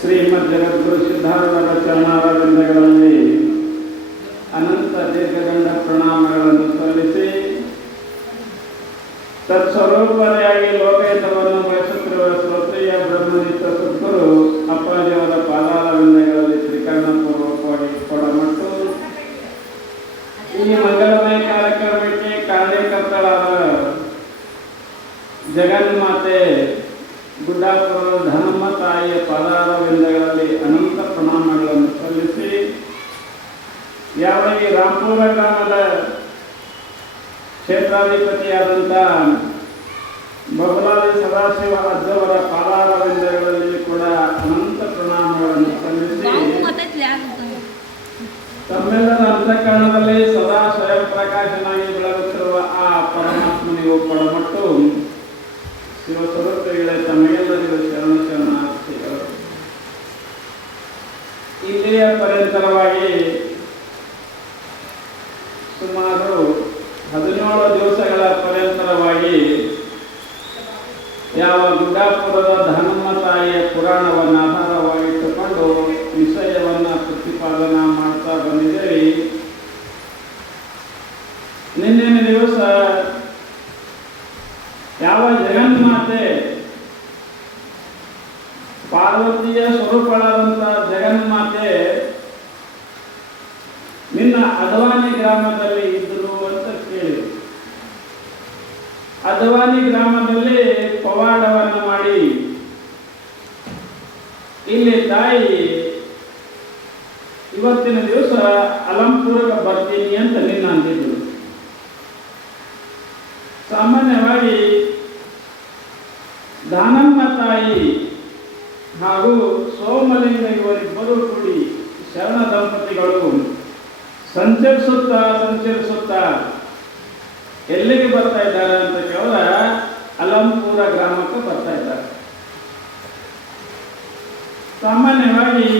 ಶ್ರೀಮದ್ ಜಗದ್ಗುರು ಸಿದ್ಧಾರೂಢರ ಚರಣಾರವಿಂದಗಳಲ್ಲಿ ಅನಂತ ದೀರ್ಘದಂಡ ಪ್ರಣಾಮಗಳನ್ನು ಸಲ್ಲಿಸಿ ತತ್ಸ್ವರೂಪರೆಯಾಗಿ ಲೋಕಹಿತವನ್ನು ಬಯಸುತ್ತಿರುವ ಶ್ರೋತ್ರಿಯ ಬ್ರಹ್ಮನಿಷ್ಠ ಸದ್ಗುರು ಅಪ್ಪಾಜಿಯವರ ಪಾದಾರವಿಂದಗಳಲ್ಲಿ ತ್ರಿಕರಣಪೂರ್ವಕವಾಗಿ ಕೊಡಮಟ್ಟು ಈ ಮಂಗಳಮಯ ಕಾರ್ಯಕ್ರಮಕ್ಕೆ ಕಾರ್ಯಕರ್ತರಾದ ಜಗನ್ಮಾತೆ ಗುಡ್ಡಾಪುರದ ಧನಮ್ಮ ತಾಯಿಯ ಪಾದಾರವಿಂದಗಳಲ್ಲಿ ಅನಂತ ಪ್ರಣಾಮಗಳನ್ನು ಸಲ್ಲಿಸಿ ಯಾವ ಈ ರಾಂಪುರ ಗ್ರಾಮದ ಕ್ಷೇತ್ರಾಧಿಪತಿಯಾದಂಥ ಬಬಲಾದಿ ಸದಾಶಿವ ಅಜ್ಜವರ ಪಾದಾರವಿಂದಗಳಲ್ಲಿ ಕೂಡ ಅನಂತ ಪ್ರಣಾಮಗಳನ್ನು ಸಲ್ಲಿಸಿ ತಮ್ಮೆಲ್ಲರ ಅಂತಃಕರಣದಲ್ಲಿ ಸದಾ ಸ್ವಯಂ ಪ್ರಕಾಶನಾಗಿ ಬೆಳಗುತ್ತಿರುವ ಆ ಪರಮಾತ್ಮನಿಗೂ ಕೊಡಮಟ್ಟು ಶಿವಸ್ವರೂಪಿಗಳೇ ತಮಗೆಲ್ಲರಿಗೂ ಶರಣಾರ್ಥಿಗಳು. ಇಲ್ಲಿಯ ಪರ್ಯಂತರವಾಗಿ ಸುಮಾರು 17 ದಿವಸಗಳ ಪರ್ಯಂತರವಾಗಿ ಯಾವ ಗುಡ್ಡಾಪುರದ ಧನಮ್ಮ ತಾಯಿಯ ಪುರಾಣವನ್ನು ಆಧಾರವಾಗಿಟ್ಟುಕೊಂಡು ವಿಷಯವನ್ನು ಪ್ರತಿಪಾದನಾ ಮಾಡ್ತಾ ಬಂದಿದ್ದೇವೆ. ನಿನ್ನೆಯ ದಿವಸ ಯಾವ ಜಗನ್ಮಾತೆ ಪಾರ್ವತಿಯ ಸ್ವರೂಪಳಾದಂಥ ಜಗನ್ಮಾತೆ ನಿನ್ನ ಅದ್ವಾನಿ ಗ್ರಾಮದಲ್ಲಿ ಇದ್ದರು ಅಂತ ಕೇಳಿ, ಅದ್ವಾನಿ ಗ್ರಾಮದಲ್ಲಿ ಪವಾಡವನ್ನು ಮಾಡಿ ಇಲ್ಲಿ ತಾಯಿ ಇವತ್ತಿನ ದಿವಸ ಅಲಂಪುರಕ್ಕೆ ಬರ್ತೀನಿ ಅಂತ ನಿನ್ನ ಅಂದಿದ್ರು. ಸಾಮಾನ್ಯವಾಗಿ ದಾನಮ್ಮ ತಾಯಿ ಹಾಗೂ ಸೋಮಲಿಂಗ ಇವರಿಬ್ಬರು ಕೂಡಿ ಶರಣ ದಂಪತಿಗಳು ಸಂಚರಿಸುತ್ತಾ ಎಲ್ಲಿಗೆ ಬರ್ತಾ ಇದ್ದಾರೆ ಅಂತ ಕೇಳಿದ್ರೆ ಅಲಂಪುರ ಗ್ರಾಮಕ್ಕೆ ಬರ್ತಾ ಇದ್ದಾರೆ. ಸಾಮಾನ್ಯವಾಗಿ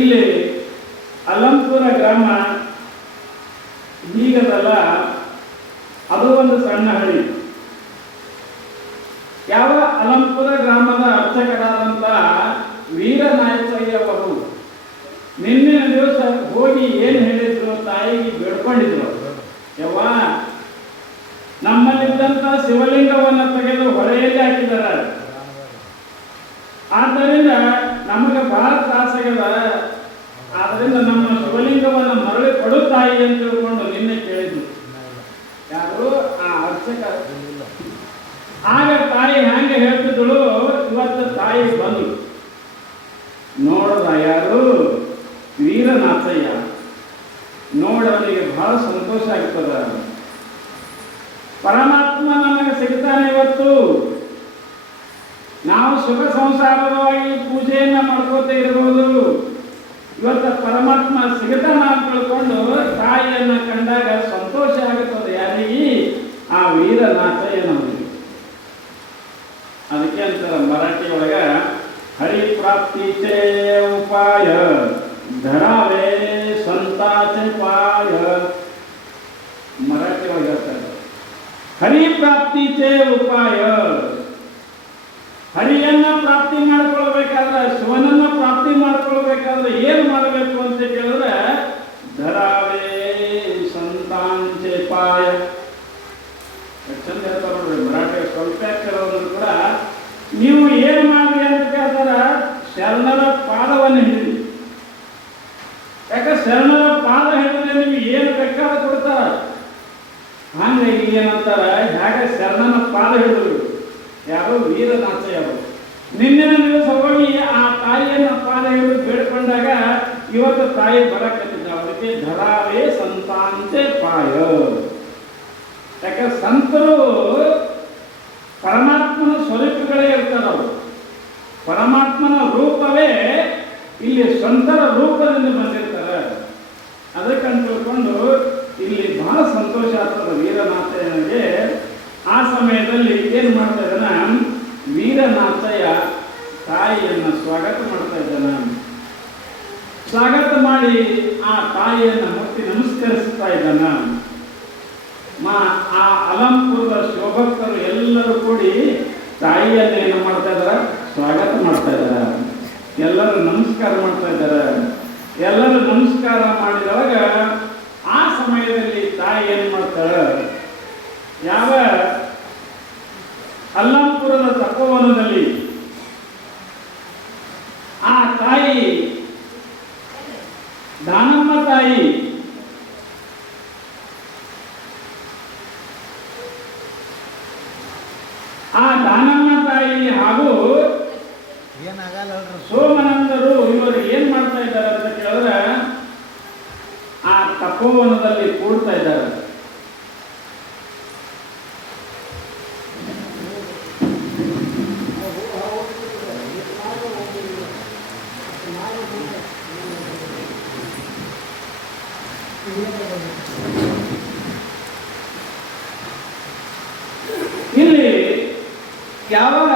ಇಲ್ಲಿ ಅಲಂಪುರ ಗ್ರಾಮ ಹೀಗದಲ್ಲ, ಅದು ಒಂದು ಸಣ್ಣ ಹಳ್ಳಿ. ಯಾವ ಅಲಂಪುರ ಗ್ರಾಮದ ಅರ್ಚಕರಾದಂಥ ವೀರನಾಯಕಯ್ಯವರು ನಿನ್ನೆ ದಿವಸ ಹೋಗಿ ಏನು ಹೇಳಿದ್ರು, ತಾಯಿಗೆ ಬೇಡ್ಕೊಂಡಿದ್ರು. ಯವ್ವ, ನಮ್ಮಲ್ಲಿದ್ದಂಥ ಶಿವಲಿಂಗವನ್ನು ತೆಗೆದು ಹೊಳೆಯಲ್ಲಿ ಹಾಕಿದ್ದಾರೆ, ಆದ್ದರಿಂದ ನಮಗೆ ಬಹಳ ತ್ರಾಸಾಗ್ಯದ, ಆದ್ದರಿಂದ ನಮ್ಮ ಶಿವಲಿಂಗವನ್ನು ಮರಳಿ ಕೊಡು ತಾಯಿ ಅಂತ ತಿಳ್ಕೊಂಡು ನಿನ್ನೆ ಕೇಳಿದ್ರು. ಯಾರು? ಆ ಅರ್ಚಕ. ಆಗ ತಾಯಿ ಹ್ಯಾಂಗೆ ಹೇಳ್ತಿದ್ದಳು, ಇವತ್ತು ತಾಯಿ ಬಂದು ನೋಡದ ಯಾರು? ವೀರನಾಥಯ್ಯ. ನೋಡೋನಿಗೆ ಬಹಳ ಸಂತೋಷ ಆಗ್ತದ. ಪರಮಾತ್ಮ ನಮಗೆ ಸಿಗ್ತಾನೆ. ಇವತ್ತು ನಾವು ಸುಖ ಸಂಸಾರವಾಗಿ ಪೂಜೆಯನ್ನ ಮಾಡ್ಕೋತ ಇರಬಹುದು, ಇವತ್ತು ಪರಮಾತ್ಮ ಸಿಗ್ತಾನ ಅಂತ ತಿಳ್ಕೊಂಡು ತಾಯಿಯನ್ನ ಕಂಡಾಗ ಸಂತೋಷ ಆಗುತ್ತದೆ. ಯಾರಿಗೆ? ಆ ವೀರನಾಥಯ್ಯನವರಿಗೆ. ಅದಕ್ಕೆ ಅಂತಾರೆ ಮರಾಠಿ ಒಳಗ ಹರಿಪ್ರಾಪ್ತಿಚೇ ಉಪಾಯ ಧರಾವೇ ಸಂತಾಚೆ ಪಾಯ. ಮರಾಠಿ ಒಳಗೆ ಹೇಳ್ತಾರೆ ಹರಿಪ್ರಾಪ್ತಿಚೇ ಉಪಾಯ. ಹರಿಯನ್ನ ಪ್ರಾಪ್ತಿ ಮಾಡ್ಕೊಳ್ಬೇಕಾದ್ರೆ, ಶಿವನನ್ನ ಪ್ರಾಪ್ತಿ ಮಾಡ್ಕೊಳ್ಬೇಕಾದ್ರೆ ಏನು ಮಾಡಬೇಕು ಅಂತ ಕೇಳಿದ್ರೆ ಧರಾವೇ ಸಂತಾಂಚೆ ಪಾಯ. ಚಂದ ಹೇಳ್ತಾರೆ ನೋಡ್ರಿ ಮರಾಠಿ. ಸ್ವಲ್ಪ ಕೆಲವರು ಕೂಡ ನೀವು ಏನು ಮಾಡ್ರಿ ಅಂತ ಕೇಳ್ತಾರ, ಶರಣರ ಪಾದವನ್ನು ಹಿಡಿದು. ಯಾಕೆ? ಶರಣರ ಪಾದ ಹಿಡಿದ್ರೆ ನೀವು ಏನು ಬೇಕಾದ ಕೊಡ್ತಾರ. ಹಂಗೆ ಏನಂತಾರ, ಹೇಗೆ ಶರಣನ ಪಾದ ಹಿಡಿದ್ರು ಯಾರು? ವೀರನಾಥಯ್ಯವರು. ನಿನ್ನೆನ ದಿವಸ ಹೋಗಿ ಆ ತಾಯಿಯನ್ನ ಪಾದ ಹಿಡಿದು ಬೇಡ್ಕೊಂಡಾಗ ಇವತ್ತು ತಾಯಿ ಬರಕತ್ತಿದ್ದ. ಅದಕ್ಕೆ ಧರಾವೇ ಸಂತಾಂತೆ ಪಾಯ. ಯಾಕೆ? ಸಂತರು ಪರಮಾತ್ಮನ ಸ್ವರೂಪಗಳೇ ಇರ್ತಾರವರು. ಪರಮಾತ್ಮನ ರೂಪವೇ ಇಲ್ಲಿ ಸಂತರ ರೂಪದಿಂದ ಬಂದಿರ್ತಾರೆ. ಅದಕ್ಕಂತ ತಿಳ್ಕೊಂಡು ಇಲ್ಲಿ ಬಹಳ ಸಂತೋಷ ಆಗ್ತದೆ ವೀರನಾಥಯ್ಯನಿಗೆ. ಆ ಸಮಯದಲ್ಲಿ ಏನು ಮಾಡ್ತಾ ಇದ್ದಾನ, ವೀರನಾಥಯ್ಯ ತಾಯಿಯನ್ನು ಸ್ವಾಗತ ಮಾಡ್ತಾ ಇದ್ದಾನ. ಸ್ವಾಗತ ಮಾಡಿ ಆ ತಾಯಿಯನ್ನು ಮುಟ್ಟಿ ನಮಸ್ಕರಿಸ್ತಾ ಇದ್ದಾನ. ಆ ಅಲಂಪುರದ ಶಿವಭಕ್ತರು ಎಲ್ಲರೂ ಕೂಡಿ ತಾಯಿಯನ್ನು ಏನು ಮಾಡ್ತಾ ಇದ್ದಾರೆ, ಸ್ವಾಗತ ಮಾಡ್ತಾ ಇದ್ದಾರೆ. ಎಲ್ಲರೂ ನಮಸ್ಕಾರ ಮಾಡ್ತಾ ಇದ್ದಾರೆ. ಎಲ್ಲರೂ ನಮಸ್ಕಾರ ಮಾಡಿದವಾಗ ಆ ಸಮಯದಲ್ಲಿ ತಾಯಿ ಏನು ಮಾಡ್ತಾಳೆ, ಯಾವ ಅಲ್ಲಂಪುರದ ತಪೋವನದಲ್ಲಿ ಆ ತಾಯಿ ದಾನಮ್ಮ ತಾಯಿ ಹಾಗೂ ಸೋಮನಂದರು ಇವರು ಏನ್ ಮಾಡ್ತಾ ಇದ್ದಾರೆ ಅಂತ ಕೇಳಿದ್ರೆ ಆ ತಪೋವನದಲ್ಲಿ ಕೂಡ್ತಾ ಇದ್ದಾರೆ. ಇಲ್ಲಿ ಯಾವಾಗ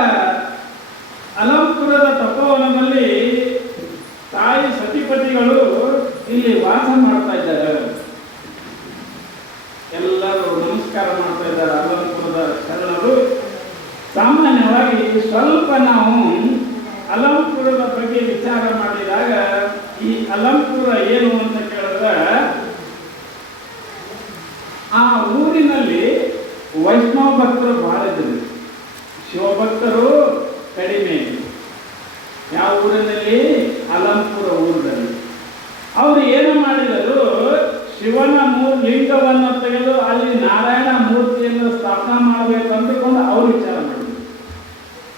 ಅಲಂಪುರದ ತಪೋವನದಲ್ಲಿ ತಾಯಿ ಸತಿಪತಿಗಳು ಇಲ್ಲಿ ವಾಸ ಮಾಡ್ತಾ ಇದ್ದಾರೆ. ಎಲ್ಲರೂ ನಮಸ್ಕಾರ ಮಾಡ್ತಾ ಇದ್ದಾರೆ ಅಲಂಪುರದ ಶರಣರು. ಸಾಮಾನ್ಯವಾಗಿ ಸ್ವಲ್ಪ ನಾವು ಅಲಂಪುರದ ಬಗ್ಗೆ ವಿಚಾರ ಮಾಡಿದಾಗ ಈ ಅಲಂಪುರ ಏನು ಅಂತ ಕೇಳಿದ್ರೆ ಆ ಊರಿನಲ್ಲಿ ವೈಷ್ಣವ ಭಕ್ತರು ಬಹಳ ಇದ್ರು, ಶಿವಭಕ್ತರು ಕಡಿಮೆ. ಯಾವ ಊರಿನಲ್ಲಿ? ಅಲಂಪುರ ಊರಿನಲ್ಲಿ. ಅವರು ಏನು ಮಾಡಿದರು, ಶಿವನ ಲಿಂಗವನ್ನು ತೆಗೆದು ಅಲ್ಲಿ ನಾರಾಯಣ ಮೂರ್ತಿಯನ್ನು ಸ್ಥಾಪನಾ ಮಾಡಬೇಕು ಅಂದುಕೊಂಡು ಅವರು ವಿಚಾರ ಮಾಡಿದರು.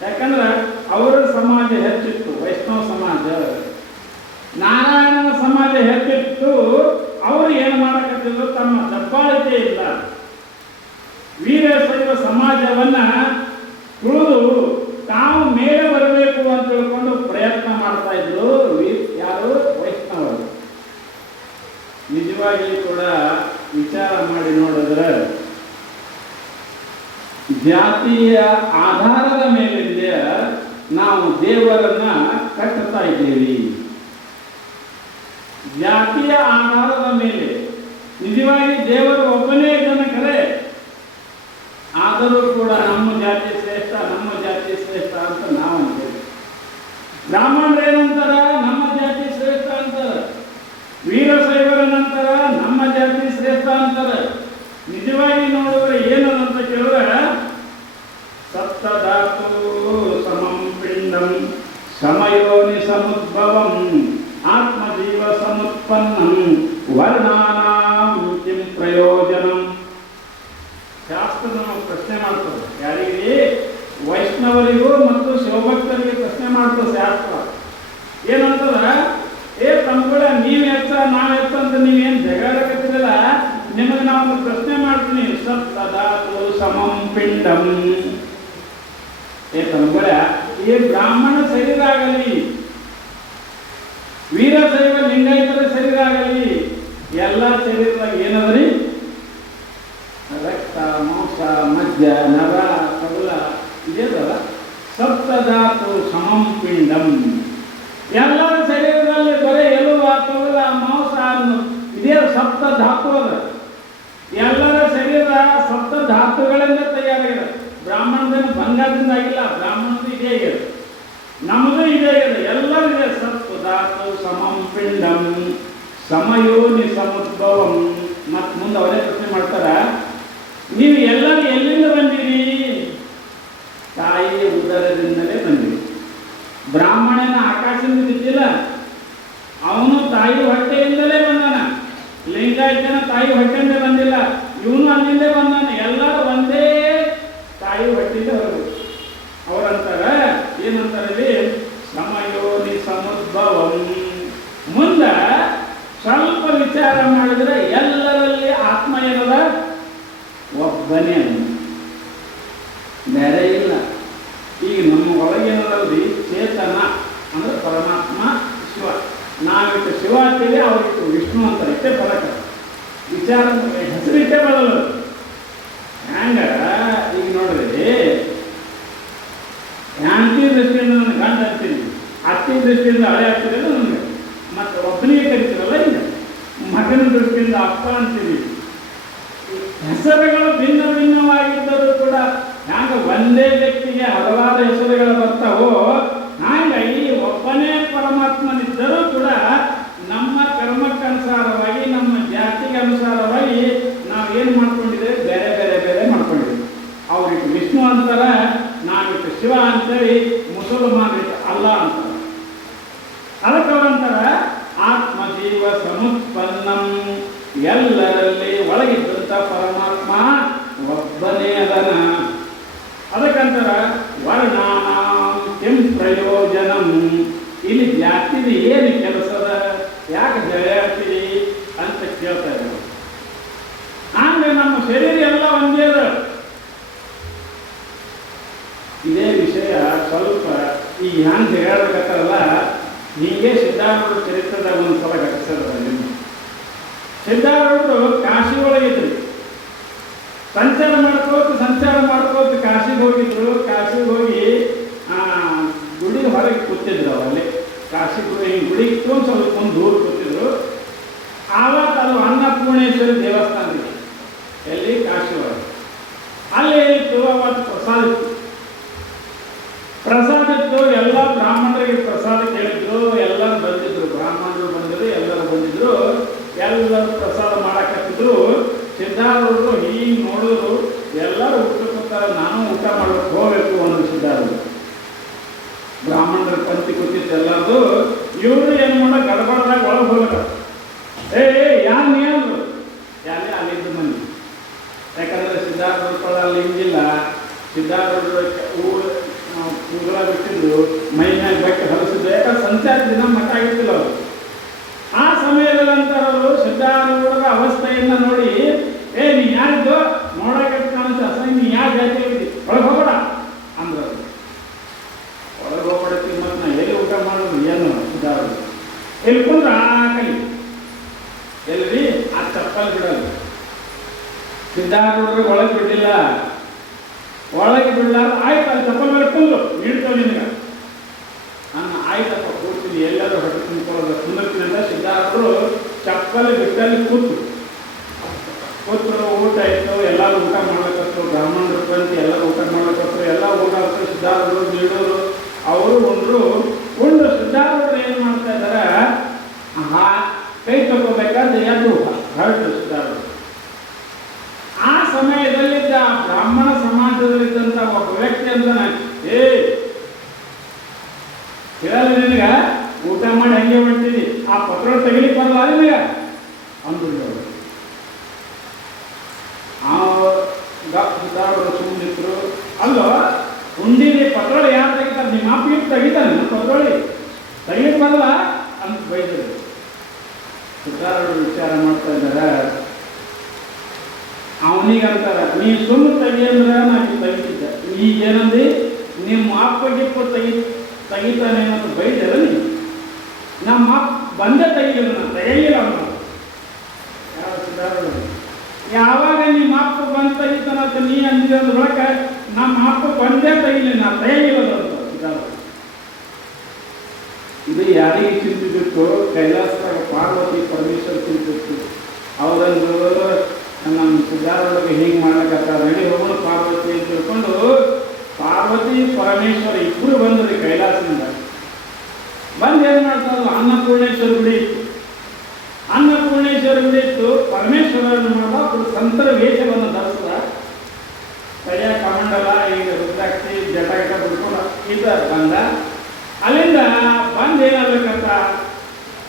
ಯಾಕಂದ್ರೆ ಅವರ ಸಮಾಜ ಹೆಚ್ಚಿತ್ತು, ವೈಷ್ಣವ ಸಮಾಜ. ನಾರಾಯಣನ ಸಮಾಜ ಹೆಚ್ಚಿತ್ತು. ಅವರು ಏನು ಮಾಡಕತ್ತಿದ್ರು, ತಮ್ಮ ದಬ್ಬಾಳಿಕೆಯಿಂದ ವೀರಶೈವ ಸಮಾಜವನ್ನ ತುಳಿದು ತಾವು ಮೇಲೆ ಬರಬೇಕು ಅಂತ ತಿಳ್ಕೊಂಡು ಪ್ರಯತ್ನ ಮಾಡ್ತಾ ಇದ್ರು. ಯಾರು? ವೈಷ್ಣವರು. ನಿಜವಾಗಿ ಕೂಡ ವಿಚಾರ ಮಾಡಿ ನೋಡಿದ್ರೆ ಜಾತಿಯ ಆಧಾರದ ಮೇಲಿಂದ ನಾವು ದೇವರನ್ನ ಕಟ್ಟುತ್ತಾ ಇದ್ದೇವೆ. ಜಾತಿಯ ಆಧಾರದ ಮೇಲೆ ನಿಜವಾಗಿ ದೇವರು ಒಬ್ಬನೇ ಜನಕರೇ, ಆದರೂ ಕೂಡ ನಮ್ಮ ಜಾತಿ ಶ್ರೇಷ್ಠ, ನಮ್ಮ ಜಾತಿ ಶ್ರೇಷ್ಠ ಅಂತ ನಾವು ಅಂತೇವೆ. ಬ್ರಾಹ್ಮಣರು ಏನಂತಾರ? ನಮ್ಮ ಜಾತಿ ಶ್ರೇಷ್ಠ ಅಂತಾರೆ. ವೀರಶೈವರ ನಂತರ ನಮ್ಮ ಜಾತಿ ಶ್ರೇಷ್ಠ ಅಂತಾರೆ. ನಿಜವಾಗಿ ನೋಡಿದ್ರೆ ಏನಂತ ಕೇಳಿದ್ರೆ ಸಪ್ತಧಾತು ಸಮಂ ಪಿಂಡಂ ಸಮಯೋನಿ ಸಮುದ್ಭವಂ ಆತ್ಮಜೀವ ಸಮುತ್ಪನ್ನಂ ವರ್ಣಾನಾಂ ಕಿಂ ಪ್ರಯೋಜನಂ. ಶಾಸ್ತ್ರ ನಮಗೆ ಪ್ರಶ್ನೆ ಮಾಡ್ತದೆ. ಯಾರಿಗೆ? ವೈಷ್ಣವರಿಗೂ ಮತ್ತು ಶಿವಭಕ್ತರಿಗೆ ಪ್ರಶ್ನೆ ಮಾಡ್ತದೆ ಶಾಸ್ತ್ರ. ಏನಂತದ, ತಮ್ಗಳ ನೀವ್ ಹೆಚ್ಚ ನಾವ್ ಹೆಚ್ಚ ಅಂತ ನೀವೇನ್ ಜಗಳಕತ್ತಿರಲ್ಲ, ನಿಮಗೆ ನಾವು ಪ್ರಶ್ನೆ ಮಾಡ್ತೀನಿ. ಸಪ್ತಧಾತು ಸಮಂ ಪಿಂಡಂ. ತಮ್ಗಳ ಈ ಬ್ರಾಹ್ಮಣ ಶರೀರ ಆಗಲಿ, ವೀರಶೈವ ಲಿಂಗಾಯತರ ಶರೀರ ಆಗಲಿ, ಎಲ್ಲ ಶರೀರದಾಗ ಏನದ್ರಿ? ರಕ್ತ, ಮಾಂಸ, ಮಧ್ಯ, ನರ, ಕಬಲ ಇದೆಯಲ್ಲ. ಸಪ್ತಧಾತು ಸಮಂ ಪಿಂಡಂ. ಎಲ್ಲರ ಶರೀರದಲ್ಲಿ ಬರೀ ಎಲುವ, ಕಬಲ, ಮಾಂಸ ಇದೇ ಸಪ್ತಧಾತು ಅದ. ಎಲ್ಲರ ಶರೀರ ಸಪ್ತಧಾತುಗಳಿಂದ ತಯಾರಾಗಿದೆ. ಬ್ರಾಹ್ಮಣದೇನು ಬಂಗಾರದಿಂದ ಆಗಿಲ್ಲ, ಬ್ರಾಹ್ಮಣದ್ದು ಇದೇ ಆಗಿದೆ, ನಮ್ಮದು ಇದೇ ಆಗಿದೆ, ಎಲ್ಲರೂ ಇದೆ. ಸಪ್ತಧಾತು ಸಮಂ ಪಿಂಡಂ ಸಮಯೋನಿ ಸಮುದ್ಭವಂ. ಮತ್ತು ಮುಂದೆ ಅವರೇ ಪ್ರಶ್ನೆ ಮಾಡ್ತಾರ, ನೀವು ಎಲ್ಲರೂ ಎಲ್ಲಿಂದ ಬಂದಿರಿ? ತಾಯಿಯ ಉದರದಿಂದಲೇ ಬಂದಿರಿ. ಬ್ರಾಹ್ಮಣನ ಆಕಾಶದಿಂದ ಬಿದ್ದಿಲ್ಲ, ಅವನು ತಾಯಿ ಹೊಟ್ಟೆಯಿಂದಲೇ ಬಂದಾನ. ಲಿಂಗಾಯತನ ತಾಯಿ ಹೊಟ್ಟೆಯಿಂದ ಬಂದಿಲ್ಲ, ಇವನು ಅಲ್ಲಿಂದೇ ಬಂದಾನ. ಎಲ್ಲರೂ ಒಂದೇ ತಾಯಿ ಹೊಟ್ಟೆಯಿಂದ ಬರಬೇಕು. ಅವರಂತಾರ ಏನಂತಾರೆ? ಸಮಯೋನಿ ಸಮುದ್ಭವಂ. ಮುಂದ ಸ್ವಲ್ಪ ವಿಚಾರ ಮಾಡಿದ್ರೆ ಎಲ್ಲರಲ್ಲಿ ಆತ್ಮ ಏನದ? ಒಬ್ಬನೇ ಅಲ್ಲ, ಬೇರೆ ಇಲ್ಲ. ಈಗ ನಮ್ಮ ಒಳಗೇನದಲ್ರಿ ಚೇತನ ಅಂದ್ರೆ ಪರಮಾತ್ಮ ಶಿವ. ನಾವಿಟ್ಟು ಶಿವ ಅಂತೀವಿ, ಅವ್ರಿಟ್ಟು ವಿಷ್ಣು ಅಂತಾರೆ. ಇಷ್ಟೇ ಫರಕ. ವಿಚಾರ ಹೆಸರಿಟ್ಟೇ ಬರಲ್ಲ. ಹ್ಯಾಂಗ ಈಗ ನೋಡ್ರಿ, ಹೆಂಡತಿ ದೃಷ್ಟಿಯಿಂದ ನನ್ನ ಗಂಡ ಅಂತೀನಿ, ಅತ್ತಿ ದೃಷ್ಟಿಯಿಂದ ಹಳೆ ಆಗ್ತಿದೆ ನನಗೆ, ಮತ್ತು ಒಬ್ಬನಿಗೆ ಕರಿತೀರಲ್ಲ, ಈಗ ಮಗನ ದೃಷ್ಟಿಯಿಂದ ಅಪ್ಪ ಅಂತೀವಿ. ಹೆಸರುಗಳು ಭಿನ್ನ ಭಿನ್ನವಾಗಿದ್ದರೂ ಕೂಡ ಹ್ಯಾಂಗ ಒಂದೇ ವ್ಯಕ್ತಿಗೆ ಹಲವಾರು ಹೆಸರುಗಳು ಬರ್ತಾವೋ, ಹಂಗ ಈ ಒಬ್ಬನೇ ಅಲ್ಲ ಅಂತ. ಅದಕ್ಕೆ ಅವರಂತಾರ ಆತ್ಮಜೀವ ಸಮುತ್ಪನ್ನಂ, ಎಲ್ಲರಲ್ಲಿ ಒಳಗಿದ್ದಂಥ ಪರಮಾತ್ಮ ಒಬ್ಬನೇ ಅದನ. ಅದಕ್ಕಂತಾರ ವರ್ಣಾನಾಂ ಕಿಂ ಪ್ರಯೋಜನಂ, ಇಲ್ಲಿ ಜಾತಿದ ಏನು ಕೆಲಸದ, ಯಾಕೆ ಜಯಾಡ್ತೀರಿ ಅಂತ ಕೇಳ್ತಾ ಇದ್ರು. ಆಮೇಲೆ ನಮ್ಮ ಶರೀರ ಎಲ್ಲ ಒಂದೇ ಅದ. ಇದೇ ವಿಷಯ ಸ್ವಲ್ಪ ಈ ಹ್ಯಾಂಗ ಹೇಳಬೇಕಲ್ಲ, ಹೀಗೆ ಸಿದ್ಧಾರೂಢ ಚರಿತ್ರದ ಒಂದು ಸಲ ಘಟಿಸದ. ಸಿದ್ಧಾರೂಢರು ಕಾಶಿ ಒಳಗಿದ್ರು, ಸಂಚಾರ ಮಾಡ್ಕೋತ ಕಾಶಿಗೆ ಹೋಗಿದ್ರು. ಕಾಶಿಗೆ ಹೋಗಿ ಗುಡಿ ಹೊರಗೆ ಕೂತಿದ್ರು. ಅವರಲ್ಲಿ ಕಾಶಿ ಗುಡಿ ಒಂದು ಸ್ವಲ್ಪ ಒಂದು ದೂರ ಕೂತಿದ್ರು. ಆವಾಗ ಅದು ಅನ್ನಪೂರ್ಣೇಶ್ವರಿ ದೇವಸ್ಥಾನ ಇದೆ, ಎಲ್ಲಿ ಕಾಶಿ ಒಳಗೆ. ಅಲ್ಲಿ ಇತ್ತು ಅವತ್ತು ಪ್ರಸಾದ ಇತ್ತು. ಎಲ್ಲ ಬ್ರಾಹ್ಮಣರಿಗೆ ಪ್ರಸಾದ ಕೇಳಿದ್ರು. ಎಲ್ಲರೂ ಬಂದಿದ್ರು, ಬ್ರಾಹ್ಮಣರು ಬಂದಿದ್ರು, ಎಲ್ಲರೂ ಬಂದಿದ್ರು. ಎಲ್ಲರೂ ಪ್ರಸಾದ ಮಾಡಕತ್ತಿದ್ರು. ಸಿದ್ಧಾರೂಢರು ಹೀಗೆ ನೋಡಿದ್ರು, ಎಲ್ಲರೂ ಊಟಕ್ಕೋಸ್ಕರ ನಾನು ಊಟ ಮಾಡೋಕೆ ಹೋಗ್ಬೇಕು ಒಂದು ಸಿದ್ಧಾರೂಢರು. ಬ್ರಾಹ್ಮಣರ ಪಂಕ್ತಿ ಕೂತಿತ್ತು ಎಲ್ಲರದು. ಇವರು ಏನು ಮಾಡೋ ಗಡಬಡದಾಗ ಒಳಗೆ ಹೋಗ್ಬೇಕು. ಯಾರು ನೀರು ಯಾರೇ ಅಲ್ಲಿದ್ದು ಮಂದಿ. ಯಾಕಂದ್ರೆ ಸಿದ್ಧಾರೂಢರು ಅಲ್ಲಿ ಹಿಂಗಿಲ್ಲ. ಸಿದ್ಧಾರೂಢರು ಕೂದಲ ಬಿಟ್ಟಿದ್ರು, ಮೈ ಮ್ಯಾಗ ಬಟ್ಟೆ ಹೊಲಿಸಿದ್ರು. ಯಾಕಂದ್ರೆ ಸಂಚಾರ ದಿನ ಮಠ ಆಗಿರ್ತಿಲ್ಲ ಅವರು. ಆ ಸಮಯದಲ್ಲಂತರವರು ಸಿದ್ಧಾರೂಢರ ಅವಸ್ಥೆಯನ್ನು ನೋಡಿ, ನೀ ಯಾರಿದ್ದು ನೋಡಕ್ಕೆ ಕಾಣಿಸ್ತ ಅಸ, ನೀ ಯಾವ ಜಾತಿ ಹೋಗಿದ್ದಿ, ಒಳಗೆ ಹೋಗ್ಬೇಡ ಅಂದ್ರು. ಒಳಗೆ ಹೋಗ್ಬೇಡತ್ತಿ ಮತ್ತು ನಾ ಎಲ್ಲಿ ಊಟ ಮಾಡೋದು ಏನು ಸಿದ್ಧಾರೂಢ ಎಲ್ಲಿ ಕುಂದ್ರ ಕಲಿ ಎಲ್ರಿ ಆ ಚಪ್ಪಲ್ ಬಿಡೋದು. ಸಿದ್ಧಾರೂಢರಿಗೆ ಒಳಗೆ ಬಿಡಲಿಲ್ಲ. ಒಳಗೆ ಬಿಡಲಾರ ಆಯ್ತು, ಅಲ್ಲಿ ಚಪ್ಪಲ್ ಮೇಲೆ ಕುಂದ್ರು, ನೀಡ್ತಾವೆ ನಿನಗೆ. ನಾನು ಆಯ್ತಪ್ಪ ಕೂಡ್ತೀನಿ, ಎಲ್ಲರೂ ಹೊಟ್ಟೆ ತುಂಬಿಕೊಳ್ಳೋದು ಕುಂದಿರ್ತೀನಿ ಅಂತ ಸಿದ್ಧಾರೂಢರು ಚಪ್ಪಲ್ ಬಿಟ್ಟಲ್ಲಿ ಕೂತು. ಊಟ ಆಯಿತು, ಎಲ್ಲರೂ ಊಟ ಮಾಡ್ಲಿಕ್ಕತ್ತು. ಬ್ರಾಹ್ಮಣರು ಬಂದು ಎಲ್ಲರೂ ಊಟ ಮಾಡ್ಲಿಕ್ಕತ್ತು. ಎಲ್ಲ ಊಟ ಆಗ್ತದೆ. ಸಿದ್ಧಾರೂಢರು ನೀಡೋರು ಅವರು ಉಂಡು ಸಿದ್ಧಾರೂಢರು ಏನು ಮಾಡ್ತಾ ಇದ್ದಾರೆ, ಕೈ ತಗೋಬೇಕಾದ್ರೆ ಎದ್ದು ಹೊರಟು ಸಿದ್ಧಾರೂಢರು. ಆ ಸಮಯದಲ್ಲಿದ್ದ ಬ್ರಾಹ್ಮಣ ಸಮಾಜದಲ್ಲಿದ್ದಂಥ ಒಬ್ಬ ವ್ಯಕ್ತಿ ಅಂತಾನೆ, ಹೇಳಲ್ಲ ನಿನಗ ಊಟ ಮಾಡಿ ಹಂಗೆ ಮಾಡ್ತೀನಿ, ಆ ಪತ್ರ ತೆಗಿಲಿಕ್ಕೆ ಬರಲ್ಲ ನಿನಗ ಅಂದ್ರು. ಸಿದ್ಧಾರೂಢರು ಸುಮ್ಮನಿದ್ರು. ಅಲ್ಲೋ ಉಂಡಿನಿ ಪತ್ರೊಳಿ ಯಾರು ತೆಗಿತಾರೆ, ನಿಮ್ಮ ಅಪ್ಪಿಗೆ ತೆಗಿತಾನೆ ಪತ್ರೊಳಿ ತೆಗಿಲಿಕ್ಕೆ ಬರಲ್ಲ ಅಂತ ಬೈದರು. ಸಿದ್ಧಾರೂಢರು ವಿಚಾರ ಮಾಡ್ತಾ ಇದ್ದಾರೆ. ಅವನಿಗಂತಾರ, ನೀ ಸುಮ್ಮನೆ ತೆಗಿ ಅಂದ್ರೆ ನಾನು ತೆಗಿತಿದ್ದೆ, ಈಗೇನಂದು ನಿಮ್ಮ ಅಪ್ಪಗಿಪ್ಪ ತೆಗಿತಾನೆ ಅನ್ನೋದು ಬೈದಲ್ಲ. ನೀವು ನಮ್ಮ ಅಪ್ಪ ಬಂದೇ ತೆಗಿಲಿಲ್ಲ, ನಾನು ತೆಗಿಲಿಲ್ಲ ಅವನು. ಯಾವ ಸಿದ್ಧಾರೂಢರು ಯಾವಾಗ ನಿಮ್ಮ ಅಪ್ಪ ಬಂದು ತೆಗಿತಾನಂತ ನೀ ಅಂದಿದ ಬಳಿಕ ನಮ್ಮ ಅಪ್ಪ ಬಂದೇ ತೆಗಿಲಿ, ನಾ ತೆಗಿಲಿಲ್ಲ ಅಂತ ಸಿದ್ಧಾರೂಢರು. ಇದು ಯಾರಿಗೆ ಚಿಂತಿತ್ತು? ಕೈಲಾಸದಾಗ ಪಾರ್ವತಿ ಪರಮೇಶ್ವರ ಚಿಂತಿತ್ತು. ಅವರಂದು ನಮ್ಮ ಸಿದ್ಧಾರೂಢರಿಗೆ ಹಿಂಗೆ ಮಾಡ್ಲಿಕ್ಕೆ ರೆಡಿ ಹೋಗೋಣ ಪಾರ್ವತಿ ಅಂತ ತಿಳ್ಕೊಂಡು ಪಾರ್ವತಿ ಪರಮೇಶ್ವರ ಇಬ್ಬರು ಬಂದ್ರಿ ಕೈಲಾಸದಿಂದ. ಬಂದು ಏನು ಮಾಡ್ತಾರೆ, ಅನ್ನಪೂರ್ಣೇಶ್ವರ ಗುಡಿ ಇತ್ತು. ಅನ್ನಪೂರ್ಣೇಶ್ವರ ಗುಡಿ ಇತ್ತು. ಪರಮೇಶ್ವರನ ಮಾಡ ಸಂತರ ವೇಷವನ್ನು ಧರಿಸಿದ, ಕೈಯ ಕಮಂಡಲ ಈಗ ರುದ್ರಾಕ್ಷಿ ಜಟಾಗಿಟ ಬಿಡ್ಕೊಂಡು ಇದ್ದ ಬಂದ. ಅಲ್ಲಿಂದ ಬಂದು ಏನಾಗಬೇಕಂತ,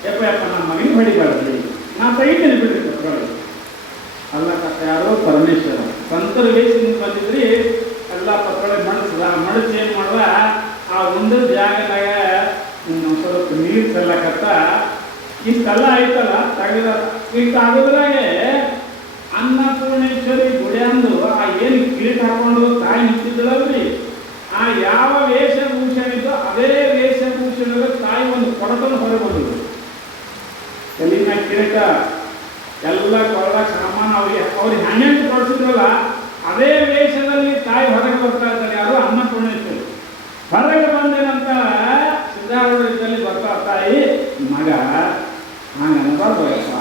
ಯಪ್ಪ ನಮ್ಮ ಮಗನಿಗೆ ಹೊಡಿಬಾರ್ದು, ನಾ ತೆಗಿತೀನಿ ಬಿಡ್ರಿ ಪತ್ರೊಳಗೆ ಅಲ್ಲ. ಯಾರೋ ಪರಮೇಶ್ವರ ಸಂತರ ವೇಷದಿಂದ ಬಂದಿದ್ರಿ. ಎಲ್ಲ ಪತ್ರೊಳಗೆ ಮಡಿಸಿ ಏನು ಮಾಡುವ, ಆ ಒಂದು ಜಾಗದಾಗ ಸ್ವಲ್ಪ ನೀರು ಚೆಲ್ಲಕತ್ತ ಇಷ್ಟೆಲ್ಲ ಆಯ್ತಲ್ಲ ತೆಗೆದ. ಇಷ್ಟು ಆಗೋದ್ರಾಗೆ ಅನ್ನಪೂರ್ಣೇಶ್ವರಿ ಗುಡಿ ಅಂದು ಆ ಏನು ಕಿರೀಟ ಹಾಕೊಂಡು ತಾಯಿ ನಿಂತಿದ್ದಳಲ್ರಿ, ಆ ಯಾವ ವೇಷಭೂಷಣ ಇದ್ದೋ ಅದೇ ವೇಷಭೂಷಣದ ತಾಯಿ ಒಂದು ಕೊಡತನ ಹೊರಗೆ ಬಂದಳು. ಎಲ್ಲಿನ ಕಿರೀಟ ಎಲ್ಲ ಕೊರಳಾಗ ಸಾಮಾನು ಅವ್ರಿಗೆ ಹನ್ನೆಂಟು ಕೊಡಿಸಿದ್ರಲ್ಲ, ಅದೇ ವೇಷದಲ್ಲಿ ತಾಯಿ ಹೊರಗೆ ಬರ್ತಾ ಇದ್ದಾರೆ. ಯಾರು ಅನ್ನಪೂರ್ಣೇಶ್ವರಿ ಹೊರಗೆ ಬಂದೇನಂತ ಸಿದ್ಧಾರೂಢ ಇದ್ದಲ್ಲಿ ಬರ್ತಾ ತಾಯಿ, ಮಗ ಹಂಗನ್ನಬಾರ್ದಪ್ಪ,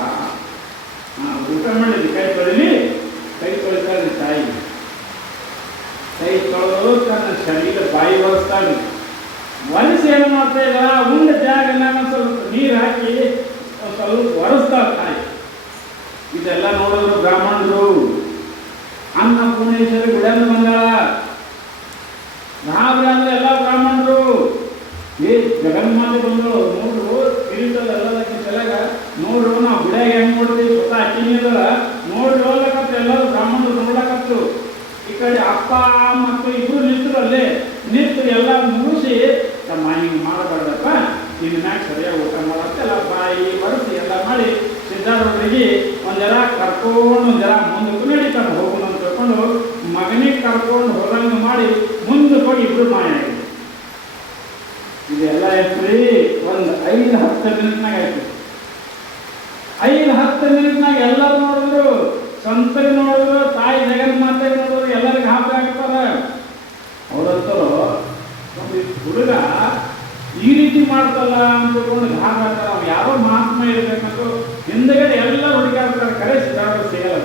ಊಟ ಮಾಡಿದ್ವಿ ಕೈ ತೊಳಿಲಿ, ಕೈ ತೊಳಿತಾರೆ ತಾಯಿ. ಕೈ ತೊಳೆದು ತನ್ನ ಶರೀರ ಬಾಯಿ ಒರೆಸ್ತಾಳೆ. ಒರೆಸಿ ಏನು ಮಾಡ್ತಾ ಇಲ್ಲ, ಉಂಡ ಜಾಗನಾಗ ಸ್ವಲ್ಪ ನೀರು ಹಾಕಿ ಸ್ವಲ್ಪ ಒರೆಸ್ತಾಳೆ ತಾಯಿ. ಇದೆಲ್ಲ ನೋಡಿದ್ರು ಬ್ರಾಹ್ಮಣರು. ಅನ್ನಪೂರ್ಣೇಶ್ವರಿ ಗುಡಿಯನ್ನು ಬಂದಾಳ. ನಾವ್ರೆ ಅಂದ್ರೆ ಎಲ್ಲ ಬ್ರಾಹ್ಮಣರು ನಿನ್ನ ಮ್ಯಾಗ ಸರಿಯಾಗಿ ಊಟ ಮಾಡತ್ತೆಲ್ಲ ಬಾಯಿ ಬರೆಸಿ ಎಲ್ಲ ಮಾಡಿ ಸಿದ್ಧಾರೂಢರಿಗೆ ಒಂದೆಲ್ಲ ಕರ್ಕೊಂಡು ಒಂದೆಲ್ಲ ಮುಂದಕ್ಕೂ ನಡೀತಾನೆ ಹೋಗೋಣ ಅಂತ ತಿಳ್ಕೊಂಡು ಮಗನಿಗೆ ಕರ್ಕೊಂಡು ಹೋದಂಗೆ ಮಾಡಿ ಮುಂದಕ್ಕೆ ಹೋಗಿ ಇಬ್ರು ಮಾಯ ಆಗಿದೆ. ಇದೆಲ್ಲ ಐತ್ರಿ ಒಂದು 5-10 ಮಿನಿಟ್ನಾಗ ಆಯ್ತು. 5-10 ಮಿನಿಟ್ನಾಗ ಎಲ್ಲರೂ ನೋಡಿದ್ರು, ಸಂತಗೆ ನೋಡಿದ್ರು, ತಾಯಿ ಜಗನ್ಮಾತೆಗೆ ನೋಡಿದ್ರು, ಎಲ್ಲರಿಗೂ ಹಾಕಿ ಆಗ್ತಾರ. ಅವ್ರಂತರು ಹುಡುಗ ಈ ರೀತಿ ಮಾಡ್ತಲ್ಲ ಅಂತಕೊಂಡು ಹಾಗಾಗ್ತಾರ. ಅವ್ನು ಯಾರೋ ಮಹಾತ್ಮ ಇರ್ಬೇಕಂತ ಹಿಂದಗಡೆ ಎಲ್ಲ ಹುಡುಗಾಡ್ತಾರೆ. ಕರೆ ಸಿದ್ಧಾರ್ಥ ಸಿಗಲ್ಲ.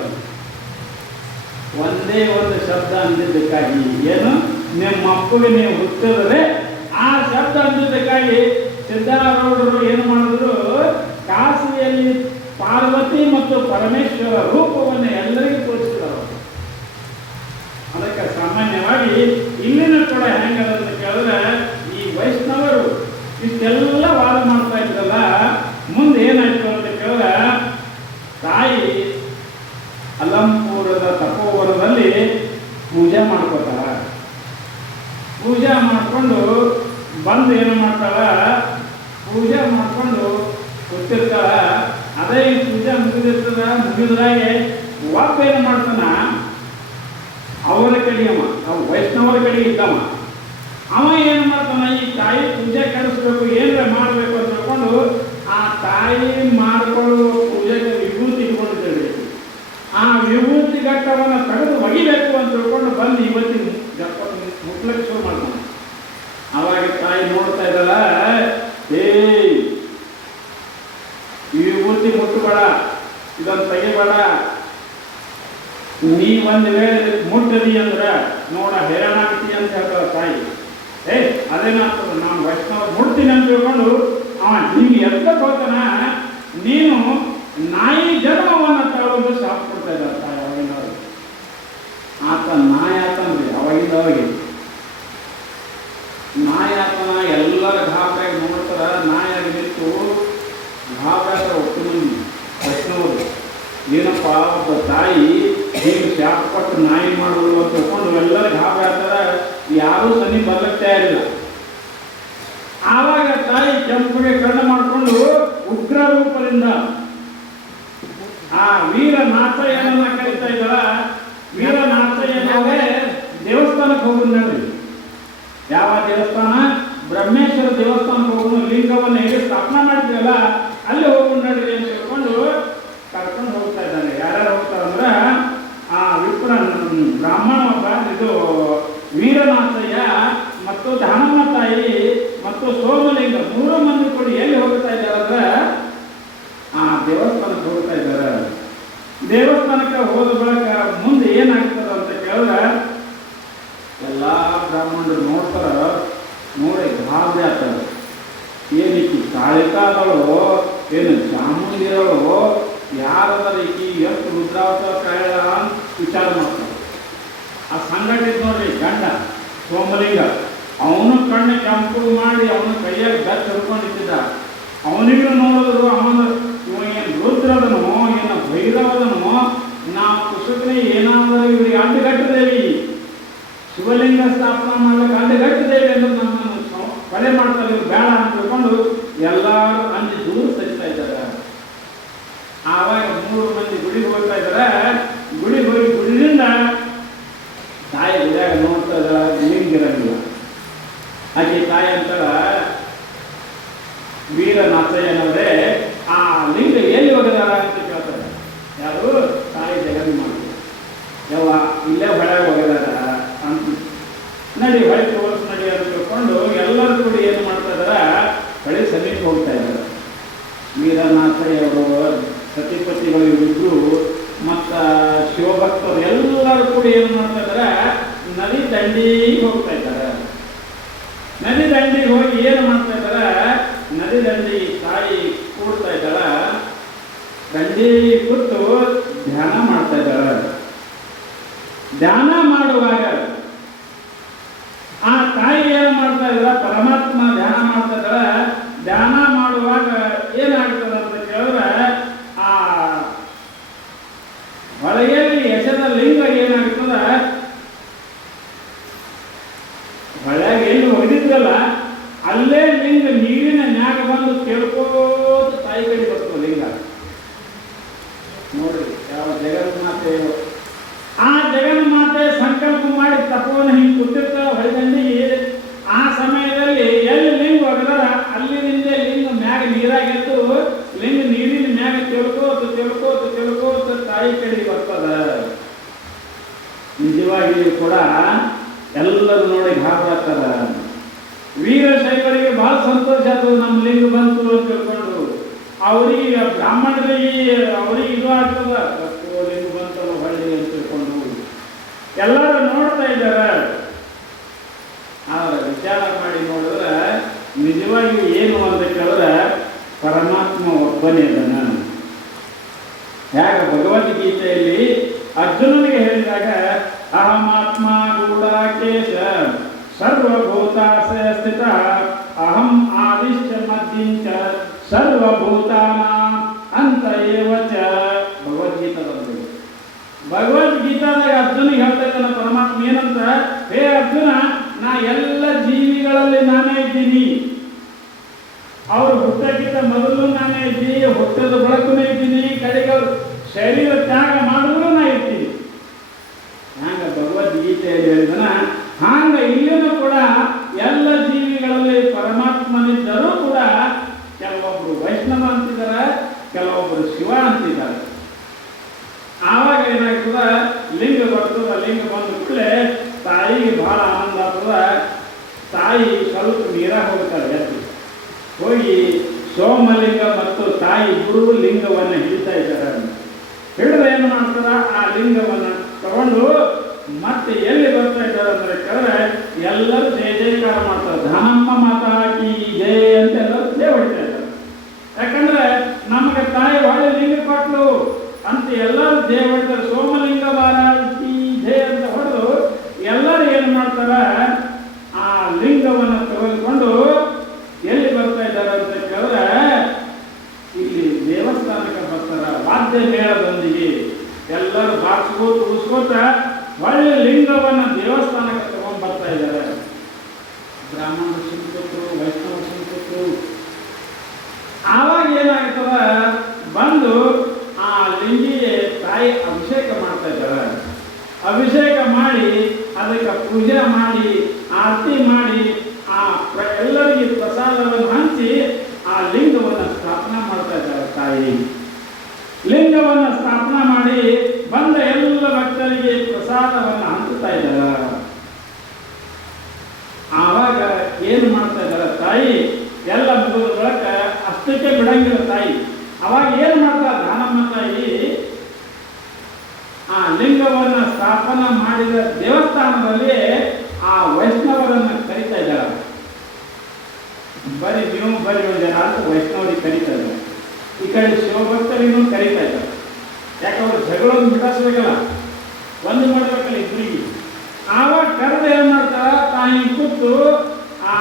ಒಂದೇ ಒಂದು ಶಬ್ದ ಅಂದಿದ್ದಕ್ಕಾಗಿ ಏನು ನಿಮ್ಮ ಮಕ್ಕಳಿಗೆ ನೀವು ಹುಟ್ಟಿದ್ರೆ ಆ ಶಬ್ದ ಅಂದಿದ್ದಕ್ಕಾಗಿ ಸಿದ್ಧಾರೂಢರು ಏನು ಮಾಡಿದ್ರು, ಕಾಶಿಯಲ್ಲಿ ಪಾರ್ವತಿ ಮತ್ತು ಪರಮೇಶ್ವರ ರೂಪವನ್ನು ಎಲ್ಲರಿಗೂ ತೋರಿಸಿದರು. ಅದಕ್ಕೆ ಸಾಮಾನ್ಯವಾಗಿ ಇಲ್ಲಿನ ಕೂಡ ಹೆಂಗದ ಅಂತ ಕೇಳಿದ್ರೆ, ಈ ವೈಷ್ಣವರು ಇಷ್ಟೆಲ್ಲ ವಾದ ಮಾಡ್ತಾ ಇದ್ರಲ್ಲ, ಮುಂದೆ ಏನಾಯ್ತು ಅಂತ ಕೇಳಿದ್ರೆ, ತಾಯಿ ಅಲಂಪುರದ ತಪೋವನದಲ್ಲಿ ಪೂಜೆ ಮಾಡ್ಕೋತಾರ. ಪೂಜೆ ಮಾಡಿಕೊಂಡು ಬಂದು ಏನು ಮಾಡ್ತಾಳ, ಪೂಜೆ ಮಾಡಿಕೊಂಡು ಕೂತಿರ್ತಾಳ. ಅದೇ ಈ ಪೂಜೆ ಮುಗಿದ್ರಾಗೆ ಒಬ್ಬ ಏನು ಮಾಡ್ತಾನ, ಅವರ ಕಡೆಯವ, ಅವ ವೈಷ್ಣವರ ಕಡೆ ಇದ್ದವ, ಅವ ಏನು ಮಾಡ್ತಾನ, ಈ ತಾಯಿ ಪೂಜೆ ಕಳಿಸ್ಬೇಕು, ಏನಾರ ಮಾಡಬೇಕು ಅಂತ ಹೇಳ್ಕೊಂಡು ಆ ತಾಯಿ ಮಾಡಿಕೊಳ್ಳುವ ಪೂಜೆಗೆ ವಿಭೂತಿ ಇಟ್ಕೊಂಡಿದ್ದೇವೆ. ಆ ವಿಭೂತಿ ಘಟ್ಟವನ್ನು ತೆಗೆದು ಒಗಿಬೇಕು ಅಂತ ಹೇಳ್ಕೊಂಡು ಬಂದು ಇವತ್ತಿನ ಮುಟ್ಲಕ್ಕೆ ಶುರು ಮಾಡ್ತಾನೆ. ಅವಾಗ ತಾಯಿ ನೋಡ್ತಾ ಇದ್ದಲ್ಲ, ಈ ವಿಭೂತಿ ಮುಟ್ಟಬೇಡ, ಇದನ್ನು ತೆಗಿಬೇಡ, ನೀ ಒಂದು ವೇಳೆ ಮುಟ್ಟದಿ ಅಂದ್ರೆ ನೋಡ ಹೈರಾಣಾಗ್ತಿ ಅಂತ ಹೇಳ್ತಾರ ತಾಯಿ. ಅದೇನಾಗ್ತದೆ, ನಾನು ವೈಷ್ಣವ ಮುಡ್ತೀನಿ ಅಂತ ಹೇಳ್ಕೊಂಡು ಅವ ನಿಮ್ಗೆ ಎತ್ತಕ್ಕೆ ಹೋಗ್ತಾನ, ನೀನು ನಾಯಿ ಜನ್ಮವನ್ನು ತಾಳೋದು ಶಾಪ್ ಕೊಡ್ತಾ ಇದ್ದಾರೆ ತಾಯಿ. ಅವಾಗಿಂದವಾಗಿ ಆತ ನಾಯಿ ಆತನ್ರಿ. ಅವಾಗಿಂದವಾಗಿ ನಾಯಿ ಆತನ ಎಲ್ಲರ ಘಾಬರಾಗಿ ನೋಡ್ತಾರ. ನಾಯಾಗಿ ನಿಂತು ಘಾಬರಾಗ ಒಟ್ಟು ಮಂದಿ ವೈಷ್ಣವರು ಏನಪ್ಪ ಒಬ್ಬ ತಾಯಿ ಹೀಗೆ ಶಾಪ್ ಕೊಟ್ಟು ನಾಯಿ ಮಾಡೋದು ಅಂತ ತಿಳ್ಕೊಂಡು ಎಲ್ಲರೂ ಗಾಬರಿ ಆಗ್ತಾರ. ಯಾರೂ ಸನಿ ಬರ್ಲಿಕ್ಕೆ ತಯಾರಿಲ್ಲ. ಆವಾಗ ತಾಯಿ ಕೆಂಪುಗೆ ಕಣ್ಣು ಮಾಡಿಕೊಂಡು ಉಗ್ರ ರೂಪದಿಂದ ಆ ವೀರನಾಥ ಏನನ್ನ ಕರೀತಾ ಇದ್ದಾರ. ವೀರನಾಥ ಏನಾದ್ರೆ ದೇವಸ್ಥಾನಕ್ಕೆ ಹೋಗುದು ನೋಡ್ರಿ. ಯಾವ ದೇವಸ್ಥಾನ? ಬ್ರಹ್ಮೇಶ್ವರ ದೇವಸ್ಥಾನಕ್ಕೆ ಹೋಗುದು. ಲಿಂಗವನ್ನು ಹೇಗೆ ಸ್ಥಾಪನಾ ಮಾಡಿದ್ರಲ್ಲ ಅಲ್ಲಿ ಹೋಗುದು ನೋಡ್ರಿ ಅಂತ ಹೇಳ್ಕೊಂಡು ಕರ್ಕೊಂಡು ಹೋಗ್ತಾ ಇದ್ದಾನೆ. ಯಾರ್ಯಾರು ಹೋಗ್ತಾರಂದ್ರೆ ಆ ವಿಪ್ರ ಬ್ರಾಹ್ಮಣ ಒಬ್ಬ, ಇದು ವೀರನಾಥಯ್ಯ ಮತ್ತು ದಾನಮ್ಮ ತಾಯಿ ಮತ್ತು ಸೋಮಲಿಂಗ 3 ಮಂದಿ ಕೂಡಿ ಎಲ್ಲಿ ಹೋಗ್ತಾ ಇದ್ದಾರೆ ಅಂದ್ರೆ ಆ ದೇವಸ್ಥಾನಕ್ಕೆ ಹೋಗ್ತಾ ಇದ್ದಾರೆ. ದೇವಸ್ಥಾನಕ್ಕೆ ಹೋದ ಬಳಿಕ ಮುಂದೆ ಏನಾಗ್ತದ ಅಂತ ಕೇಳಿದ್ರೆ ಎಲ್ಲ ಬ್ರಾಹ್ಮಣರು ನೋಡ್ತಾರ. ನೋಡಿ ಗಾಬರಿ ಆಗ್ತಾರೆ. ಏನೀಕಿ ಕಾಳಿಕಾದಳು, ಏನು ಚಾಮುಂಡಿರಳು, ಯಾರದ ಈಕಿ ಎಷ್ಟು ರುದ್ರಾವತಾರ ಕಾಯಳ ಅಂತ ವಿಚಾರ ಮಾಡ್ತಾರೆ. ಆ ಸಂಘಟನೆ ನೋಡ್ರಿ ಗಂಡ ಸೋಮಲಿಂಗ, ಅವನು ಕಣ್ಣು ಕೆಂಪು ಮಾಡಿ ಅವನ ಕೈಯಾಗ ಗಚ್ಚ ಹಿಡ್ಕೊಂಡಿದ್ದ. ಅವನಿಗೂ ನೋಡಿದ್ರು ಅವನ ಇವ ಏನು ರುದ್ರದನೋ ಏನು ಭೈರವದನೋ, ನಾವು ಕುಸುಕನೆ ಏನಾದರೂ ಇವ್ರಿಗೆ ಅಡ್ಡಗಟ್ಟಿದೇವಿ, ಶಿವಲಿಂಗ ಸ್ಥಾಪನಾ ಮಾಡ್ಲಿಕ್ಕೆ ಅಡ್ಡಗಟ್ಟಿದೇವಿ ಅಂದ್ರೆ ನಮ್ಮನ್ನು ಕೊಲೆ ಮಾಡ್ತಾರೆ, ಇವ್ರು ಬೇಡ ಅಂತ ತಿಳ್ಕೊಂಡು ಎಲ್ಲರೂ ಅಂಜಿ ದೂರ ಸರಿತಾ ಇದ್ದಾರೆ. ಆವಾಗ 3 ಮಂದಿ ಗುಡಿಗೆ ಹೋಗ್ತಾ ಇದ್ದಾರೆ. ಗುಡಿಗೆ ಹೋಗಿ ಗುಡಿಯಿಂದ ತಾಯಿ ಗುಡಿಯಾಗ ನೋಡ್ತಾ ಇದ್ದಾಳ, ಲಿಂಗಿರಂಗಿಲ್ಲ. ಹಾಗೆ ತಾಯಿ ಅಂತಾಳ, ವೀರನಾಥಯ್ಯನವರೇ ಆ ಲಿಂಗ ಎಲ್ಲಿ ಹೋಗಿದಾರ ಅಂತ ಕೇಳ್ತಾರೆ. ಯಾರು? ತಾಯಿ ಜಗನ್ಮಾತೆ. ಯವ್ವ ಇಲ್ಲೇ ಹೊಳೆಗೆ ಹೋಗಿದಾರ ಅಂತ. ನಡಿ ಹೊಳೆ ತೋರಿಸ್ ನಡಿ ಅಂತ ತಿಳ್ಕೊಂಡು ಎಲ್ಲರೂ ಕೂಡಿ ಏನು ಮಾಡ್ತಾ ಇದಾರ, ಹೊಳೆ ಸಮೀಪ ಹೋಗ್ತಾ ಇದ್ದಾರೆ. ವೀರನಾಥಯ್ಯವರು ಸತಿಪತಿಗಳು ಇಬ್ಬರು ಮತ್ತು ಶಿವಭಕ್ತರು ಎಲ್ಲರೂ ಕೂಡಿ ಏನು ಮಾಡ್ತಾ ಇದ್ದಾರೆ, ನದಿ ದಂಡಿಗೆ ಹೋಗ್ತಾ ಇದ್ದಾರೆ. ನದಿ ದಂಡಿಗೆ ಹೋಗಿ ಏನು ಮಾಡ್ತಾ ಇದ್ದಾರೆ, ನದಿ ದಂಡಿ ತಾಯಿ ಕೂಡ್ತಾ ಇದ್ದಾಳ. ದಂಡಿ ಕೂತು ಧ್ಯಾನ ಮಾಡ್ತಾ ಇದ್ದಾಳೆ. ಧ್ಯಾನ ಮಾಡುವಾಗ ಆ ತಾಯಿ ಏನು ಮಾಡ್ತಾ ಇದ್ದಾಳ, ಪರಮಾತ್ಮ ಧ್ಯಾನ ಮಾಡ್ತಾ ಇದ್ದಾಳ. ಧ್ಯಾನ ಮಾಡುವಾಗ ಏನಾಗ್ತದೆ ಅಂತ ಕೇಳಿದ್ರೆ, ಆ ಹೊಳೆಯಲ್ಲಿ ಎಸೆದ ಲಿಂಗ ಏನಾಗ್ತದ, ಹೊಳೆಗೆ ಎಲ್ಲಿ ಹೊಡೆದಿದ್ರಲ್ಲ ಅಲ್ಲೇ ಲಿಂಗ ನೀರಿನ ನ್ಯಾಗ ಬಂದು ಕೇಳ್ಕೋತ ತಾಯಿ ಕಡೆ ಬರ್ತದೆ ಲಿಂಗ. ನೋಡ್ರಿ ಯಾವ ಜಗನ್ಮಾತೆ. ಆ ಜಗನ್ಮಾತೆ ಸಂಕಲ್ಪ ಮಾಡಿ ತಪವನ್ನು ಹಿಂಗೆ ಕೂತಿರ್ತಾವ ಹೊಳೆದಂಡಿಗೆ. ಆ ಸಮಯದಲ್ಲಿ ಎಲ್ಲಿ ಲಿಂಗ ಒಗದಾರ ಅಲ್ಲಿಂದ ಲಿಂಗ ಮ್ಯಾಗ ನೀರಾಗೆದ್ದು ಲಿಂಗ ನೀರಿನ ಮ್ಯಾಗ ತಿಳ್ಕೋತ ತಾಯಿ ಕಡೆ ಬರ್ತದ. ನಿಜವಾಗಿಯೂ ಕೂಡ ಎಲ್ಲರೂ ನೋಡಿ ಗಾಬರಾಗ್ತಾರ. ವೀರಶೈವರಿಗೆ ಬಹಳ ಸಂತೋಷ ಆಯ್ತು, ನಮ್ಮ ಲಿಂಗ ಬಂತು ಅಂತ ತಿಳ್ಕೊಂಡು. ಅವರಿಗೆ ಬ್ರಾಹ್ಮಣರಿಗೆ ಅವರಿಗೆ ಇದು ಆಗ್ತದ, ಲಿಂಗ ಬಂತಲ್ಲ ಹೊಳ್ಳಿ ಅಂತ ತಿಳ್ಕೊಂಡು ಎಲ್ಲರೂ ನೋಡ್ತಾ ಇದ್ದಾರೆ. ಆದ್ರೆ ವಿಚಾರ ಮಾಡಿ ನೋಡಿದ್ರೆ ನಿಜವಾಗಿಯೂ ಏನು ಅಂತ ಕೇಳಿದ್ರೆ ಪರಮಾತ್ಮ ಒಬ್ಬನೇ ಅದನ್ನ. ಯಾಕೆ ಭಗವದ್ಗೀತೆಯಲ್ಲಿ ಅರ್ಜುನನಿಗೆ ಹೇಳಿದಾಗ ಅಹಮಾತ್ಮ ಗೂಢಾಕೇಶ ಸರ್ವಭೂತಾಶ್ರಯ ಸ್ಥಿತ ಅಹಂ ಆದಿಶ್ಚ ಮಧ್ಯಂಚ ಸರ್ವಭೂತಾನಾಂ ಅಂತ ಏವ ಚ ಭಗವದ್ಗೀತಾದಲ್ಲಿ. ಭಗವದ್ಗೀತಾದಾಗ ಅರ್ಜುನಿಗೆ ಹೇಳ್ತಾ ಇದ್ದಾನೆ ಪರಮಾತ್ಮ ಏನಂತ, ಹೇ ಅರ್ಜುನ, ನಾ ಎಲ್ಲ ಜೀವಿಗಳಲ್ಲಿ ನಾನೇ ಇದ್ದೀನಿ. ಅವರು ಹುಟ್ಟಕ್ಕಿಂತ ಮೊದಲು ನಾನೇ ಇದ್ದೀನಿ, ಹುಟ್ಟದ ಬಳಕನೇ ಇದ್ದೀನಿ, ಕಡೆಗೆ ಅವರು ಶರೀರ ತ್ಯಾಗ ಮಾಡಿದ್ರು ನಾ ಇರ್ತೀನಿ. ಹಂಗ ಭಗವದ್ಗೀತೆಯಲ್ಲಿ ಹೇಳಿದನ ಹಾಂಗ ಇಲ್ಲಿನೂ ಕೂಡ ಎಲ್ಲ ಜೀವಿಗಳಲ್ಲಿ ಪರಮಾತ್ಮನಿದ್ದರೂ ಕೂಡ ಕೆಲವೊಬ್ರು ವೈಷ್ಣವ ಅಂತಿದ್ದಾರೆ, ಕೆಲವೊಬ್ರು ಶಿವ ಅಂತಿದ್ದಾರೆ. ಆವಾಗ ಏನಾಗ್ತದ, ಲಿಂಗ ಬರ್ತದ. ಲಿಂಗ ಬಂದ ಕೂಡಲೇ ತಾಯಿಗೆ ಬಹಳ ಆನಂದ ಆಗ್ತದ. ತಾಯಿ ಸ್ವಲ್ಪ ನೀರಾಗ ಹೋಗ್ತಾರೆ, ಎತ್ತಿ ಹೋಗಿ ಸೋಮಲಿಂಗ ಮತ್ತು ತಾಯಿ ಇಬ್ಬರು ಲಿಂಗವನ್ನು ಹಿಡಿತಾ ಇದ್ದಾರೆ. ಹಿಡಿದು ಏನು ಮಾಡ್ತಾರ, ಆ ಲಿಂಗವನ್ನು ತಗೊಂಡು ಮತ್ತೆ ಎಲ್ಲಿ ಬರ್ತಾ ಇದ್ದಾರೆ ಅಂದ್ರೆ ಕೇಳಿದ್ರೆ ಎಲ್ಲರೂ ಜಯ ಜಯಕಾರ ಮಾಡ್ತಾರೆ. ಧನಮ್ಮ ಮಾತಾ ಕಿ ಜಯ ಅಂತ ಎಲ್ಲರೂ ಜಯ ಹೊಡಿತಾ ಇದ್ದಾರೆ. ಯಾಕಂದ್ರೆ ನಮಗೆ ತಾಯಿ ಒಳ್ಳೆ ಲಿಂಗ ಕೊಟ್ಲು ಅಂತ ಎಲ್ಲರೂ ಜಯ ಹೊಡಿತಾರೆ. ಸೋಮಲಿಂಗ ವಾರಾಣಸಿ ಜಯ ಅಂತ ಹೊಡೆದು ಎಲ್ಲರೂ ಏನು ಮಾಡ್ತಾರ, ಆ ಲಿಂಗವನ್ನು ತೆಗೆದುಕೊಂಡು ಎಲ್ಲಿ ಬರ್ತಾ ಇದ್ದಾರೆ ಅಂತ ಕೇಳಿದ್ರೆ ಇಲ್ಲಿ ದೇವಸ್ಥಾನಕ್ಕೆ ಬರ್ತಾರ. ವಾದ್ಯ ಮೇಳದೊಂದಿಗೆ ಎಲ್ಲರೂ ಬಾರಿಸ್ಕೋತ ಉಳಿಸ್ಕೋತ ಒಳ್ಳೆ ಲಿಂಗವನ್ನು ದೇವಸ್ಥಾನಕ್ಕೆ ತಗೊಂಡು ಬರ್ತಾ ಇದ್ದಾರೆ. ಬ್ರಾಹ್ಮಣ ಸುಂಕರು, ವೈಷ್ಣವ ಸುಂಕರು. ಆವಾಗ ಏನಾಗ್ತದ, ಬಂದು ಆ ಲಿಂಗಿಗೆ ತಾಯಿ ಅಭಿಷೇಕ ಮಾಡ್ತಾ ಇದ್ದಾರೆ. ಅಭಿಷೇಕ ಮಾಡಿ ಅದಕ್ಕೆ ಪೂಜೆ ಮಾಡಿ ಆರತಿ ಮಾಡಿ ಆ ಎಲ್ಲರಿಗೆ ಪ್ರಸಾದವನ್ನು ಹಂಚಿ ಆ ಲಿಂಗವನ್ನು ಸ್ಥಾಪನಾ ಮಾಡ್ತಾ ಇದ್ದಾರೆ ತಾಯಿ. ಲಿಂಗವನ್ನು ಸ್ಥಾಪನಾ ಮಾಡಿ ಬಂದ ಎಲ್ಲ ಭಕ್ತರಿಗೆ ಪ್ರಸಾದವನ್ನು ಹಂಚುತ್ತಾ ಇದ್ದಾರೆ. ಆವಾಗ ಏನು ಮಾಡ್ತಾ ಇದ್ದಾರೆ ತಾಯಿ, ಎಲ್ಲ ಮುಗಿದ ಬಳಿಕ ಅಷ್ಟಕ್ಕೆ ಬಿಡಂಗಿಲ್ಲ ತಾಯಿ. ಅವಾಗ ಏನು ಮಾಡ್ತಾರೆ ದಾನಮ್ಮ ತಾಯಿ, ಆ ಲಿಂಗವನ್ನು ಸ್ಥಾಪನಾ ಮಾಡಿದ ದೇವಸ್ಥಾನದಲ್ಲಿ ಆ ವೈಷ್ಣವರನ್ನು ಕರೀತಾ ಇದ್ದಾರೆ. ಬರೀ ನೀವು ಬರೀ ಜನ ಅಂತ ವೈಷ್ಣವರಿಗೆ ಕರೀತಾ ಇದ್ದಾರೆ. ಈ ಕಡೆ ಶಿವಭಕ್ತರಿಗೂ ಕರೀತಾ ಇದ್ದಾರೆ. ಯಾಕಂದ್ರೆ ಜಗಳವನ್ನು ಬಿಡಿಸ್ಬೇಕಲ್ಲ, ಒಂದು ಮಾಡ್ಬೇಕಲ್ಲ ಇಬ್ಬರಿಗೆ. ಆವಾಗ ಕರೆದು ಏನು ಮಾಡ್ತಾರ, ತಾಯಿ ಕೂತು ಆ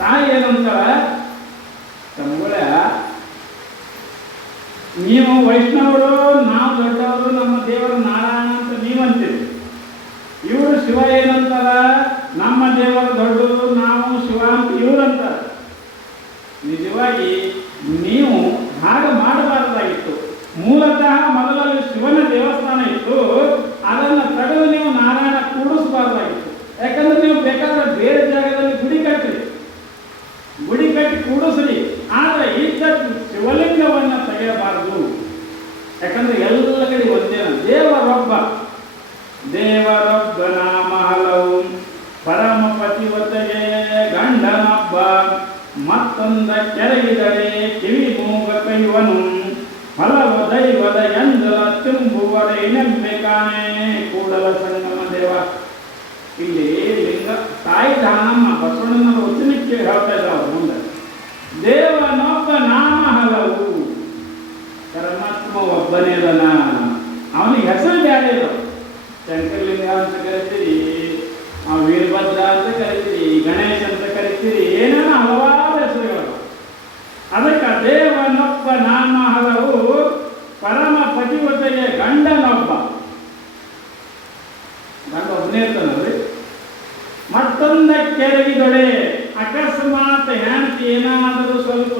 ತಾಯಿ ಏನಂತಾರ, ತಮ್ಮಗಳ ನೀವು ವೈಷ್ಣವರು, ನಾವು ದೊಡ್ಡವರು, ನಮ್ಮ ದೇವರು ನಾರಾಯಣ ಅಂತ ನೀವಂತೀರಿ. ಇವರು ಶಿವ ಏನಂತಾರ, ನಮ್ಮ ದೇವರು ದೊಡ್ಡವರು, ನಾವು ಶಿವ ಅಂತ ಇವ್ರಂತಾರ. ನಿಜವಾಗಿ ನೀವು ಹಾಗೆ ಮಾಡಬಾರ್ದಾಗಿತ್ತು. ಮೂಲತಃ ಮೊದಲಲ್ಲಿ ಶಿವನ ದೇವಸ್ಥಾನ ಇತ್ತು, ಅದನ್ನು ತಡೆದು ನೀವು ನಾರಾಯಣ ಕೂಡಿಸಬಾರ್ದಾಗಿತ್ತು. ಯಾಕಂದ್ರೆ ನೀವು ಬೇಕಾದ್ರೆ ಬೇರೆ ಜಾಗದಲ್ಲಿ ಗುಡಿ ಕಟ್ಟಿ ಕೂಡಿಸ್ರಿ, ಆದರೆ ಇದ್ದ ಶಿವಲಿಂಗವನ್ನು ತೆಗೆಯಬಾರದು. ಯಾಕಂದ್ರೆ ಎಲ್ಲ ಕಡೆ ಒಂದೇನ, ದೇವರೊಬ್ಬ ನಾಮ ಹಲವು, ಪರಮ ಪತಿವತೆಗೆ ಗಂಡನೊಬ್ಬ, ಮತ್ತೊಂದ ಕೆರಗಿದರೆ ಕಿವಿ ಮೂಗ ಕೈವನು, ಹಲವು ದೈವದ ಎಂದಲ ತುಂಬುವರೆ ನೆಂಬೆಕಾನೆ ಕೂಡಲ ಸಂಗಮ ದೇವ. ಇಲ್ಲಿ ಲಿಂಗ ತಾಯಿ ದಾನಮ್ಮ ಬಸವಣ್ಣನ ವಚನಕ್ಕೆ ಹೇಳ್ತಾ ಇದ್ದಾರೆ ಮುಂದೆ. ದೇವನೊಬ್ಬ ನಾಮ ಹಲವು, ಪರಮಾತ್ಮ ಒಬ್ಬನೇ ಅದನ. ಅವನಿಗೆ ಹೆಸರು ಬೇರೆ ಇಲ್ಲ. ಶಂಕರಲಿಂಗ ಅಂತ ಕರಿತೀರಿ, ವೀರಭದ್ರ ಅಂತ ಕರಿತೀರಿ, ಗಣೇಶ ಅಂತ ಕರಿತೀರಿ, ಏನೇನೋ ಹಲವಾರು ಹೆಸರುಗಳು. ಅದಕ್ಕೆ ದೇವನೊಬ್ಬ ನಾಮ ಹಲವು, ಪರಮ ಪತಿವತೆಗೆ ಗಂಡನೊಬ್ಬ. ಗಂಡ ಒಬ್ಬನೇ ಇರ್ತಾನಲ್ರಿ. ಮತ್ತೊಂದ ಕೆರಗಿದೊಡೆ, ಅಕಸ್ಮಾತ್ ಹೆಂಡತಿ ಏನಾದರೂ ಸ್ವಲ್ಪ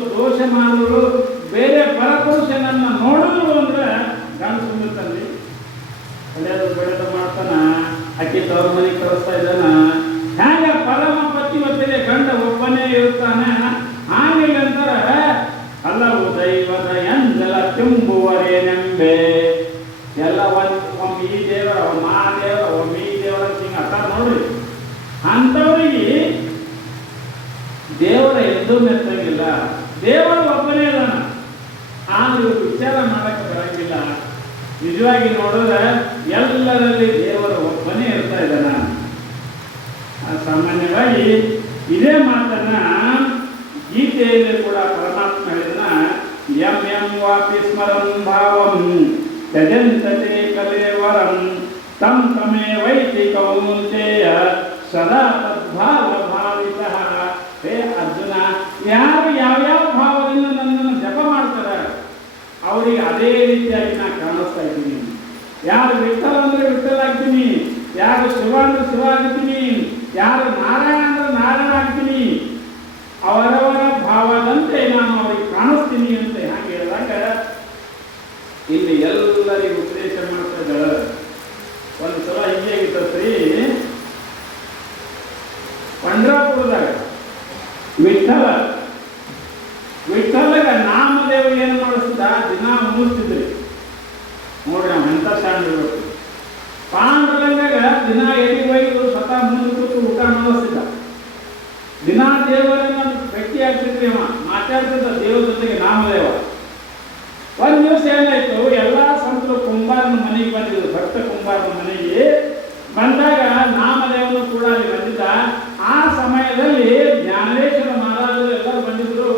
ದೇವರು ಒಬ್ಬನೇ ಅದಾನ. ಆದರೂ ವಿಚಾರ ಮಾಡಕ್ಕೆ ಬರಂಗಿಲ್ಲ. ನಿಜವಾಗಿ ನೋಡಿದ್ರೆ ಎಲ್ಲರಲ್ಲಿ ದೇವರು ಒಬ್ಬನೇ ಇರ್ತಾ ಇದ್ದಾನ. ಸಾಮಾನ್ಯವಾಗಿ ಇದೇ ಮಾತನ್ನ ಗೀತೆಯಲ್ಲಿ ಕೂಡ ಪರಮಾತ್ಮ ಹೇಳಿದನ, ಯಂ ಯಂ ವಾಪಿ ಸ್ಮರಂ ಭಾವಂ ತ್ಯಜಂತತೆ ಕಲೇವರಂ ತಂ ತಮೇ ವೈತಿ ಕೌಂತೆಯ ಸದಾ ತದ್ಭಾವ ಭಾವಿತಃ. ಹೇ ಅರ್ಜುನ, ಯಾರು ಯಾವ್ಯಾವ ಭಾವದಿಂದ ನನ್ನನ್ನು ಜಪ ಮಾಡ್ತಾರೆ ಅವರಿಗೆ ಅದೇ ರೀತಿಯಾಗಿ ನಾನು ಕಾಣಿಸ್ತಾ ಇದ್ದೀನಿ. ಯಾರು ವಿಠಲ ಅಂದ್ರೆ ವಿಠಲ ಆಗ್ತೀನಿ, ಯಾರು ಶಿವ ಅಂದ್ರೆ ಶಿವ ಆಗ್ತೀನಿ, ಯಾರು ನಾರಾಯಣ ಅಂದ್ರೆ ನಾರಾಯಣ ಆಗ್ತೀನಿ. ಅವರವರ ಭಾವದಂತೆ ನಾನು ಅವರಿಗೆ ಕಾಣಿಸ್ತೀನಿ ಅಂತ ಹಾಗೆ ಹೇಳಿದಾಗ ಇಲ್ಲಿ ಎಲ್ಲರಿಗೂ ಉಪದೇಶ ಮಾಡ್ತಾ ಇದ್ದಾಳೆ. ಒಂದು ಸಲ ಹಿಂಗೆ ಆಗಿತ್ತಂತ್ರಿ, ಪಂಡ್ರಾಪುರದಾಗ ವಿಠಲಗ ನಾಮದೇವ ಏನು ಮಾಡಿಸ್ದ, ದಿನ ಮುಗಿಸ್ತಿದ್ರಿ ನೋಡ್ರಿ. ನಾವು ಎಂತ ಶಾಂತ ಇರ್ಬೇಕು. ಪಾಂಡುರಂಗಾಗ ದಿನ ಎಲ್ಲಿ ಒಯ್ದು ಸ್ವತಃ ಮುಂದೆ ಕೂತು ಊಟ ಮಾಡಿಸ್ತಿದ್ದ. ದಿನ ದೇವರನ್ನ ಭೇಟಿ ಆಗ್ತಿದ್ರಿ, ಅವ ಮಾತಾಡ್ತಿದ್ದ ದೇವ್ರ ಜೊತೆಗೆ ನಾಮದೇವ. ಒಂದ್ ದಿವಸ ಏನಾಯ್ತು, ಎಲ್ಲಾ ಸಂತರು ಕುಂಬಾರನ ಮನೆಗೆ ಬಂದಿದ್ರು. ಭಕ್ತ ಕುಂಬಾರನ ಮನೆಗೆ ಬಂದಾಗ ನಾಮದೇವನು ಕೂಡ ಅಲ್ಲಿ ಬಂದಿದ್ದ. ಆ ಸಮಯದಲ್ಲಿ ಜ್ಞಾನೇಶ್ವರ ಮಹಾರಾಜರು ಎಲ್ಲರೂ ಬಂದಿದ್ರು.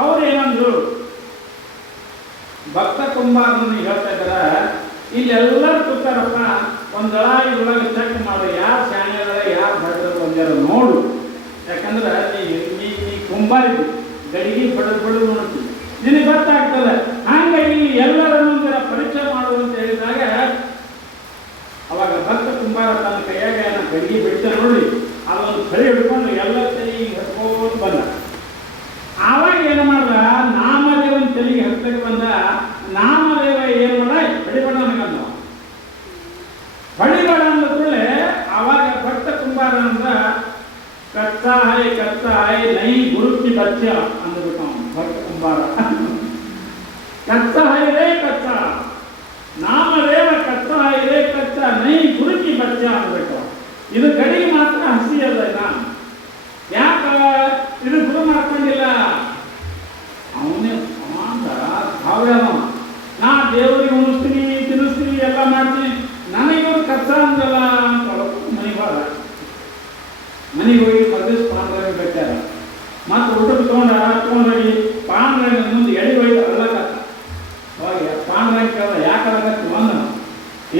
ಅವ್ರು ಏನಂದ್ರು, ಭಕ್ತ ಕುಂಬಾರನಿಗೆ ಹೇಳ್ತಾ ಇದ್ದಾರ, ಇಲ್ಲೆಲ್ಲರೂ ಕೂತಾರಪ್ಪ, ಒಂದಳ ಇದ್ರೊಳಗೆ ಚೆಕ್ ಮಾಡು, ಯಾರು ಶಾಣ್ಯರ ಯಾರು ಭಟ್ರ ಒಂದರ ನೋಡು. ಯಾಕಂದ್ರೆ ನೀ ಕುಂಬಾರಿದ್ದಿ, ಗಡಿಗೆ ಬಡದು ನೋಡ್ತೀವಿ, ನಿನಗೆ ಗೊತ್ತಾಗ್ತದೆ. ಹಾಗಾಗಿ ಎಲ್ಲರನ್ನೂ ಪರೀಕ್ಷೆ ಮಾಡುವಂತ ಹೇಳಿದಾಗ ಅವಾಗ ಭಕ್ತ ಕುಂಬಾರ ತನ್ನ ಕೈಯಾಗ ಗಡಿಗೆ ಬಿಡ್ತ ನೋಡಿ, ಅದೊಂದು ಕೈ ಹಿಡ್ಕೊಂಡು ಎಲ್ಲ ತೆಲಿಗೆ ಹತ್ಕೋತ ಬಂದ. ಆವಾಗ ಏನು ಮಾಡ್ದ, ನಾಮದೇವನ ತೆಲಿಗೆ ಹತ್ತಕ್ಕೆ ಬಂದ. ನಾಮದೇವ ಏನು ಮಾಡ, ಹೊಡಿಬೇಡ ನನಗಂದ. ಹೊಡಿಬೇಡ ಅಂದ ಕೂಡಲೇ ಆವಾಗ ಭಕ್ತ ಕುಂಬಾರ ಅಂದ್ರ ಕಚ್ಚಾ ಹೈ ನೈ ಗುರುಕಿ ಬಚ್ಚ ಅಂದ್ಬಿಟ್ಟು ಭಕ್ತ ಕುಂಬಾರ. ಕಚ್ಚಾ ಹೈ ರೇ ಕಚ್ಚಾ, ನಾಮದೇವ ಕಚ್ಚಾ ಹೈ ರೇ ಕಚ್ಚಾ ನೈ ಗುರುಕಿ ಬಚ್ಚ ಅಂದ್ಬಿಟ್ಟು. ಇದು ಗಡಿಗೆ ಮಾತ್ರ ಹಸಿ ಅದ. ಯಾಕ ಇದು ಗುರು ಮಾಡ್ಕೊಂಡಿಲ್ಲ, ಅವನೇ ಭಾವ್ಯಾನ. ನಾ ದೇವರಿಗೆ ಉಣಿಸ್ತೀನಿ, ತಿನ್ನಿಸ್ತೀನಿ, ಎಲ್ಲ ಮಾಡ್ತೀನಿ, ನನಗಿವ್ರು ಕಚ್ಚಾ ಅಂದಲ್ಲ ಅಂತ ಮನೆಗೆ ಹೋದ. ಮನೆಗೆ ಹೋಗಿ ಮದ್ದಿಸ್ ಪಾಂಡ್ರಾಗ ಬೆಟ್ಟಾರ. ಮತ್ತೆ ಊಟಕ್ಕೆ ತಗೊಂಡೋಗಿ ಪಾಂಡ್ರಾಗ ಮುಂದೆ ಎಡಿ ಹೋಯ್ತು ಅಲ್ಲಕತ್ತ. ಅವಾಗ ಪಾಂಡ್ರಾಗ ಕೇಳ, ಯಾಕೆ ಅಲ್ಲಕತ್ತಿ ಬಂದ,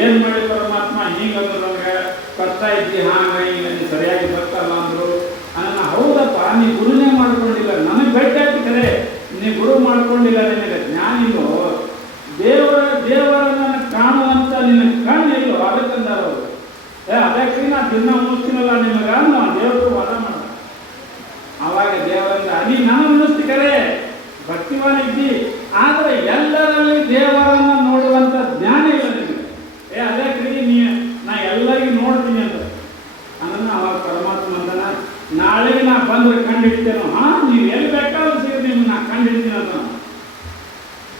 ಏನು ಮಾಡಿ ಪರಮಾತ್ಮ ಹಿಂಗಂದ್ರು, ನಮಗೆ ಕಷ್ಟ ಇದ್ದಿ, ಹಾಂಗ ಹಿಂಗ ನೀನು ಸರಿಯಾಗಿ ಬರ್ತಲ್ಲ ಅಂದ್ರು. ನನ್ನ ಹೌದಪ್ಪ, ನೀ ಗುರುನೇ ಮಾಡ್ಕೊಂಡಿಲ್ಲ, ನನಗೆ ಭೇಟಿಯಾಗಿ ಕರೆ ನೀ ಗುರು ಮಾಡ್ಕೊಂಡಿಲ್ಲ, ನಿನಗೆ ಜ್ಞಾನ ಇಲ್ಲೋ, ದೇವರನ್ನ ಕಾಣುವಂತ ನಿನ್ನ ಕಣ್ಣು ಇಲ್ಲೋ, ಅದಕ್ಕಂದಾರ ಅವರು. ಅದಕ್ಕೆ ನಾ ದಿನ ಮುಗಿಸ್ತೀನಲ್ಲ ನಿಮಗ ದೇವರು ವಾದ ಮಾಡ. ಆವಾಗ ದೇವರಿಂದ ನೀ ನಾನು ಮುಗಿಸ್ತಿ ಕರೆ ಭಕ್ತಿವಾನ ಇದ್ದಿ, ಆದ್ರೆ ಎಲ್ಲರಲ್ಲಿ ದೇವರನ್ನ ನೋಡುವಂತ ಜ್ಞಾನ ಇಲ್ಲ ನಿಮಗೆ. ಅದಕ್ಕೆ ನಾ ಎಲ್ಲರಿಗೂ ನೋಡ್ತೀನಿ ಅಂತ ಅದನ್ನ ಅವಾಗ ಪರಮಾತ್ಮ ಅಂತಾನ, ನಾಳೆಗೆ ನಾ ಬಂದ್ರೆ ಕಂಡು ಹಿಡಿತೇನೋ. ನೀವು ಎಲ್ಲಿ ಬೇಕಾದ್ರೂ ಸಿಗಿ ನಿಮ್ಗೆ ನಾ ಕಂಡು ಹಿಡಿತೀನಿ ಅಂತ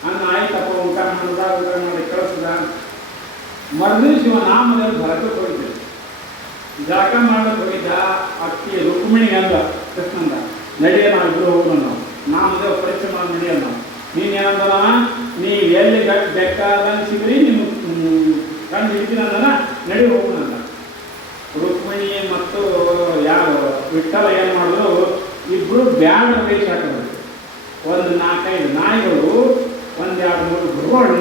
ಅನ್ನ. ಆಯ್ತಪ್ಪ, ಊಟ ಮಾಡಿ ಕಳಿಸ್ದ. ಮರುದಿವ್ಸ ಇವ ನಾಮದೇವ್ರ ಹೊರಕ್ಕೆ ಹೋಗಿದ್ದೆ, ಜಾಗ ಮಾಡಕ್ಕೆ ಹೋಗಿದ್ದ. ಅಕ್ಕಿ ರುಕ್ಮಿಣಿಗೆ ಅಂದ ಕೃಷ್ಣಂದ, ನಡೆಯ ನಾವು ಇಬ್ಬರು ಹೋಗೋಣ, ನಾವು ನಾಮದೇವ್ ಪರೀಕ್ಷೆ ಮಾಡಿ ನಡೆಯಲ್ಲ. ನೀನೇನಂದಲ್ಲ, ನೀವು ಎಲ್ಲಿ ಬೇಕಾದಂಗೆ ಸಿಗ್ರಿ, ನಿಮ್ಮ ಕಂಡು ಹಿಡ್ತೀನಿ ಅಂದನ, ನಡಿ ಹೋಗೋಣ. ರುಕ್ಮಿಣಿ ಮತ್ತು ಯಾರು ವಿಠಲ ಏನು ಮಾಡಿದ್ರು, ಇಬ್ರು ಬ್ಯಾಡ ವೇಷ ಹಾಕಿದ್ರು. ಒಂದು 4-5 ನಾಯಿಗಳು, 1-2-3 ಗುರುಗಳು,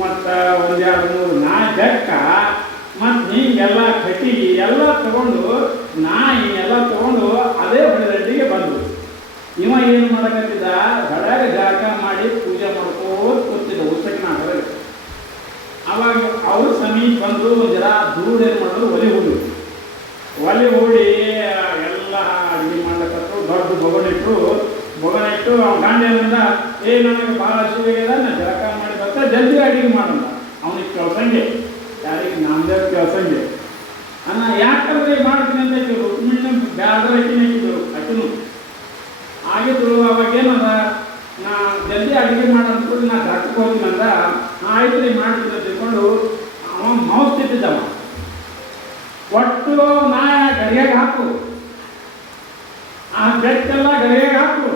ಮತ್ತು 1-2-3 ನಾಯಿ ಬೆಕ್ಕ, ಮತ್ತು ಹಿಂಗೆಲ್ಲ ಕಟ್ಟಿಗೆ ಎಲ್ಲ ತಗೊಂಡು, ನಾಯಿ ಎಲ್ಲ ತಗೊಂಡು ಅದೇ ಹೊಡೆದಟ್ಟಿಗೆ ಬಂದರು. ಇವ ಏನು ಮಾಡಕತ್ತಿದ್ದ, ಹೊರಗೆ ಜಾಗ ಮಾಡಿ ಪೂಜೆ ಮಾಡ್ಕೋತ ಕೂತಿದ್ದ ಉತ್ಸಕನ ಹೊರಗೆ. ಅವಾಗ ಅವ್ರು ಸಮೀಪ ಬಂದು ಜರ ದೂರ ಏನು ಮಾಡಿದ್ರು, ಒಲೆ ಹೂಡಿ ಎಲ್ಲ ಅಡುಗೆ ಮಾಡ್ಲಕತ್ತು. ದೊಡ್ಡ ಬೊಗಣಿಟ್ಟು ಅವ್ನ ಗಂಡ ಏನಂದ, ನನಗೆ ಭಾಳ ಹಸಿವಾಗ್ಯದ, ನಾನು ಜಳಕ ಮಾಡಿ ಬರ್ತಾ ಜಲ್ದಿ ಅಡುಗೆ ಮಾಡೋಣ. ಅವನಿಗೆ ಕೆಲಸಂಗೆ, ಯಾರಿಗೆ ನಾಮದೇವ್ ಕೆಲಸಂಗೆ ಅನ್ನ. ಯಾಕಂದ್ರೆ ಮಾಡ್ತೀನಿ ಅಂತ ಇದ್ರು, ರುಕ್ಮಿಣಿ ಬ್ಯಾಡ್ರ ಹಾಕಿದ್ರು, ಅಕ್ಕನು ಆಗಿದ್ರು. ಅವಾಗ ಏನಂದ, ನಾ ಜಲ್ದಿ ಅಡುಗೆ ಮಾಡೋದು, ನಾ ದಾಟಕ್ಕೆ ಹೋಗ್ತೀನಿ ಅಂದ. ಆಯ್ತು ರೀ ಮಾಡ್ತೀನಿ ಅಂತ ತಿಳ್ಕೊಂಡು ಅವ ಮೌಸ್ತಿದ್ದವ. ಒಟ್ಟು ನಾಯ ಗಡಿಯಾಗ ಹಾಕು, ಆ ಬೆಟ್ಟೆಲ್ಲ ಗಡಿಯಾಗ ಹಾಕು,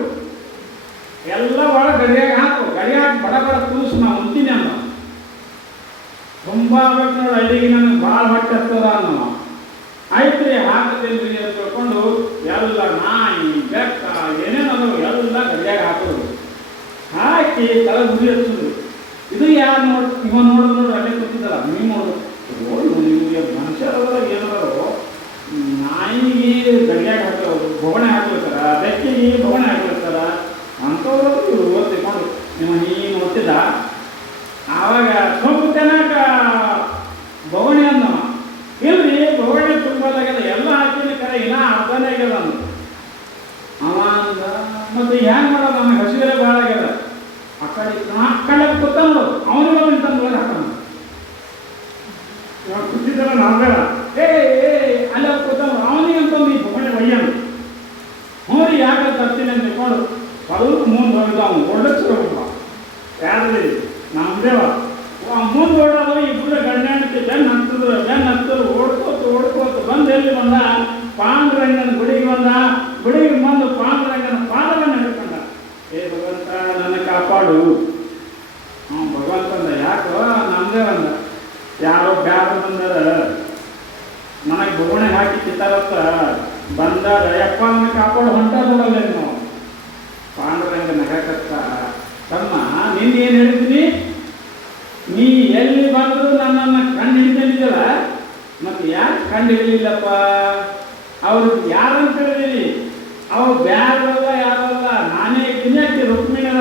ತುಂಬ ಆಗ್ಬೇಕು ನೋಡಿ, ಅಲ್ಲಿಗೆ ನನಗೆ ಭಾಳ ಹೊಟ್ಟೆ ಹತ್ತದ ಅನ್ನೋ ಆಯ್ತು ರೀ ಹಾಕದಿಲ್ರಿ ಅಂತ ತಿಳ್ಕೊಂಡು ಎಲ್ಲ ನಾಯಿ ಬೆಕ್ಕ ಏನೇನದು ಎಲ್ಲ ಗಡಿಯಾಗ ಹಾಕೋದು, ಹಾಕಿ ತಲೆ ಗುಡಿ ಹಚ್ಚೋದು. ಇದು ಯಾರು ಇವ ನೋಡಿದ್ರು ಅಲ್ಲೇ ಕೂತಿದ್ದಲ್ಲ, ನೀವು ನೋಡು ನಿಮಗೆ ಮನುಷ್ಯರವರ ಏನವರು ನಾಯಿಗೆ ಗಡಿಯಾಗ ಹಾಕೋರು, ಬೊಗಣೆ ಹಾಕಿರ್ತಾರ, ಬೆಕ್ಕಿಗೆ ಬೊಗಣೆ ಹಾಕಿರ್ತಾರ ಅಂಥವ್ರು ಓದ್ತಿಕೊಂಡು ನೀವು ನೀನು ಓದ್ತಿದ್ದ ಆವಾಗ ಸ್ವಲ್ಪ ಚೆನ್ನಾಗ ಬೊಗಣೆ ಅನ್ನೋ ಇಲ್ರಿ ಬೊಗಣೆ ತುಂಬಲಾಗ್ಯದ ಎಲ್ಲ ಹಾಕಿದ ಕರೆ ಇನ್ನ ಅರ್ಧನೇ ಆಗ್ಯದ ಅಂದ ಅವ ಅಂದ ಮತ್ತೆ ಹ್ಯಾಂಗ ಮಾಡೋದು, ನನಗೆ ಹಸಿವೆಲ್ಲ ಭಾಳ ಆಗ್ಯದ. ಆ ಕಡೆ ಕೂತ ನೋಡು ಅವನಿಗೆ ಅವನ ತಂದು ಹಾಕೋಣ ಕೂತಿದ್ದಲ್ಲ ನಾವೇಳ ಏ ಅಲ್ಲ ಕೂತ ಅವನಿಗೆ ಅಂತಂದು ಈ ಬೊಗಣೆ ಒಯ್ಯನು ಹೋರಿ ಯಾಕೆ ತರ್ತೀನಿ ಅಂತ ತಿಳ್ಕೊಂಡು ಸ್ವಲ್ಪ ಮುಂದೆ ಹೋಗಿದ್ದ ಅವನು ಒಳ್ಳೆಸ್ಕೊಳ್ಬೇಕ ಯಾರ್ರಿ ನಮ್ದೇವ ಮುಂದೆ ಓಡೋದು ಇಬ್ಬರು ಗಂಡ ಹೆಂಡತಿ ಬೆನ್ನು ಹತ್ತದ್ರು ಓಡ್ಕೋತ ಬಂದು ಎಲ್ಲಿ ಬಂದ ಪಾಂಡುರಂಗನ ಗುಡಿಗೆ ಬಂದ, ಗುಡಿಗೆ ಬಂದು ಪಾಂಡುರಂಗನ ಪಾದವನ್ನು ಹಿಡ್ಕೊಂಡ. ಏ ಭಗವಂತ ನನ್ನ ಕಾಪಾಡು. ಭಗವಂತಂದ ಯಾಕೋ ನಮ್ದೇ ಬಂದ ಯಾರೋ ಬ್ಯಾಡ ಬಂದಾರ ನನಗೆ ಬೊಗಣೆ ಹಾಕಿ ಕಿತ್ತಾರತ್ತ ಬಂದಾರ ಯಪ್ಪ ನನ್ನ ಕಾಪಾಡು ಹೊಂಟದಲ್ಲ ನಾವು. ಪಾಂಡುರಂಗನ ಹಾಕತ್ತ ತಮ್ಮ ನಿನ್ನ ಏನು ಹೇಳಿದ್ನಿ, ನೀ ಎಲ್ಲಿ ಬಂದರೂ ನನ್ನನ್ನು ಕಂಡು ಹಿಡಿದಿದ್ದಲ್ಲ, ಮತ್ತು ಯಾಕೆ ಕಂಡು ಹಿಡಿಲಿಲ್ಲಪ್ಪ, ಅವ್ರಿಗೆ ಯಾರಂತ ಹೇಳಿದೀನಿ, ಅವ್ರು ಬ್ಯಾರಲ್ಲ ಯಾರಲ್ಲ ನಾನೇ ಕಿನ್ಯಾಕಿ ರುಕ್ಮಿಣಿ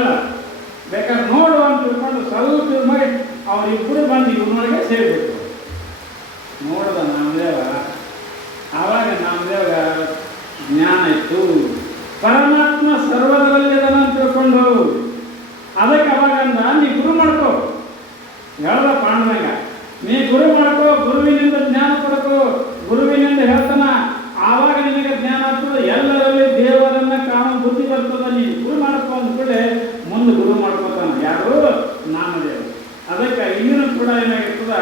ಬೇಕಾದ್ರೆ ನೋಡು ಅಂತ ತಿಳ್ಕೊಂಡು ಸ್ವಲ್ಪ ಮಾಡಿ ಅವರಿಬ್ಬರು ಬಂದು ಇವ್ರೊಳಗೆ ಸೇರಿಬಿಟ್ರು. ನೋಡ್ದ ನಾಮದೇವ, ಆವಾಗ ನಾಮದೇವ ಜ್ಞಾನ ಇತ್ತು, ಪರಮಾತ್ಮ ಸರ್ವದರಲ್ಲಿ ಅದನ್ನು ತಿಳ್ಕೊಂಡು ಅದಕ್ಕೆ ಅವಾಗಂದ ನೀ ಗುರು ಮಾಡ್ಕೋ ಹೇಳ್ದ ಪಾಂಡುರಂಗ, ನೀ ಗುರು ಮಾಡ್ಕೋ, ಗುರುವಿನಿಂದ ಜ್ಞಾನ ಪಡ್ಕೋ, ಗುರುವಿನಿಂದ ಹೇಳ್ತಾನ ಆವಾಗ ನಿನಗೆ ಜ್ಞಾನ ಆಗ್ತದೆ, ಎಲ್ಲರಲ್ಲಿ ದೇವರನ್ನ ಕಾಣೋ ಬುದ್ಧಿ ಬರ್ತದ. ನೀನು ಗುರು ಮಾಡ್ಕೋ ಅಂದ್ಕೂಡಲೇ ಮುಂದೆ ಗುರು ಮಾಡ್ಕೋತಾನ ಯಾರು ನಾಮದೇವ. ಅದಕ್ಕೆ ಇನ್ನೂ ಕೂಡ ಏನಾಗಿರ್ತದ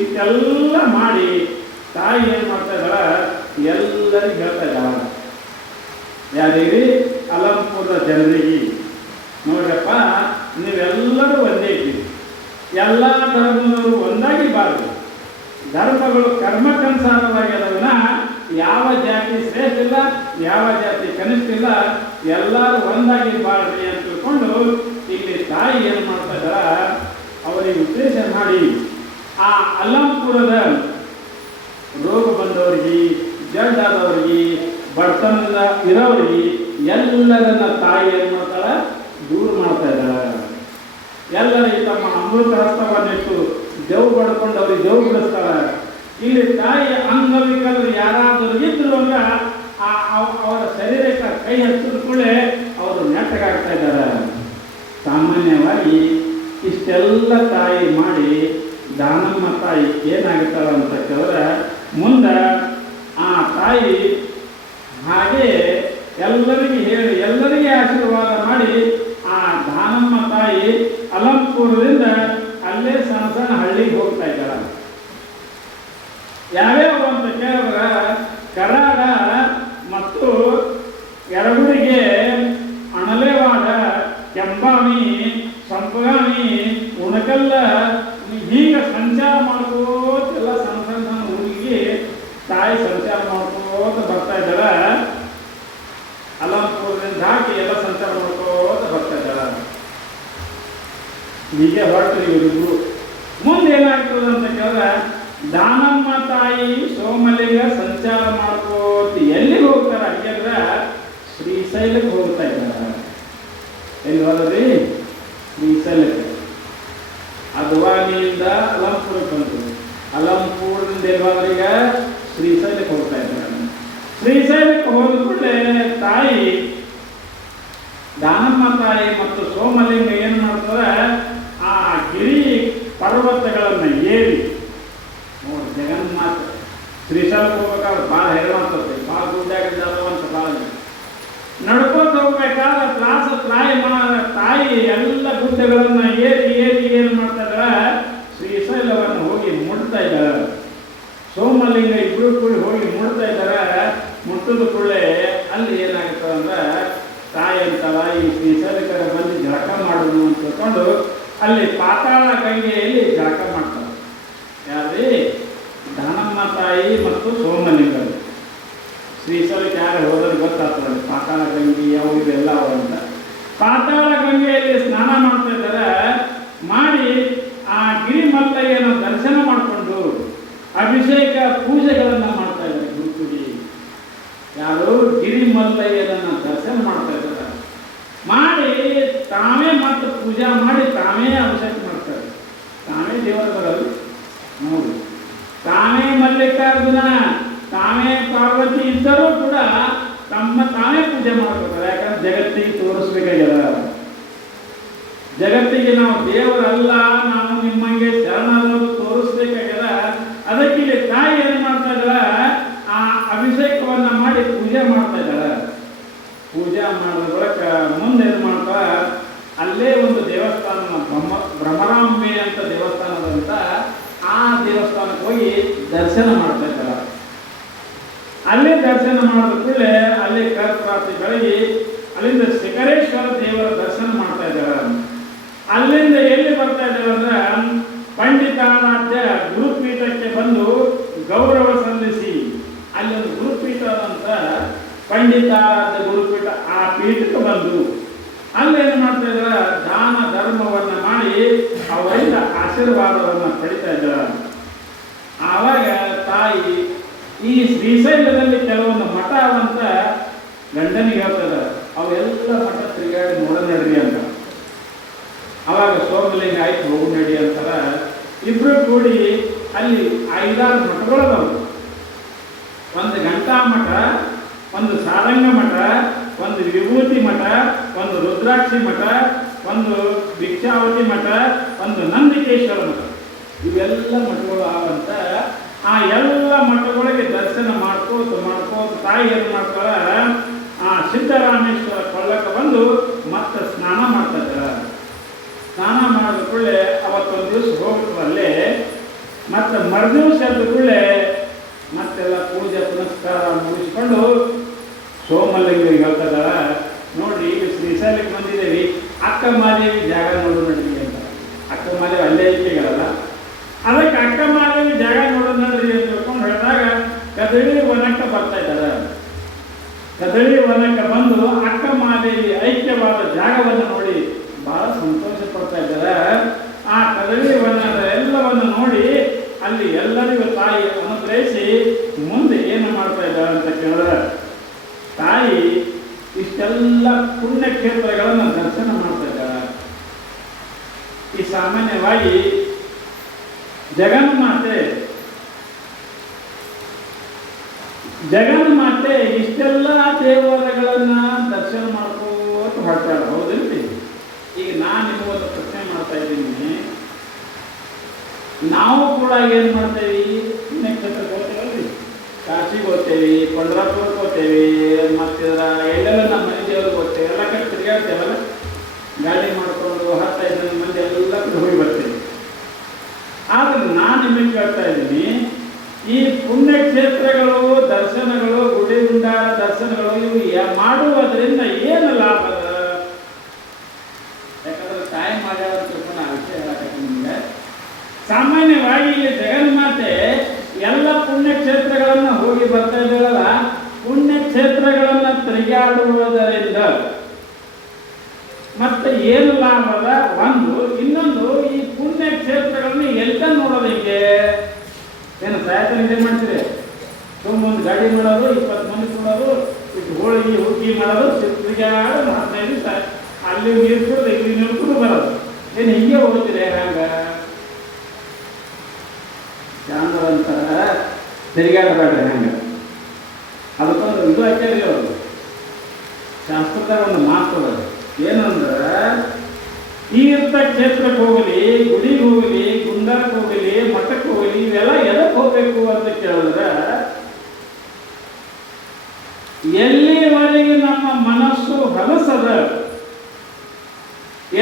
ಇಷ್ಟೆಲ್ಲ ಮಾಡಿ ತಾಯಿ ಏನು ಮಾಡ್ತಾ ಇದ್ದಾಳ ಎಲ್ಲರಿಗೂ ಹೇಳ್ತಾ ಇದ್ದಾಳ. ಯಾರಿಗೆ ಅಲಂಪುರದ ಜನರಿಗೆ ನೋಡ್ರಪ್ಪ ನೀವೆಲ್ಲರೂ ಒಂದೇ ಇದ್ದೀರಿ, ಎಲ್ಲ ಧರ್ಮದವರು ಒಂದಾಗಿ ಬಾಳ್ರಿ, ಧರ್ಮಗಳು ಕರ್ಮಕ್ಕನುಸಾರವಾಗಿ ಅದನ್ನ ಯಾವ ಜಾತಿ ಶ್ರೇಷ್ಠ ಇಲ್ಲ, ಯಾವ ಜಾತಿ ಕನಿಷ್ಠ ಇಲ್ಲ, ಎಲ್ಲರೂ ಒಂದಾಗಿ ಬಾಳ್ರಿ ಅಂತ ತಿಳ್ಕೊಂಡು ಇಲ್ಲಿ ತಾಯಿ ಏನು ಮಾಡ್ತಾ ಇದ್ದಾರ ಅವರಿಗೆ ಉದ್ದೇಶ ಮಾಡಿ ಆ ಅಲ್ಲಂಪುರದ ರೋಗ ಬಂದವರಿಗೆ, ಜಡ್ಡಾದವರಿಗೆ, ಬಡತನದ ಇರೋರಿಗೆ ಎಲ್ಲರನ್ನ ತಾಯಿ ಏನು ಮಾಡ್ತಾಳ ದೂರ ಮಾಡ್ತಾ ಇದ್ದಾಳ. ಎಲ್ಲರಿಗೆ ತಮ್ಮ ಅಮೃತ ಹಸ್ತವನ್ನಿಟ್ಟು ದೇವು ಬಡ್ಕೊಂಡು ಅವ್ರಿಗೆ ದೇವು ಬಿಡಿಸ್ತಾಳ. ಇಲ್ಲಿ ತಾಯಿ ಅಂಗವಿಕಲರು ಯಾರಾದರೂ ಇದ್ರು ಅಂದ್ರೆ ಅವರ ಶರೀರಕ್ಕೆ ಕೈ ಹಚ್ಚಿದ ಕೂಡಲೇ ಅವರು ನೆಟ್ಟಗಾಗ್ತಾ ಇದ್ದಾರೆ. ಸಾಮಾನ್ಯವಾಗಿ ಇಷ್ಟೆಲ್ಲ ತಾಯಿ ಮಾಡಿ ದಾನಮ್ಮ ತಾಯಿ ಏನಾಗುತ್ತಾಳ ಅಂತ ಕೇಳಿದ್ರೆ ಮುಂದೆ ಆ ತಾಯಿ ಹಾಗೆ ಎಲ್ಲರಿಗೆ ಹೇಳಿ ಎಲ್ಲರಿಗೆ ಆಶೀರ್ವಾದ ಮಾಡಿ ಆ ದಾನಮ್ಮ ತಾಯಿ ಅಲಂಪುರದಿಂದ ಅಲ್ಲೇ ಸಣ್ಣ ಸಣ್ಣ ಹಳ್ಳಿಗೆ ಹೋಗ್ತಾ ಇದ್ದಾಳ. ಯಾವ್ಯಾವ ಅಂತ ಕೇಳಿದ್ರೆ ಕರಾಡ ಮತ್ತು ಯರಗುಡಿಗೆ, ಅಣಲೆವಾಡ, ಕೆಂಬಾವಿ, ಸಂಪಗಾವಿ, ಉಣಕಲ್ಲ, ಹೀಗೆ ಸಂಚಾರ ಮಾಡ್ಕೋತ ಎಲ್ಲ ಸಣ್ಣ ಸಣ್ಣ ಊರಿಗೆ ತಾಯಿ ಸಂಚಾರ ಮಾಡ್ಕೋತ ಬರ್ತಾ ಇದ್ದಾಳ. ಅಲಂಪುರದಿಂದ ಹಾಕಿ ಎಲ್ಲ ಸಂಚಾರ ಮಾಡ್ಕೋತ ಬರ್ತಾ ಇದ್ದಾಳ. ಹೀಗೆ ಹೊರಟ್ರಿ ಇವರಿಬ್ರು. ಮುಂದೆ ಏನಾಗ್ತದೆ ಅಂತ ಕೇಳಿದ್ರೆ ದಾನಮ್ಮ ತಾಯಿ ಸೋಮಲಿಂಗ ಸಂಚಾರ ಮಾಡ್ಕೋತ ಎಲ್ಲಿಗೆ ಹೋಗ್ತಾರ ಹಾಗಿದ್ರೆ ಶ್ರೀಶೈಲಕ್ಕೆ ಹೋಗ್ತಾ ಇದ್ದಾರೆ. ಎಲ್ಲಿ ಹೋದ್ರಿ? ಶ್ರೀಶೈಲಕ್ಕೆ. ಅದ್ವಾನಿಯಿಂದ ಅಲಂಪುರಕ್ಕೆ ಬಂತು, ಅಲಂಪುರದಿಂದ ಎಲ್ಲಿಗ ಶ್ರೀಶೈಲಕ್ಕೆ ಹೋಗ್ತಾ ಇದ್ದಾರೆ. ಶ್ರೀಶೈಲಕ್ಕೆ ಹೋದ ಕೂಡಲೇ ತಾಯಿ ದಾನಮ್ಮ ತಾಯಿ ಮತ್ತು ಸೋಮಲಿಂಗ ಏನು ಮಾಡ್ತಾರೆ, ಆ ಗಿರಿ ಪರ್ವತಗಳನ್ನು ಏರಿ ನೋಡಿ ಜಗನ್ಮಾತೆ ಶ್ರೀಶೈಲಕ್ಕೆ ಹೋಗ್ಬೇಕಾದ್ರೆ ಭಾಳ ಹೆರವಾಗ್ತದೆ, ಭಾಳ ಗುಡ್ಡಾಗಿದ್ದಾವ ಅಂತ ಭಾಳ ನಡ್ಕೊಂಡು ಹೋಗ್ಬೇಕಾದ್ರೆ ತಾಯಿ ಎಲ್ಲ ಗುಡ್ಡಗಳನ್ನು ಏರಿ ಏನು ಮಾಡ್ತಾ ಇದ್ದಾಳೆ, ಶ್ರೀಶೈಲವನ್ನು ಹೋಗಿ ಮುಟ್ತಾ ಇದ್ದಾಳೆ. ಸೋಮಲಿಂಗ ಇಬ್ಬರು ಕೂಡ ಹೋಗಿ ಮುಟ್ತಾ ಇದ್ದಾರೆ. ಮುಟ್ಟಿದ ಕೂಡಲೇ ಅಲ್ಲಿ ಏನಾಗ್ತದೆ ಅಂದ್ರೆ ತಾಯಿ ಅಂತಾಳ ಈ ಶ್ರೀಶೈಲಕ್ಕೆ ಬಂದು ಜಳಕ ಮಾಡೋದು ಅಂತ ತಿಳ್ಕೊಂಡು ಅಲ್ಲಿ ಪಾತಾಳ ಗಂಗೆಯಲ್ಲಿ ಜಳಕ ಮಾಡ್ತಾರೆ. ತಾಯಿ ಮತ್ತು ಸೋಮಲಿಂಗರು. ಶ್ರೀಶೈಲಕ್ಕೆ ಯಾರು ಹೋದ್ರೆ ಗೊತ್ತಾಗ್ತದೆ, ಪಾತಾಳ ಗಂಗೆ ಅವು ಇವೆಲ್ಲ ಅವು ಅಂತ. ಪಾತಾಳ ಗಂಗೆಯಲ್ಲಿ ಸ್ನಾನ ಮಾಡ್ತಾ ಇದ್ದಾರೆ. ಮಾಡಿ ಆ ಗಿರಿಮಲ್ಲಯ್ಯನ ದರ್ಶನ ಮಾಡಿಕೊಂಡು ಅಭಿಷೇಕ ಪೂಜೆಗಳನ್ನು ಮಾಡ್ತಾ ಇದ್ದಾರೆ. ಗುರುಪೂಜೆ ಯಾರು ಗಿರಿಮಲ್ಲಯ್ಯನನ್ನ ದರ್ಶನ ಮಾಡ್ತಾ ಇದ್ದಾರೆ. ಮಾಡಿ ತಾವೇ ಮತ್ತೆ ಪೂಜೆ ಮಾಡಿ ತಾವೇ ಅಭಿಷೇಕ ಮಾಡ್ತಾರೆ. ತಾವೇ ದೇವರ ಬರಲು ನೋಡಿ, ತಾವೇ ಮಲ್ಲಿಕಾರ್ಜುನ, ತಾವೇ ಪಾರ್ವತಿ ಇದ್ದರೂ ಕೂಡ ತಾವೇ ಪೂಜೆ ಮಾಡ್ಕೊತಾರೆ. ಯಾಕಂದ್ರೆ ಜಗತ್ತಿಗೆ ತೋರಿಸ್ಬೇಕಾಗ್ಯದ. ಜಗತ್ತಿಗೆ ನಾವು ದೇವರಲ್ಲ, ನಾವು ನಿಮ್ಮಂಗೆ ಶರಣರು ತೋರಿಸ್ಬೇಕಾಗ್ಯದ. ಅದಕ್ಕೆ ಇಲ್ಲಿ ತಾಯಿ ಏನು ಮಾಡ್ತಾ ಇದ್ದಾಳ, ಆ ಅಭಿಷೇಕವನ್ನ ಮಾಡಿ ಪೂಜೆ ಮಾಡ್ತಾ ಇದ್ದಾಳ. ಪೂಜೆ ಮಾಡಿದ ಬಳಿಕ ಮುಂದೆ ಏನು ಮಾಡ್ತಾ, ಅಲ್ಲೇ ಒಂದು ದೇವಸ್ಥಾನ ಭ್ರಮರಾಂಬೆ ಅಂತ ದೇವಸ್ಥಾನದಂತ, ಆ ದೇವಸ್ಥಾನಕ್ಕೆ ಹೋಗಿ ದರ್ಶನ ಮಾಡ್ತಾ ಇದ್ದಾಳ. ಅಲ್ಲೇ ದರ್ಶನ ಮಾಡಿದ ಕೂಡಲೇ ಅಲ್ಲಿ ಕರ್ಪ್ರಾತಿ ಬೆಳಗಿ ಅಲ್ಲಿಂದ ಶಿಖರೇಶ್ವರ ದೇವರ ದರ್ಶನ ಮಾಡ್ತಾ ಇದ್ದಾಳೆ. ಅಲ್ಲಿಂದ ಎಲ್ಲಿ ಬರ್ತಾ ಇದ್ದಾಳೆ ಅಂದ್ರೆ ಪಂಡಿತಾರಾಧ್ಯ ಗುರುಪೀಠಕ್ಕೆ ಬಂದು ಗೌರವ ಸಲ್ಲಿಸಿ, ಅಲ್ಲಿ ಒಂದು ಗುರುಪೀಠ ಅಂತ ಪಂಡಿತಾರಾಧ್ಯ ಗುರುಪೀಠ, ಆ ಪೀಠಕ್ಕೆ ಬಂದು ಅಲ್ಲೇನು ಮಾಡ್ತಾ ಇದ್ದಾಳೆ, ದಾನ ಧರ್ಮವನ್ನ ಮಾಡಿ ಅವರಿಂದ ಆಶೀರ್ವಾದವನ್ನು ಪಡಿತಾ ಇದ್ದಾಳೆ. ಆವಾಗ ತಾಯಿ ಈ ಶ್ರೀಶೈಲದಲ್ಲಿ ಕೆಲವೊಂದು ಮಠ ಅಂತ ಗಂಡನಿಗೆ ಹೇಳ್ತದ, ಅವೆಲ್ಲ ಮಠ ತಿರುಗಾಡಿ ನೋಡ ನಡ್ರಿ ಅಂತ. ಅವಾಗ ಸೋಮಲಿಂಗ ಆಯ್ತು ಹೋಗು ನಡಿ ಅಂತಾರ. ಇಬ್ರು ಕೂಡಿ ಅಲ್ಲಿ 5-6 ಮಠಗಳದವು. ಒಂದು ಘಂಟಾ ಮಠ, ಒಂದು ಸಾರಂಗ ಮಠ, ಒಂದು ವಿಭೂತಿ ಮಠ, ಒಂದು ರುದ್ರಾಕ್ಷಿ ಮಠ, ಒಂದು ಭಿಕ್ಷಾವತಿ ಮಠ, ಒಂದು ನಂದಿಕೇಶ್ವರ ಮಠ. ಇವೆಲ್ಲ ಮಠಗಳು ಆವಂತ. ಆ ಎಲ್ಲ ಮಠಗಳಿಗೆ ದರ್ಶನ ಮಾಡ್ಕೋತ ತಾಯಿ ಏನು ಮಾಡ್ತಾಳ, ಆ ಸಿದ್ದರಾಮೇಶ್ವರ ಕೊಳ್ಳಕ್ಕೆ ಬಂದು ಮತ್ತೆ ಸ್ನಾನ ಮಾಡ್ತಾ ಇದ್ದಾಳ. ಸ್ನಾನ ಮಾಡಿದ ಕೂಡಲೇ ಅವತ್ತೊಂದು ದಿವಸ ಹೋಗ್ತದಲ್ಲೇ, ಮತ್ತೆ ಮರುದಿವಸ ಎದ್ದ ಕೂಡಲೇ ಮತ್ತೆಲ್ಲ ಪೂಜೆ ಪುನಸ್ಕಾರ ಮುಗಿಸ್ಕೊಂಡು ಸೋಮಲಿಂಗರಿಗೆ ಹೇಳ್ತಾ ಇದ್ದಾಳ, ನೋಡ್ರಿ ಈಗ ಶ್ರೀಶೈಲಕ್ಕೆ ಬಂದಿದ್ದೇವೆ, ಅಕ್ಕ ಮಾದೇವಿ ಜಾಗ ನೋಡು ನಡ್ರಿ ಅಂತ. ಅಕ್ಕ ಮಾದೇವಿ ಅಲ್ಲೇ ಇಟ್ಟಿಗಳಲ್ಲ, ಅದಕ್ಕೆ ಅಕ್ಕ ಮಾದೇವಿ ಜಾಗ ನೋಡು ನಡ್ರಿ ಅಂತ ಹೇಳ್ಕೊಂಡು ಹೇಳಿದಾಗ ಕದಳಿ ವನಕ್ಕೆ ಬರ್ತಾ ಇದ್ದಾರೆ. ಕದಳಿ ವನಕ್ಕೆ ಬಂದು ಅಕ್ಕ ಮಾದೇವಿ ಐಕ್ಯವಾದ ಜಾಗವನ್ನು ನೋಡಿ ಬಹಳ ಸಂತೋಷ ಪಡ್ತಾ ಇದ್ದಾರೆ. ಆ ಕದಳಿ ವನದ ಎಲ್ಲವನ್ನು ನೋಡಿ ಅಲ್ಲಿ ಎಲ್ಲರಿಗೂ ತಾಯಿ ಅನುಗ್ರಹಿಸಿ ಮುಂದೆ ಏನು ಮಾಡ್ತಾ ಇದ್ದಾರೆ ಅಂತ ಕೇಳಿದ್ರೆ, ತಾಯಿ ಇಷ್ಟೆಲ್ಲ ಪುಣ್ಯಕ್ಷೇತ್ರಗಳನ್ನು ದರ್ಶನ ಮಾಡ್ತಾ ಇದ್ದಾರೆ. ಈ ಸಾಮಾನ್ಯವಾಗಿ ಜಗನ್ಮಾತೆ ಇಷ್ಟೆಲ್ಲ ದೇವಾಲಯಗಳನ್ನ ದರ್ಶನ ಮಾಡ್ಕೋತ ಹೊರಟಾಳ, ಹೌದಿಲ್ರಿ? ಈಗ ನಾನು ನಿಮಗೊಂದು ಪ್ರಶ್ನೆ ಮಾಡ್ತಾ ಇದ್ದೀನಿ. ನಾವು ಕೂಡ ಏನು ಮಾಡ್ತೇವಿ, ಪುಣ್ಯಕ್ಷೇತ್ರಕ್ಕೆ ಹೋಗ್ತೇವಲ್ರಿ, ಕಾಶಿಗೆ ಹೋಗ್ತೇವಿ, ಪಂಡ್ರಾಪುರಕ್ಕೆ ಹೋಗ್ತೇವಿ, ಮತ್ತೆ ಎಲ್ಲೆಲ್ಲ ನಮ್ಮ ಮನೆ ದೇವ್ರಿಗೆ ಹೋಗ್ತೇವೆ, ಎಲ್ಲ ಕಡೆ ತಿರುಗಾಡ್ತೇವಲ್ಲ, ಗಾಡಿ ಮಾಡಿಕೊಂಡು 15 ಮಂದಿ ಎಲ್ಲ ಕಡೆ ಹೋಗಿ ಬರ್ತೇವೆ. ಆದ್ರೆ ನಾನು ನಿಮಗೆ ಕೇಳ್ತಾ ಇದ್ದೀನಿ, ಈ ಪುಣ್ಯಕ್ಷೇತ್ರಗಳು ದರ್ಶನಗಳು, ಗುಡಿ ಗುಂಡಾರ ದರ್ಶನಗಳು ಇವು ಮಾಡುವುದರಿಂದ ಏನು ಲಾಭ ಅದ? ಯಾಕಂದ್ರೆ ತಾಯಿ ಮಾಡ್ಯಾರ ತಿಳ್ಕೊಂಡು ಆ ವಿಷಯ ಹೇಳಕ್ಕೆ ನಿಮಗೆ. ಸಾಮಾನ್ಯವಾಗಿ ಇಲ್ಲಿ ಜಗನ್ಮಾತೆ ಎಲ್ಲ ಪುಣ್ಯಕ್ಷೇತ್ರಗಳನ್ನು ಹೋಗಿ ಬರ್ತಾ ಇದ್ದಾಳಲ್ಲ, ಪುಣ್ಯಕ್ಷೇತ್ರಗಳನ್ನು ತಿರುಗಾಡುವುದರಿಂದ ಮತ್ತೆ ಏನು ಲಾಭ ಅದ? ಒಂದು. ಇನ್ನೊಂದು, ಈ ಪುಣ್ಯಕ್ಷೇತ್ರಗಳನ್ನು ಎಲ್ಲ ನೋಡೋದಕ್ಕೆ ಏನು ಸಾಯತನ ಇದೆ ಮಾಡ್ತೀರಿ? ಒಂದು ಗಾಡಿ ಮಾಡೋದು, 20 ಮಂದಿ ಕೊಡೋದು, ಇಟ್ಟು ಹೋಳಿಗೆ ಹುಗ್ಗಿ ಮಾಡೋದು, ತಿರುಗಾಡೋದು, 15 ದಿವಸ ಅಲ್ಲಿ ನೀರು ಕುಡಿದು ಇಲ್ಲಿ ನೀರು ಕುಡಿದು ಬರೋದು. ಏನು ಹಿಂಗೆ ಹೋಗ್ತೀರಿ? ಹಂಗ ಚಾಂದ್ರಂತರ ತಿರುಗಾಡಬೇಡ್ರಿ. ಹಂಗೆ ಅದಕ್ಕೊಂದು ಇದು ಹಾಕ್ಯಾರಿ ಅವರು ಶಾಸ್ತ್ರದಾಗ ಒಂದು ಮಾತು ಅದ. ಏನಂದ್ರೆ, ತೀರ್ಥ ಕ್ಷೇತ್ರಕ್ಕೆ ಹೋಗಲಿ, ಗುಡಿಗೆ ಹೋಗಲಿ, ಗುಂಡಕ್ಕೆ ಹೋಗಲಿ, ಮಠಕ್ಕೆ ಹೋಗಲಿ, ಇವೆಲ್ಲ ಎದಕ್ಕೆ ಹೋಗ್ಬೇಕು ಅಂತ ಕೇಳಿದ್ರೆ, ಎಲ್ಲಿವರೆಗೆ ನಮ್ಮ ಮನಸ್ಸು ಹೊಲಸದ,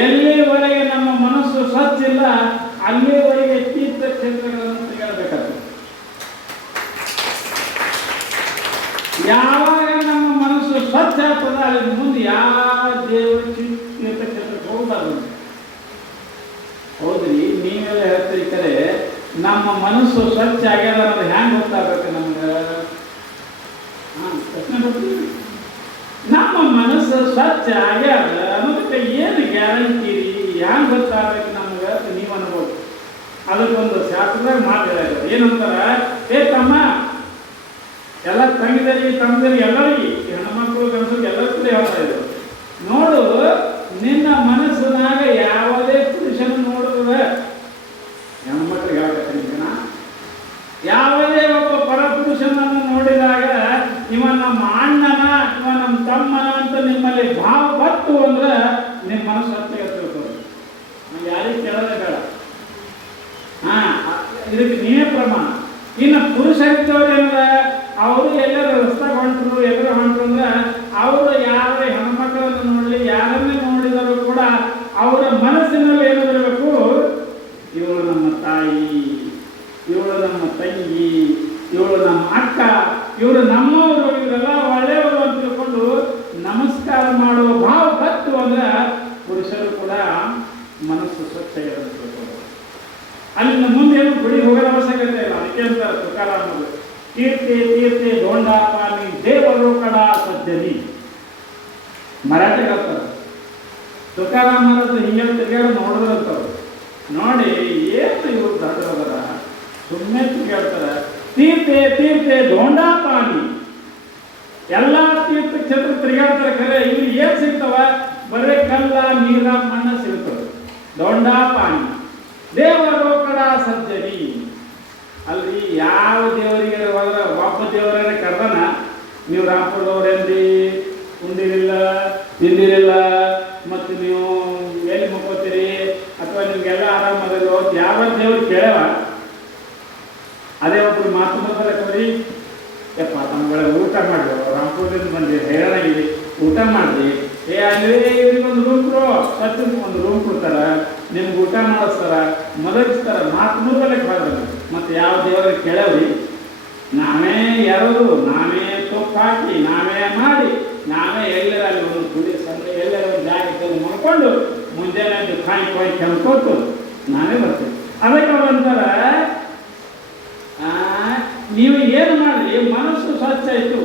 ಎಲ್ಲಿವರೆಗೆ ನಮ್ಮ ಮನಸ್ಸು ಸ್ವಚ್ಛಿಲ್ಲ, ಅಲ್ಲಿವರೆಗೆ ತೀರ್ಥ ಕ್ಷೇತ್ರಗಳನ್ನು ತಿರುಗಾಡಬೇಕಾಗ್ತದೆ. ಯಾವಾಗ ನಮ್ಮ ಮನಸ್ಸು ಸ್ವಚ್ಛ ಆಗ್ತದ, ಅಲ್ಲಿ ಮುಂದೆ ಯಾವ ದೇವರ ತೀರ್ಥಕ್ಷೇತ್ರಕ್ಕೆ ಹೋಗ್ಬಾರ್ದು. ಹೌದ್ರಿ, ನೀವೆಲ್ಲ ಹೇಳ್ತೀರಿ ಕರೆ, ನಮ್ಮ ಮನಸ್ಸು ಸ್ವಚ್ಛ ಆಗ್ಯದ ಅನ್ನೋದು ಹ್ಯಾಂಗೆ ಗೊತ್ತಾಗಬೇಕು ನಮ್ಗೆ? ಪ್ರಶ್ನೆ ಬರ್ತೀವಿ. ನಮ್ಮ ಮನಸ್ಸು ಸ್ವಚ್ಛ ಆಗ್ಯಾದ ಅನ್ನೋದಕ್ಕೆ ಏನು ಗ್ಯಾರಂಟಿ ರೀ? ಹ್ಯಾಂಗೆ ಗೊತ್ತಾಗಬೇಕು ನಮ್ಗೆ? ನೀವು ಅನ್ಬೋದು. ಅದಕ್ಕೊಂದು ಶಾಸ್ತ್ರದಾಗ ಮಾತು ಹೇಳಿದ್ರು. ಏನಂತಾರ? ಏ ತಮ್ಮ, ಎಲ್ಲ ತಂಗಿದರಿಗೆ ತಮ್ಮದರಿಗೆ ಎಲ್ಲರಿಗೆ, ಹೆಣ್ಮಕ್ಳು ಗಂಡಸರಿಗೆ ಎಲ್ಲರಿಗೂ ಹೇಳ್ತಾ ಇದ್ರು, ನೋಡು ನಿನ್ನ ಮನಸ್ಸಿನಾಗ ಯಾವುದೇ ಪುರುಷನ ನೋಡಿದ್ರೆ, ಹೆಣ್ಮಕ್ಳಿಗೆ ಹೇಳ್ತೀನಿ, ಯಾವುದೇ ಒಬ್ಬ ಪರಪುರುಷನನ್ನು ನೋಡಿದಾಗ ಇವ ನಮ್ಮ ಅಣ್ಣನ, ಇವ ನಮ್ಮ ತಮ್ಮನ ಅಂತ ನಿಮ್ಮಲ್ಲಿ ಭಾವ ಬತ್ತು ಅಂದ್ರೆ ನಿಮ್ಮ ಮನಸ್ಸು ಹತ್ತಿಗೆ ತಿಳ್ಕೊಂಡು ಯಾರಿಗೆ ಕೇಳೋದೇ ಬೇಡ. ಇದಕ್ಕೆ ನೀವೇ ಪ್ರಮಾಣ. ಇನ್ನು ಪುರುಷರಿದ್ದವ್ರು ಏನಂದ್ರೆ ಅವರು ಎಲ್ಲರೂ ರಸ್ತೆ ಹೊಂಟರು, ಎಲ್ಲರೂ ಹೊಂಟರು ಅಂದ್ರೆ ಅವರು ಯಾರ ಹೆಣ್ಮಕ್ಳನ್ನು ನೋಡಲಿ, ಯಾರನ್ನೇ ನೋಡಿದರೂ ಕೂಡ ಅವರ ಮನಸ್ಸಿನಲ್ಲಿ ಏನು ಬರಬೇಕು? ಇವಳು ನಮ್ಮ ತಾಯಿ, ಇವಳು ನಮ್ಮ ತಂಗಿ, ಇವಳು ನಮ್ಮ ಅಕ್ಕ, ಇವರು ನಮ್ಮವರು, ಇವರೆಲ್ಲ ಒಳ್ಳೆಯವರು ಅಂತ ತಿಳ್ಕೊಂಡು ನಮಸ್ಕಾರ ಮಾಡುವ ಭಾವ ಬತ್ತು ಅಂದ್ರೆ ಪುರುಷರು ಕೂಡ ಮನಸ್ಸು ಸ್ವಚ್ಛ ಇರೋದು. ಅಲ್ಲಿಂದ ಮುಂದೆ ಏನು ಗುಡಿ ಹೋಗೋದ ಅವಶ್ಯಕತೆ ಇಲ್ಲ. ಅದಕ್ಕೆ ಅಂತ ತುಕಾರಾಮರು ತೀರ್ಥೆ ತೀರ್ಥೆ ದೋಂಡಾಪಾನಿ ದೇವರು ಕಡ ಸಜ್ಜನಿ ಮರಾಠಿ ಹೇಳ್ತಾರೆ. ತುಕಾರಾಮರದ್ದು ಹಿಂಗೆ ತಿರುಗಾಡ ನೋಡಿದ್ರಂತವ್ರು. ನೋಡಿ ಏನು ಇವರು ದಾಟೋದರ ಸುಮ್ಮನೆ ತಿರುಗಾಡ್ತಾರೆ. ತೀರ್ಥೆ ತೀರ್ಥೆ ದೋಂಡಾಪಾನಿ, ಎಲ್ಲ ತೀರ್ಥ ಕ್ಷೇತ್ರ ತಿರುಗಾಡ್ತಾರೆ. ಖರೆ ಇವ್ರು ಏನು ಸಿಗ್ತವ? ಬರೀ ಕಲ್ಲ, ನೀರ, ಮಣ್ಣ ಸಿಗ್ತವೆ. ದೋಂಡಾಪಾನಿ ದೇವರು ಕಡ ಸಜ್ಜನಿ. ಅಲ್ರಿ ಯಾವ ದೇವರಿಗೆ ಹೋದ್ರೆ ಒಬ್ಬ ದೇವರೇ ಕರ್ದನ, ನೀವು ರಾಮಪುರದವ್ರೇನ್ರಿ, ಉಂಡಿರಿಲ್ಲ, ತಿಂದಿರಿಲ್ಲ, ಮತ್ತು ನೀವು ಎಲ್ಲಿ ಮುಕ್ಕೋತೀರಿ, ಅಥವಾ ನಿಮ್ಗೆಲ್ಲ ಆರಾಮದಿಲ್ಲ ಯಾವ ದೇವ್ರು ಕೇಳವ? ಅದೇ ಒಬ್ರು ಮಾತು ಮಾತಾಡ ಕೊಡಿ, ಯಪ್ಪ ನಮ್ಗಳ ಊಟ ಮಾಡಿ, ರಾಮಪುರದಿಂದ ಬಂದ್ರಿ, ಹೇಳಾಗಿದೆ, ಊಟ ಮಾಡಿರಿ, ಅಲ್ಲಿ ಇವ್ರಿಗೊಂದು ರೂಮ್ ಕೊಡು, ಸ್ವಚ್ಛ ಒಂದು ರೂಮ್ ಕೊಡ್ತಾರ, ನಿಮ್ಗೆ ಊಟ ಮಾಡಿಸ್ತಾರ, ಮಲಗಿಸ್ತಾರ, ಮಾತು ಮುದ್ದಲಕ್ಕೆ ಹೋದ್ರೆ. ಮತ್ತು ಯಾವ ದೇವರಿಗೆ ಕೇಳವ್ರಿ? ನಾವೇ ಯಾರೋದು, ನಾವೇ ತುಪ್ಪ ಹಾಕಿ, ನಾವೇ ಮಾಡಿ, ನಾವೇ ಎಲ್ಲರ ಅಲ್ಲಿ ಒಂದು ಗುಡಿ ಸಂತೆ ಎಲ್ಲರ ಒಂದು ಜಾಗದಲ್ಲಿ ಮಾಡ್ಕೊಂಡು ಮುಂಜಾನೆ ಕಾಯಿ ಕಾಯಿ ಕೆಮ್ಕೊಟ್ಟು ನಾವೇ ಬರ್ತೀವಿ. ಅದಕ್ಕೆ ಅವ್ರಂತಾರ, ನೀವು ಏನು ಮಾಡಿ ಮನಸ್ಸು ಸ್ವಚ್ಛ ಆಯಿತು.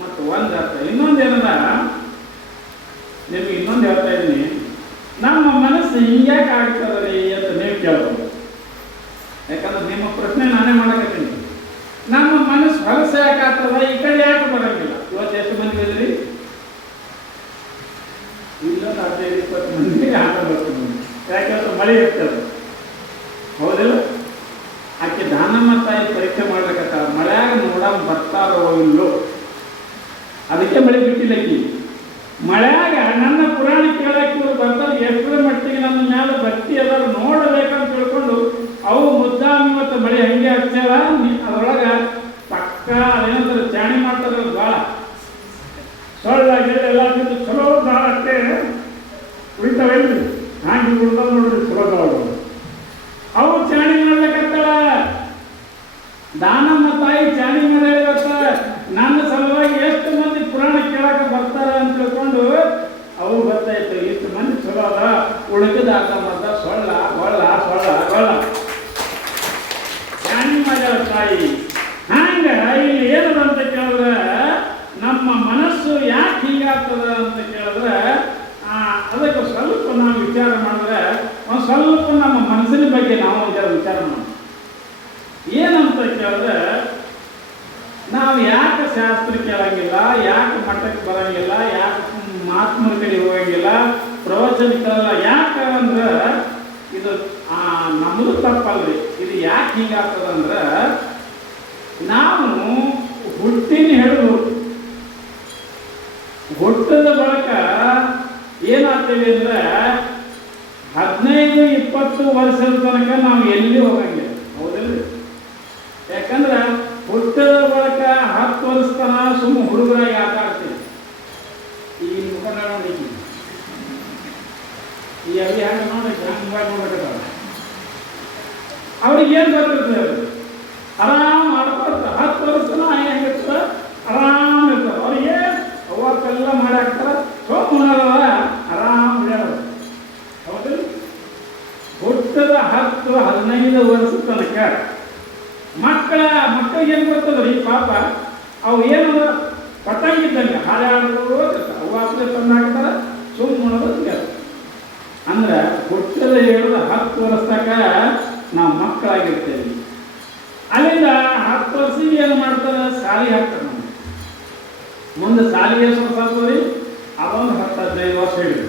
ಮತ್ತು ಒಂದು ಅರ್ಥ. ಇನ್ನೊಂದು ಏನದ, ನಿಮ್ಗೆ ಇನ್ನೊಂದು ಹೇಳ್ತಾ ಇದ್ದೀನಿ, ನಮ್ಮ ಮನಸ್ಸು ಹಿಂಗ್ಯಾಕೆ ಆಗ್ತದೆ ರೀ ಅಂತ ನೀವು ಕೇಳ್ಬೋದು. ಯಾಕಂದ್ರೆ ನಿಮ್ಮ ಪ್ರಶ್ನೆ ನಾನೇ ಮಾಡಕತ್ತೀನಿ. ನಮ್ಮ ಮನಸ್ಸು ಹೊಲಸೆ ಯಾಕೆ ಆಗ್ತದ, ಈ ಕಡೆ ಯಾಕೆ ಬರೋಂಗಿಲ್ಲ? ಇವತ್ತು ಎಷ್ಟು ಮಂದಿ ಇದ್ರಿ? ಇಲ್ಲ 15-20 ಮಂದಿ ಆಟ ಬರ್ತೀನಿ. ಯಾಕಂದ್ರೆ ಮಳೆ ಇರ್ತದೆ, ಹೌದಿಲ್ಲ? ಆಕೆ ದಾನಮ್ಮ ತಾಯಿ ಪರೀಕ್ಷೆ ಮಾಡ್ಬೇಕತ್ತ, ಮಳೆಯಾಗ ನೋಡಮ್ ಬರ್ತಾರೋ ಇಲ್ಲೋ, ಅದಕ್ಕೆ ಮಳೆ ಬಿಟ್ಟಿಲ್ಲಕ್ಕಿ. ಮಳೆಯಾಗ ನನ್ನ ಪುರಾಣ ಕೇಳಕ್ಕೆ ಇವರು ಬರ್ತಾರೆ, ಎಷ್ಟರ ಮಟ್ಟಿಗೆ ನನ್ನ ಮೇಲೆ ಭಕ್ತಿ ಎಲ್ಲರೂ ನೋಡಬೇಕಂತ ತಿಳ್ಕೊಂಡು ಅವು ಮುದ್ದಾಮಿ ಮತ್ತು ಮಳೆ ಹಂಗೆ ಹಚ್ಚಾವ. ಅದರೊಳಗೆ ಪಕ್ಕ ಅದೇನಂತಾರೆ ಚಾಣಿ ಮಾಡ್ತಾರಲ್ಲ, ಭಾಳ ಸೊಳ್ಳಾಗಿ ಎಲ್ಲ ತಿಂದು ಚಲೋ ಭಾಳ ಅಷ್ಟೇ ಉಳಿತಾವೆಲ್ರಿ, ಹಾಗೆ ಉಳ್ದಾವ ನೋಡ್ರಿ ಚಲೋ. ಅವು ಚಾಣಿ ಮಾಡ್ಬೇಕಂತಾಳ. ದಾನಮ್ಮ ತಾಯಿ ಚಾಣಿ ಮಾಡಿರತ್ತ, ನನ್ನ ಸಲುವಾಗಿ ಎಷ್ಟು ಮಂದಿ ಪುರಾಣ ಕೇಳಕ್ಕೆ ಬರ್ತಾರ ಅಂತ ತಿಳ್ಕೊಂಡು ಅವು ಗೊತ್ತಾಯ್ತು, ಇಷ್ಟು ಮಂದಿ ಚಲೋ ಅದ, ಉಳಿದ ಮತ ಸೊಳ್ಳ ಗೊಳ್ಳ ಸೊಳ್ಳ ಗೊಳ್ಳ ಚಾಣಿ ಮಾಡ್ಯಾರ ತಾಯಿ. ಹಂಗ ಇಲ್ಲಿ ಏನದ ಅಂತ ಕೇಳಿದ್ರೆ, ನಮ್ಮ ಮನಸ್ಸು ಯಾಕೆ ಹೀಗಾಗ್ತದ ಅಂತ ಕೇಳಿದ್ರೆ, ಅದಕ್ಕೆ ಸ್ವಲ್ಪ ನಾವು ವಿಚಾರ ಮಾಡಿದ್ರೆ ಒಂದು ಸ್ವಲ್ಪ ನಮ್ಮ ಮನಸ್ಸಿನ ಬಗ್ಗೆ ನಾವು ವಿಚಾರ ಮಾಡಿ ಏನಂತ ಕೇಳಿದ್ರೆ, ನಾವು ಯಾಕೆ ಶಾಸ್ತ್ರ ಕೇಳಂಗಿಲ್ಲ, ಯಾಕೆ ಮಠಕ್ಕೆ ಬರಂಗಿಲ್ಲ, ಯಾಕೆ ಮಹಾತ್ಮರ ಕಡೆ ಹೋಗಂಗಿಲ್ಲ, ಪ್ರವಚನಕ್ಕೆಲ್ಲ ಯಾಕೆ ಅಂದ್ರೆ ಇದು ನಮ್ಮದು ತಪ್ಪಲ್ರಿ. ಇದು ಯಾಕೆ ಹೀಗಾಗ್ತದಂದ್ರೆ, ನಾವು ಹುಟ್ಟಿನ ಹಿಡಿದು ಹುಟ್ಟದ ಬಳಿಕ ಏನಾಗ್ತೀವಿ ಅಂದ್ರೆ 15-20 ವರ್ಷದ ತನಕ ನಾವು ಎಲ್ಲಿ ಹೋಗಂಗಿಲ್ಲ, ಹೌದಿಲ್ಲ? ಯಾಕಂದ್ರೆ ಹುಟ್ಟದ ಬಳಿಕ 10 ವರ್ಷ ತನಕ ಸುಮ್ಮ ಹುಡುಗರಾಗಿ ಆಟ ಆಡ್ತೀವಿ. ಈ ಮುಖ ನೋಡಿ, ಈ ಅವಿ ಹಂಗೆ ನೋಡಿ ಹಂಗೆ ನೋಡಕತ್ತಾವ. ಅವ್ರಿಗೆ ಏನು ಗೊತ್ತಿರ್ತದೆ? ಆರಾಮ್ ಆಡ್ಕೊಳ್ತಾರೆ. 10 ವರ್ಷ ತನಕ ಹೆಂಗಿರ್ತದೆ, ಆರಾಮ್ ಇರ್ತಾರೆ. ಅವ್ರಿಗೆ ಅವಕ್ಕೆಲ್ಲ ಮಾಡಿ ಹಾಕ್ತಾರೆ, ಸೋಮನವ ಆರಾಮ್ ಹೇಳೋದು, ಹೌದಿಲ್ಲ? ಹುಟ್ಟದ 10-15 ವರ್ಷ ತನಕ 10 ವರ್ಷದಾಗ ನಾವು ಮಕ್ಕಳಾಗಿರ್ತೇವೆ. ಅಲ್ಲಿಂದ 10 ವರ್ಷಕ್ಕೆ ಏನು ಮಾಡ್ತಾರೆ, ಸಾಲಿ ಹಾಕ್ತಾರೆ. ನಮ್ಗೆ ಮುಂದೆ ಸಾಲಿಗೆ ಎಷ್ಟು ವರ್ಷ ಆಗ್ತದೆ, ಅದೊಂದು 10-15 ವರ್ಷ ಹಿಡಿದು,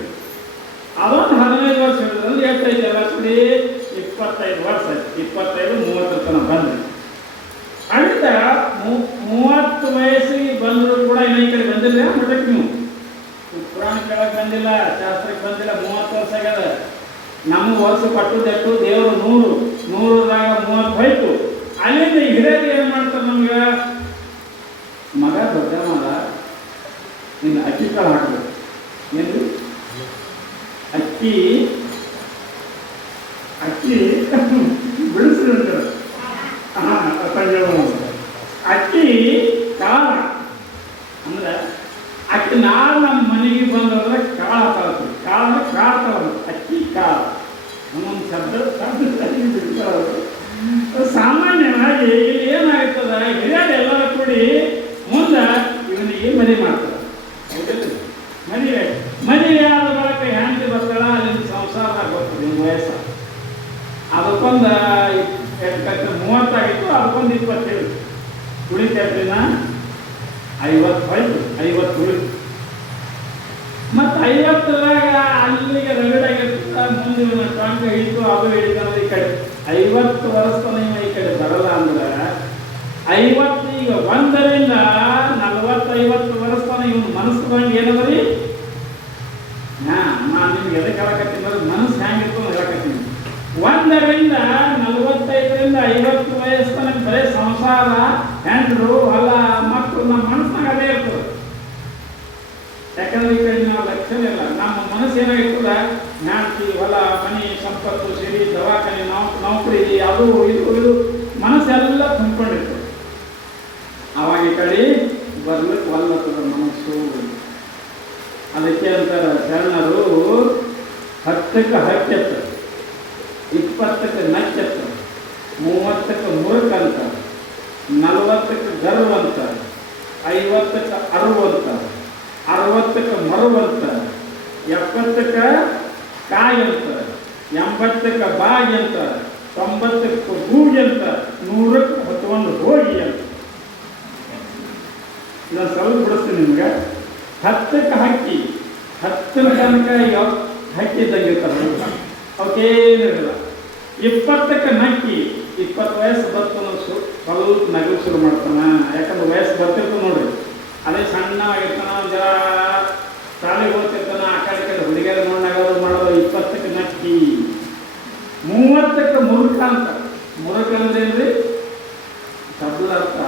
ಅದೊಂದು 15 ವರ್ಷ ಹಿಡಿದು ಅಂದ್ರೆ ಎಷ್ಟೈತೆ ಎಲ್ಲ ಕೂಡಿ 25 ವರ್ಷ ಆಯ್ತು. 25-30 ತನಕ ಬಂದ್ರಿ. ಅಲ್ಲಿಂದ 30 ವಯಸ್ಸಿಗೆ ಬಂದರೂ ಕೂಡ ಇನ್ನೂ ಈ ಕಡೆ ಬಂದಿಲ್ಲ ಮಠಕ್ಕೆ. ನೀವು ಪುರಾಣ ಕೇಳಕ್ಕೆ ಬಂದಿಲ್ಲ, ಶಾಸ್ತ್ರಕ್ಕೆ ಬಂದಿಲ್ಲ. 30 ವರ್ಷ ಆಗ್ಯದ. ನಮ್ಮ ವರ್ಷ ಪಟ್ಟುದೆಟ್ಟು ದೇವರು 100ದಾಗ 30 ಹೋಯ್ತು. ಅಲ್ಲಿಂದ ಹಿರಿಯರು ಏನು ಮಾಡ್ತಾರೆ, ನಮ್ಗೆ ಮಗ ದೊಡ್ಡ ಮಗ ಇನ್ನು ಅಕ್ಕಿ ಕಾಳು ಹಾಕಬೇಕು. ಏನು ಅಕ್ಕಿ ಬಿಡಿಸಿ ಅಕ್ಕಿ ಕಾಳ ಅಂದ್ರೆ ಅಕ್ಕಿ ನಾಳೆ ನಮ್ಮ ಮನೆಗೆ ಬಂದ್ರೆ ಕಾಳ ತಗೊಳ್ತೀವಿ. ಕಾಳ ತಗೊಳ್ಬೇಕು, ಅಕ್ಕಿ ಕಾಳ ನಮ್ಮೊಂದು ಶಬ್ದ ಸಾಮಾನ್ಯವಾಗಿ ಇಲ್ಲಿ ಏನಾಗ್ತದ, ಹಿರಿಯರು ಎಲ್ಲರೂ ಕೂಡಿ ಮುಂದೆ ಇವನಿಗೆ ಮದುವೆ ಮಾಡ್ತಾರೆ. ಮದುವೆ ಆದ ಬಳಿಕ ಹೆಂಡತಿ ಬರ್ತಾಳ, ಅಲ್ಲಿಂದ ಸಂಸಾರ ಬರ್ತದೆ. ನಿಮ್ಮ ವಯಸ್ಸು ಅದಕ್ಕೊಂದು 30 ಆಗಿತ್ತು, ಅದಕ್ಕೊಂದು 27 ಉಳಿತೈತ್ರಿನ 50 ಹೋಯ್ತು. 50 ಉಳಿತು. ಮತ್ತು 50ದಾಗ ಅಲ್ಲಿಗೆ ರಗಡಾಗಿರ್ತದೆ. ಮುಂದಿನ ಟಂಕ ಹಿಡಿದು ಅದು ಹಿಡಿದ್ರೆ ಈ ಕಡೆ 50 ವರ್ಷ ನೀವು ಈ ಕಡೆ ಬರಲ್ಲ ಅಂದ್ರೆ 50 ಈಗ 1ರಿಂದ 40-50 ವರ್ಷ ಇವನು ಮನಸ್ಸುದಂಗೆ ಏನದ್ರಿ. ನಾನು ನಿಮ್ಗೆ ಎದಕ್ಕೆ ಹೇಳಕತ್ತೀನಿ ಅಂದ್ರೆ ಮನಸ್ಸು ಹೆಂಗಿತ್ತು ಹೇಳಕತ್ತೀನಿ. 1ರಿಂದ 45ರಿಂದ 50 ವಯಸ್ಸು ತನಕ ಬರೀ ಸಂಸಾರ, ಹೆಂಡರು, ಹೊಲ, ಮಕ್ಕಳು ನಮ್ಮ ಮನಸ್ಸಿನಾಗ ಅದೇ ಇರ್ತದೆ. ಯಾಕಂದ್ರೆ ಈ ಕಡೆ ನಾವು ಲಕ್ಷ್ಯ ಇಲ್ಲ. ನಮ್ಮ ಮನಸ್ಸು ಏನಾಗಿರ್ತದ, ಹೆಂಡತಿ, ಹೊಲ, ಮನೆ, ಸಂಪತ್ತು, ಸಿರಿ, ದವಾಖಾನೆ, ನೌಕರಿ, ಅದು ಇದು ಮನಸ್ಸೆಲ್ಲ ತುಂಬಿಕೊಂಡಿರ್ತದೆ. ಅವಾಗ ಈ ಕಡೆ ಬರ್ಲಿಕ್ಕೆ ಒಲ್ಲತ್ತದ ಮನಸ್ಸು. ಅದಕ್ಕೆ ಅಂತಾರೆ ಶರಣರು, 10ಕ್ಕೆ ಹಕ್ಕೆತ್ತ, 20ಕ್ಕೆ ನಕ್ಕೆತ್ತ, 30ಕ್ಕೆ ಮುರುಕ ಅಂತ, 40ಕ್ಕೆ ಗರ್ವ ಅಂತ, 50ಕ್ಕೆ ಅರಿವು ಅಂತ, 60ಕ್ಕೆ ಮರವು ಅಂತ, 70ಕ್ಕೆ ಕಾಯಿ ಅಂತ, 80ಕ್ಕೆ ಬಾಗಿ ಅಂತ, 90ಕ್ಕೆ ಗೂಗಿ ಅಂತ, 100ಕ್ಕೆ ಹೊತ್ಕೊಂಡು ಹೋಗಿ ಅಂತ. ಇದನ್ನು ಸ್ವಲ್ಪ ಬಿಡಿಸ್ತೀನಿ ನಿಮ್ಗೆ. 10ಕ್ಕೆ ಹಕ್ಕಿ, 10 ತನಕ ಹಕ್ಕಿ ಇದ್ದಂಗೆ ಇರ್ತಾರೆ, ಅವಕ್ಕೇನಿರಲ್ಲ. 20ಕ್ಕೆ ನಕ್ಕಿ, 20 ವಯಸ್ಸು ಬರ್ತಾನ ಸ್ವಲ್ಪ ನಗಲು ಶುರು ಮಾಡ್ತಾನ. ಯಾಕಂದ್ರೆ ವಯಸ್ಸು ಬರ್ತಿರ್ತಾನೆ ನೋಡ್ರಿ, ಅದೇ ಸಣ್ಣ ಆಗಿರ್ತಾನ, ಒಂದು ಜರ ಶಾಲೆಗೆ ಹೋಗ್ತಿರ್ತಾನ, ಆ ಕಡೆ ಹುಡುಗಿಯರು ನೋಡೋದು ಮಾಡೋದು. 20ಕ್ಕೆ ನಕ್ಕಿ. 30ಕ್ಕೆ ಮುರುಕ ಅಂತ. ಮುರುಕ ಅಂದ್ರೆ ಏನ್ರಿ, ಶಬ್ದದ ಅರ್ಥ.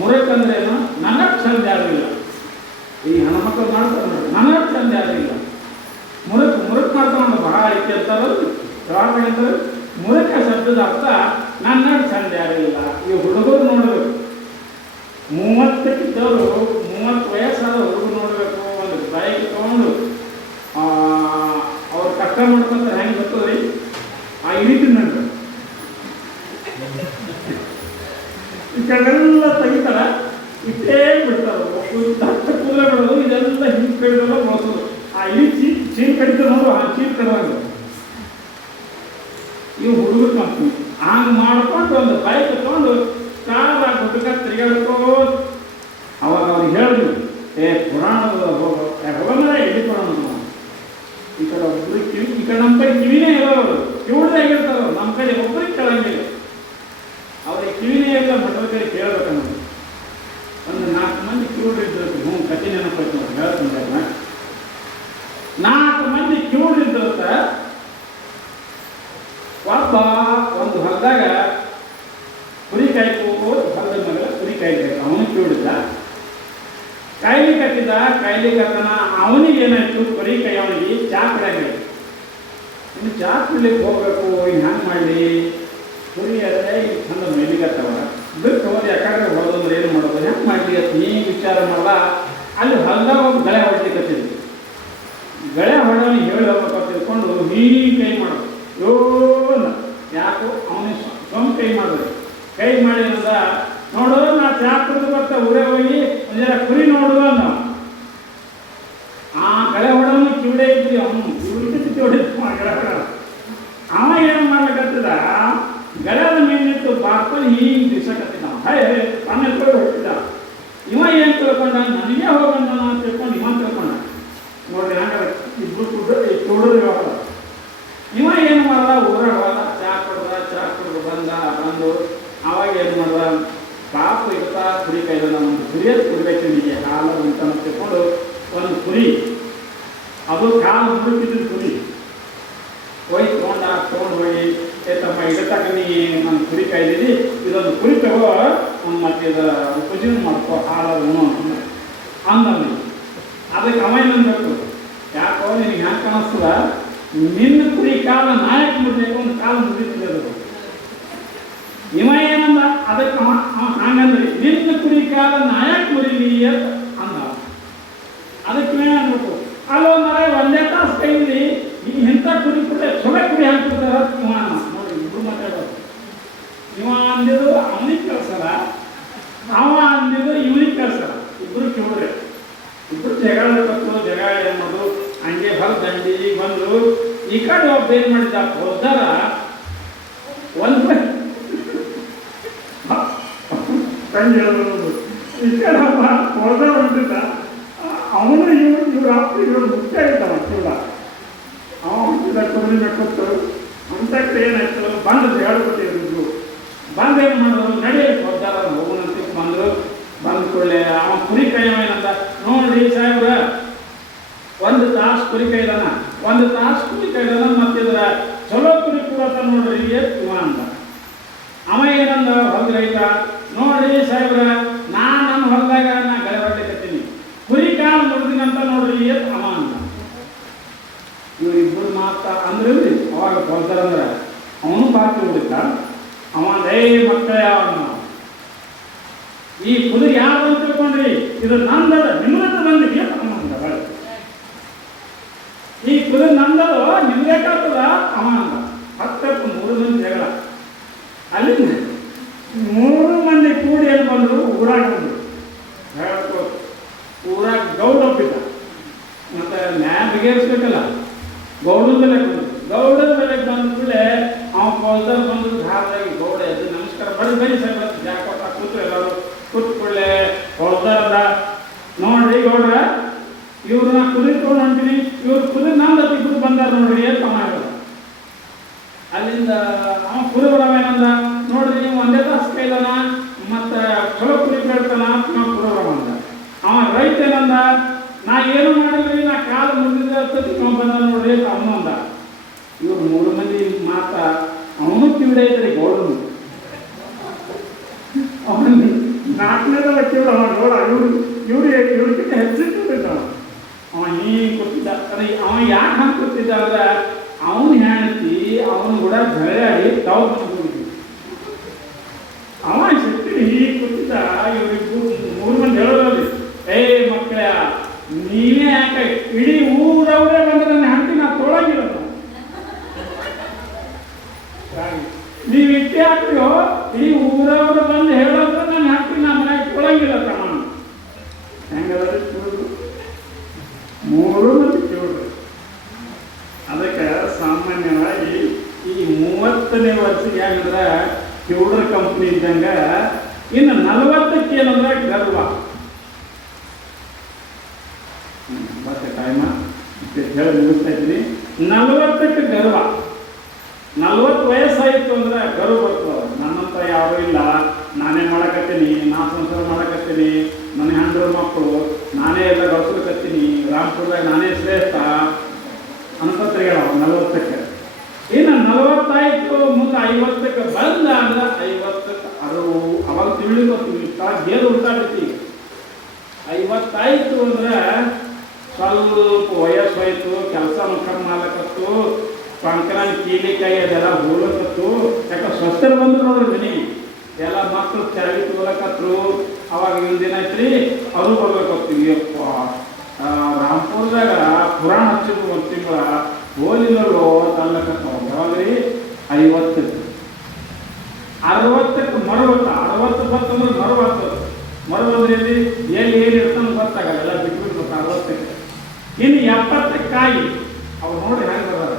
ಮುರುಕ ಅಂದ್ರೆ ಏನು, ನನಗೆ ಚಂದ ಯಾರಿಲ್ಲ. ಈ ಹೆಣ್ಮಕ್ಳು ಮಾಡ್ತಾರೆ ನೋಡಿ, ನನಗೆ ಚಂದ ಯಾರಿಲ್ಲ. ಮುರುಕ್ ಮಾಡ್ತಾನ ಬಹಳ ಐತಿ ಅಂತಾರಲ್ಲ, ಅಂತಾರೆ. ಮುರುಕ ಶಬ್ದದ ಅರ್ಥ ನನ್ನ ಚಂದ ಯಾರಿಲ್ಲ. ಈ ಹುಡುಗರು ನೋಡಬೇಕು. 30ಕ್ಕಿದ್ದವರು, 30 ವಯಸ್ಸಾದ ಹುಡುಗರು ನೋಡಬೇಕು. ಒಂದು ಬೈಕ್ ತಗೊಂಡು ಅವ್ರು ಕಷ್ಟ ಮಾಡ್ಕೊಂತಾರೆ. ಹೆಂಗೆ ಗೊತ್ತದ್ರಿ, ಆ ಇಳಿತು ನೋಡ್ರಿ, ಈ ಕಡೆಲ್ಲ ತೆಗಿತಾರ, ಇಟ್ಟೇ ಬಿಡ್ತಾರೆ. ದಟ್ಟ ಕೂದಲ ಬಿಡೋದು, ಇದೆಲ್ಲ ಹಿಂಗೆ ಕಡಿದೆಲ್ಲ ಬಳಸೋದು. ಆ ಇಳಿ ಚೀಲ್ ಕಡಿತ ನೋಡು, ಆ ಚೀಲ್ ಕಡುವಾಗ ಇವು ಹುಡುಗರು ಕಂಪ್ನಿ ಹಂಗೆ ಮಾಡ್ಕೊಂಡು ಒಂದು ಬೈಕ್ ತಗೊಂಡು ಕಾಲ ಗುಡ್ಡಕ ತಿರುಗಾಡ್ಕೋ. ಅವಾಗ ಅವ್ರಿಗೆ ಹೇಳಿದ್ವಿ, ಪುರಾಣದ ಹೋಗಲ್ಲ ಎಲ್ಲಿ ಪುರಾಣ. ಈ ಕಡೆ ಒಬ್ಬರಿಗೆ ಕಿವಿ, ಈ ಕಡೆ ನಮ್ಮ ಕಡೆ ಕಿವಿನೇ ಇರೋರು, ಕಿವಿದಾಗಿರ್ತಾರ. ನಮ್ಮ ಕಡೆ ಒಬ್ಬರಿಗೆ ಕೇಳಂಗಿಲ್ಲ, ಅವ್ರಿಗೆ ಕಿವಿನೇ ಇಲ್ಲ. ಮಠದ ಕಡೆ ಕೇಳ್ಬೇಕನ್ನೋದು. ಒಂದು 4 ಮಂದಿ ಕಿವಿಡಿದ್ರು. ಕಥೆ ನೆನಪಾಯ್ತು ನೋಡಿ, ಹೇಳ್ತೀನಿ. 4 ಮಂದಿ ಕಿವಿಡಿದ್ರಂತ. ಒಬ್ಬ ಒಂದು ಹೊಲದಾಗ ಕುರಿ ಕಾಯ್ಕೋದು, ಹೊಲದ ಮಗ ಕುರಿ ಕಾಯ್ಬೇಕು. ಅವನು ಕಿವಿಡಿದ್ದ, ಕಾಯ್ಲಿ ಕಟ್ಟಿದ್ದ. ಕಾಯ್ಲಿ ಕಟ್ಟನ ಅವನಿಗೆ ಏನಾಯ್ತು, ಕುರಿ ಕೈ ಅವನಿಗೆ ಚಾ ಕುಡಿಯಾಗಿಲ್ಲ. ಇನ್ನು ಚಾ ಕುಡ್ಲಿಕ್ಕೆ ಹೋಗ್ಬೇಕು, ಇನ್ನು ಹ್ಯಾಂಗೆ ಮಾಡಲಿ. ಕುರಿ ಅದೇ ಚಂದ ಮೇಲಿಗತ್ತವ, ಬಿಟ್ಟು ಹೋದ ಯಾಕಂದ್ರೆ ಹೋದಂದ್ರೆ ಏನು ಮಾಡೋದು, ಹೆಂಗೆ ಮಾಡಲಿ ಅಂತ ನೀ ವಿಚಾರ ಮಾಡಲ್ಲ. ಅಲ್ಲಿ ಹೊಲದಾಗ ಒಂದು ಗಳೆ ಹೊಡ್ಲಿಕ್ಕತ್ತಿದ್ವಿ. ಗಳೆ ಹೊಡೋನಿಗೆ ಹೇಳಿ ಹೋಗ್ಬೇಕು ತಿಳ್ಕೊಂಡು ಹೀಗೆ ಕೈ ಮಾಡೋದು. ಯೋನ ಯಾಕೋ ಅವನಿಗೆ ಸ್ವಂತ ಕೈ ಮಾಡಿದ್ರು. ಕೈ ಮಾಡಿದ್ರಿಂದ ನೋಡು, ನಾ ಚಾ ಕುಡಿದು ಬರ್ತಾ ಊರೇ ಹೋಗಿ ಒಂದು ಜರ ಕುರಿ ನೋಡುವ ನಾವು. ಆ ಗಳೆ ಹೊಡೋನು ಕಿವಿಡೆ ಇದ್ರಿ, ಅವನು ಇವ್ರಿಗೆ ಹೊಡಿತು ಗಳೆ ಹೊಡ. ಅವ ಏನು ಮಾಡ್ಲಿಕ್ಕತ್ತಿದ, ಗಲದ ಮೇಲಿಟ್ಟು ಬಾರ್ಕೊಂಡು ಹೀಗೆ ದಿವ್ಸಕತ್ತಿದ್ದ. ಹೇ ಕಣ್ಣು ಎತ್ಕೊಂಡು ಹೊಟ್ಟಿದ್ದ. ಇವ ಏನು ತಿಳ್ಕೊಂಡ, ನನಗೆ ಹೋಗಂಡ ಅಂತ ತಿಳ್ಕೊಂಡು ಇವ ತಿಳ್ಕೊಂಡ. ನೋಡ್ರಿ ಹಂಗ ಇಬ್ಬರು ಕುಡಿದ್ರು ಇವಾಗ. ಇವ ಏನು ಮಾಡ್ದ, ಊರಾಗ ಹೋದ, ಚಾ ಕುಡ್ದು ಬಂದು ಅವಾಗ ಏನು ಮಾಡ್ದ, ಪಾಪ ಇರ್ತಾ ಕುರಿ ಕೈದ ಒಂದು ಕುರಿಯದು ಕುಡಿಬೇಕು ನಿಮಗೆ ಹಾಲು ಅಂತ ತಿಳ್ಕೊಂಡು ಒಂದು ಕುರಿ, ಅದು ಕಾಲು ಮುಡುಕಿದ್ರು ಕುರಿ ಹೋಗಿ ತೊಗೊಂಡು ಹೋಗಿ ಏತಮ್ಮ ಇಡತಕ್ಕ ನೀ ನನ್ನ ಕುರಿ ಕಾಯ್ದಿದ್ದಿ, ಇದೊಂದು ಕುರಿ ತಗೋ ಮತ್ತು ಇದರ ಉಪಜೀವನ ಮಾಡ್ಕೋ ಹಾಳದು ಅಂದಲ್ಲಿ. ಅದಕ್ಕೆ ಅವ ಏನನ್ಬೇಕು, ಯಾಕೋ ನಿನಗೆ ಹ್ಯಾಂಗೆ ಕಾಣಿಸ್ತದ, ನಿನ್ನ ಕುರಿ ಕಾಲ ನಾಯಕ ಮುಡ್ಬೇಕು ಒಂದು ಕಾಲು ಮುಗಿತಿದ್ದದು. ಇವ ಏನಂದ, ಅದಕ್ಕೆ ಅವ ಹಂಗಂದ್ರಿ ನಿನ್ನ ಕುರಿ ಕಾಲ ನಾಯಕ ಮುರಿಲಿ ಅಂತ ಅಂದ. ಅದಕ್ಕೆ ಏನು ಅನ್ಬೇಕು, ಅಲ್ಲೋ ಮರ ಒಂದೇ ತಾಸು ಕೈಲಿ ಈ ಇಂಥ ಕುರಿ ಕೂಡ ಚೊಲೆ ಕುರಿ ಹಾಕ್ಬಿಡ್ತಾರ. ಇವ ನೋಡಿ ಇಬ್ರು ಮಾತಾಡೋದು. ಇವ ಅಂದಿದ್ದು ಅವನಿಗೆ ಕಳ್ಸಲ್ಲ, ಅವ ಅಂದಿದ್ದು ಇವನಿಗೆ ಕಳ್ಸಲ್ಲ. ಇಬ್ರು ಕೇಳ್ರೆ ಇಬ್ರು ಜಗಳ ಏನು ಮಾಡೋದು, ಹಂಗೆ ಹೊರ ದಂಡಿ ಬಂದು ಈ ಕಡೆ ಒಬ್ಬ ಏನು ಮಾಡಿದ, ಹೋದಾರ ಒಂದು ಕಂಡು ಹೇಳೋದು, ಈ ಕಡೆ ಒಬ್ಬ ಹೋದ ಹೊಂಟಿದ್ದ. ಅವನು ಇವ್ರ ಅಪ್ಪ ಇವ್ರು ಮುಖ್ಯ ಇದ್ದಾವ ಕೂಡ. ಅವ ಹುಟ್ಟಿದ ಕುರಿ ಬೆಕ್ಕೊತ್ತು ಅಂತ ಏನಾಯ್ತು, ಬಂದು ಹೇಳ್ಕೊಟ್ಟಿದ್ರು. ಬಂದು ಏನು ಮಾಡಿದ್ರು, ನಡೆಯಲಿಕ್ಕೆ ಹೋದಾರ ಹೋಗೋಣಂತ ಬಂದರು. ಬಂದ ಕೂಡಲೇ ಅವ ಕುರಿ ಕೈಯವ ಏನಂದ, ನೋಡ್ರಿ ಸಾಹೇಬ್ರ ಒಂದು ತಾಸು ಕುರಿ ಕೈದಾನ, ಮತ್ತಿದ್ರ ಚಲೋ ಕುರಿ ಕೂಡತ್ತ ನೋಡ್ರಿ ಇವ ಅಂದ. ಅವ ಏನಂದ ಹೊಲ್ದ ರೈತ, ನೋಡ್ರಿ ಸಾಹೇಬ್ರ ನನ್ನ ಹೊಲದಾಗ ನಾ ಗಳೆ ಹೊಡ್ಲಿಕ್ಕತ್ತೀನಿ, ಕುರಿ ಕಾಲು ಮುರಿದಿನಂತ ನೋಡ್ರಿ ಅವ ಅಂದ. ಇವರಿಬ್ಬರು ಮಾತಾ ಅಂದ್ರೆ ಅವಾಗ ಹೊಲ್ತಾರಂದ್ರೆ ಅವನು ಬಾಕಿ ಹೊಡಿತ. ಅವ ಮಕ್ಕಳ ಯಾವ ಈ ಕುರಿ ಯಾರು ಅಂತ ತಿಳ್ಕೊಂಡ್ರಿ, ಇದು ನಂದದ ನಿಮ್ಮತ್ತ ಬಂದಿದ್ಯ ಅವ ಅಂದ. ಈ ಕುರಿ ನಂದದು ನಿಮ್ದೇಕಾಗ್ತದ ಅವ ಅಂದ. ಹತ್ತಕ್ಕೆ 3 ಮಂದಿ ಜಗಳ. ಅಲ್ಲಿ 3 ಮಂದಿ ಕೂಡಿ ಏನು ಬಂದರು, ಊರಾಗ ಬಂದರು. ಹೇಳ್ಕೋ ಊರಾಗ ಗೌಡ ಒಪ್ಪಿದ್ದ, ಮತ್ತು ನ್ಯಾಯ ಬಗೆಹರಿಸ್ಬೇಕಲ್ಲ, ಗೌಡನ ಬೆಲೆಗೆ ಬಂದು. ಗೌಡನ ಬೆಲೆಗೆ ಬಂದ ಕೂಡಲೇ ಅವ ಹೊಲ್ದಾಗ ಬಂದು ಧಾರದಾಗಿ ಗೌಡ ಎದ್ದು ನಮಸ್ಕಾರ ಬರೀ ಸಾಹೇಬ್ರ ಜಾಕೊಟ್ಟ ಕೂತು ಎಲ್ಲರೂ ಕೂತ್ಕೊಳ್ಳೆ ಹೊಲ್ದಾರದ. ನೋಡ್ರಿ ಗೌಡ್ರ, ಇವ್ರನ್ನ ಕುರಿ ತೊಗೊಂಡು ಹೊಂಟೀನಿ, ಇವ್ರು ಕುರಿ ನಂದು ಇಬ್ಬರು ಬಂದಾರ ನೋಡ್ರಿ ಅಂತ ಅವ ಹೇಳೋದು. ಅಲ್ಲಿಂದ ಅವ ಕುರಿ ಬರವೇನಂದ, ನೋಡ್ರಿ ನೀವು ಒಂದೇ ತಾಸು ಕೈದಾನ ಮತ್ತು ಚಲೋ ಕುರಿ ಕೇಳ್ತಾನ ನಾವು ಕುರಿ ಬರವಂದ. ಅವ ರೈತ ಏನಂದ, ನಾ ಏನು ಮಾಡಿದ್ರಿ, ನಾ ಕಾಲು ಮುಗಿದ ನಾವು ಬಂದ ನೋಡ್ರಿ ಅಂತ ಅವನು ಅಂದ. ಇವ್ರು 3 ಮಂದಿ ಮಾತ ಅವನು ಕಿವಿಡೆ ಐತ್ರಿ ಗೌಡನು. ಅವನು 4ನೇದಲ್ಲ ಕಿವಿಡ ಗೌಡ, ಇವ್ರಿಗಿಂತ ಹೆಚ್ಚಿಟ್ಟಿದ್ದ. ಅವ ಹೀಗೆ ಕೂತಿದ್ದ. ಅದೇ ಅವ ಯಾಕೆ ಹಂಗೆ ಕೂತಿದ್ದ ಅಂದ್ರೆ, ಅವನು ಹೆಂಡತಿ ಅವನು ಕೂಡ ಜಗಳಾಡಿ ತಾವು ಬಂದ್ಬಿಟ್ಟಿದ್ವಿ. ಅವ ಶಕ್ತಿ ಹೀಗೆ ಕೂತಿದ್ದ. ಇವ್ರಿಗೂ 3 ಮಂದಿ ಹೇಳೋದ್ರಲ್ಲಿ, ಮಕ್ಕಳ ನೀವೇ ಯಾಕೆ ಇಡೀ ಊರವರೇ ಬಂದ್ರೆ ನನ್ನ ಹೆಂಡತಿ ನಾ ತೊಳಗಿಲ್ಲ, ನೀವು ಇಟ್ಟೆ ಹಾಕ್ತೀವೋ ಇಡೀ ಊರವರು ಬಂದು ಹೇಳೋದ್ರೆ ನನ್ನ ಹೆಂಡತಿ ನಾ ಮನೆಗೆ ತೊಳಗಿಲ್ಲ ತಮ್ಮ. ಹೆಂಗದ ಕೇಳಿದ್ರು 3 ಮಂದಿ ಕೇಳಿದ್ರು. ಅದಕ್ಕೆ ಸಾಮಾನ್ಯವಾಗಿ ಈ 30ನೇ ವರ್ಷಕ್ಕೆ ಹೆಂಗಂದ್ರೆ ಕ್ಯೂಡರ್ ಕಂಪ್ನಿ ಇದ್ದಂಗೆ, ಇನ್ನು 40ಕ್ಕೆ ಏನಂದ್ರೆ ಗರ್ವ. ಮತ್ತೆ ಟೈಮ ಹೇಳಿ ಮುಗಿಸ್ತಾ ಇದ್ದೀನಿ. 40ಕ್ಕೆ ಗರ್ವ. 40 ವಯಸ್ಸಾಯಿತು ಅಂದ್ರೆ ಗರ್ವ ಬರ್ತದೆ. ನನ್ನಂತ ಯಾರೂ ಇಲ್ಲ, ನಾನೇ ಮಾಡಕತ್ತೀನಿ, ನಾ ಸಂಸಾರ ಮಾಡಕತ್ತೀನಿ, ನನ್ನ ಹೆಂಡ್ರು ಮಕ್ಕಳು ನಾನೇ ಎಲ್ಲ ಗಳಿಸ್ಲಿಕ್ಕತ್ತೀನಿ, ರಾಮಪುರದಾಗ ನಾನೇ ಶ್ರೇಷ್ಠ ಅನ್ಸತ್ರಿಗಳ 40ಕ್ಕೆ. ಇನ್ನು 40 ಆಯಿತು, ಮುಂದೆ 50ಕ್ಕೆ ಬಂದ ಅಂದ್ರೆ 50ಕ್ಕೆ ಅದು ಅವಾಗ ತಿಳಿಗೊತ್ತೀವಿ ಗೇರು ಉಂಟಾಗುತ್ತೆ. 50 ಆಯಿತು ಅಂದ್ರೆ ಸ್ವಲ್ಪ ವಯಸ್ಸಾಯಿತು, ಕೆಲಸ ಮುಖ ಮಾಡ್ಲಕತ್ತು, ಸಂಕ್ರಾಂತಿ ಕೀಲಿಕಾಯಿ ಅದೆಲ್ಲ ಹೋಗ್ಲಕತ್ತು. ಯಾಕೆ ಸ್ವಸ್ಥರು ಬಂದ್ರು ನೋಡ್ರಿ ಮನೆಗೆ, ಎಲ್ಲ ಮಕ್ಕಳು ಚಳಿ ತೋಲಕತ್ರು. ಅವಾಗ ದಿನ ಐತ್ರಿ ಅವರು ಬರ್ಬೇಕತ್ತೀವಿ. ಅಪ್ಪ ರಾಮಪುರದಾಗ ಪುರಾಣ ಹಚ್ಚಿದ್ರು 1 ತಿಂಗಳ ಹೋಲಿನಲ್ಲೋ ತಲ್ಲಕತ್ತಾವ. ಯಾವಾಗ್ರಿ 50ಕ್ಕೆ 60ಕ್ಕೆ ಮರವತ್ತ. 60 ಬರ್ತಂದ್ರೆ ಮರು ಬಂದ್ರೆ ಎಲ್ಲಿ ಏನು ಇರ್ತಾನೆ ಗೊತ್ತಾಗಲ್ಲ, ಎಲ್ಲ ಬಿಟ್ಬಿಟ್ಟು 60ಕ್ಕೆ. ಇನ್ನು 70ಕ್ಕೆ ಕಾಯಿ ಅವ್ರು ನೋಡಿ ಹೆಂಗೆ ಬರೋದು.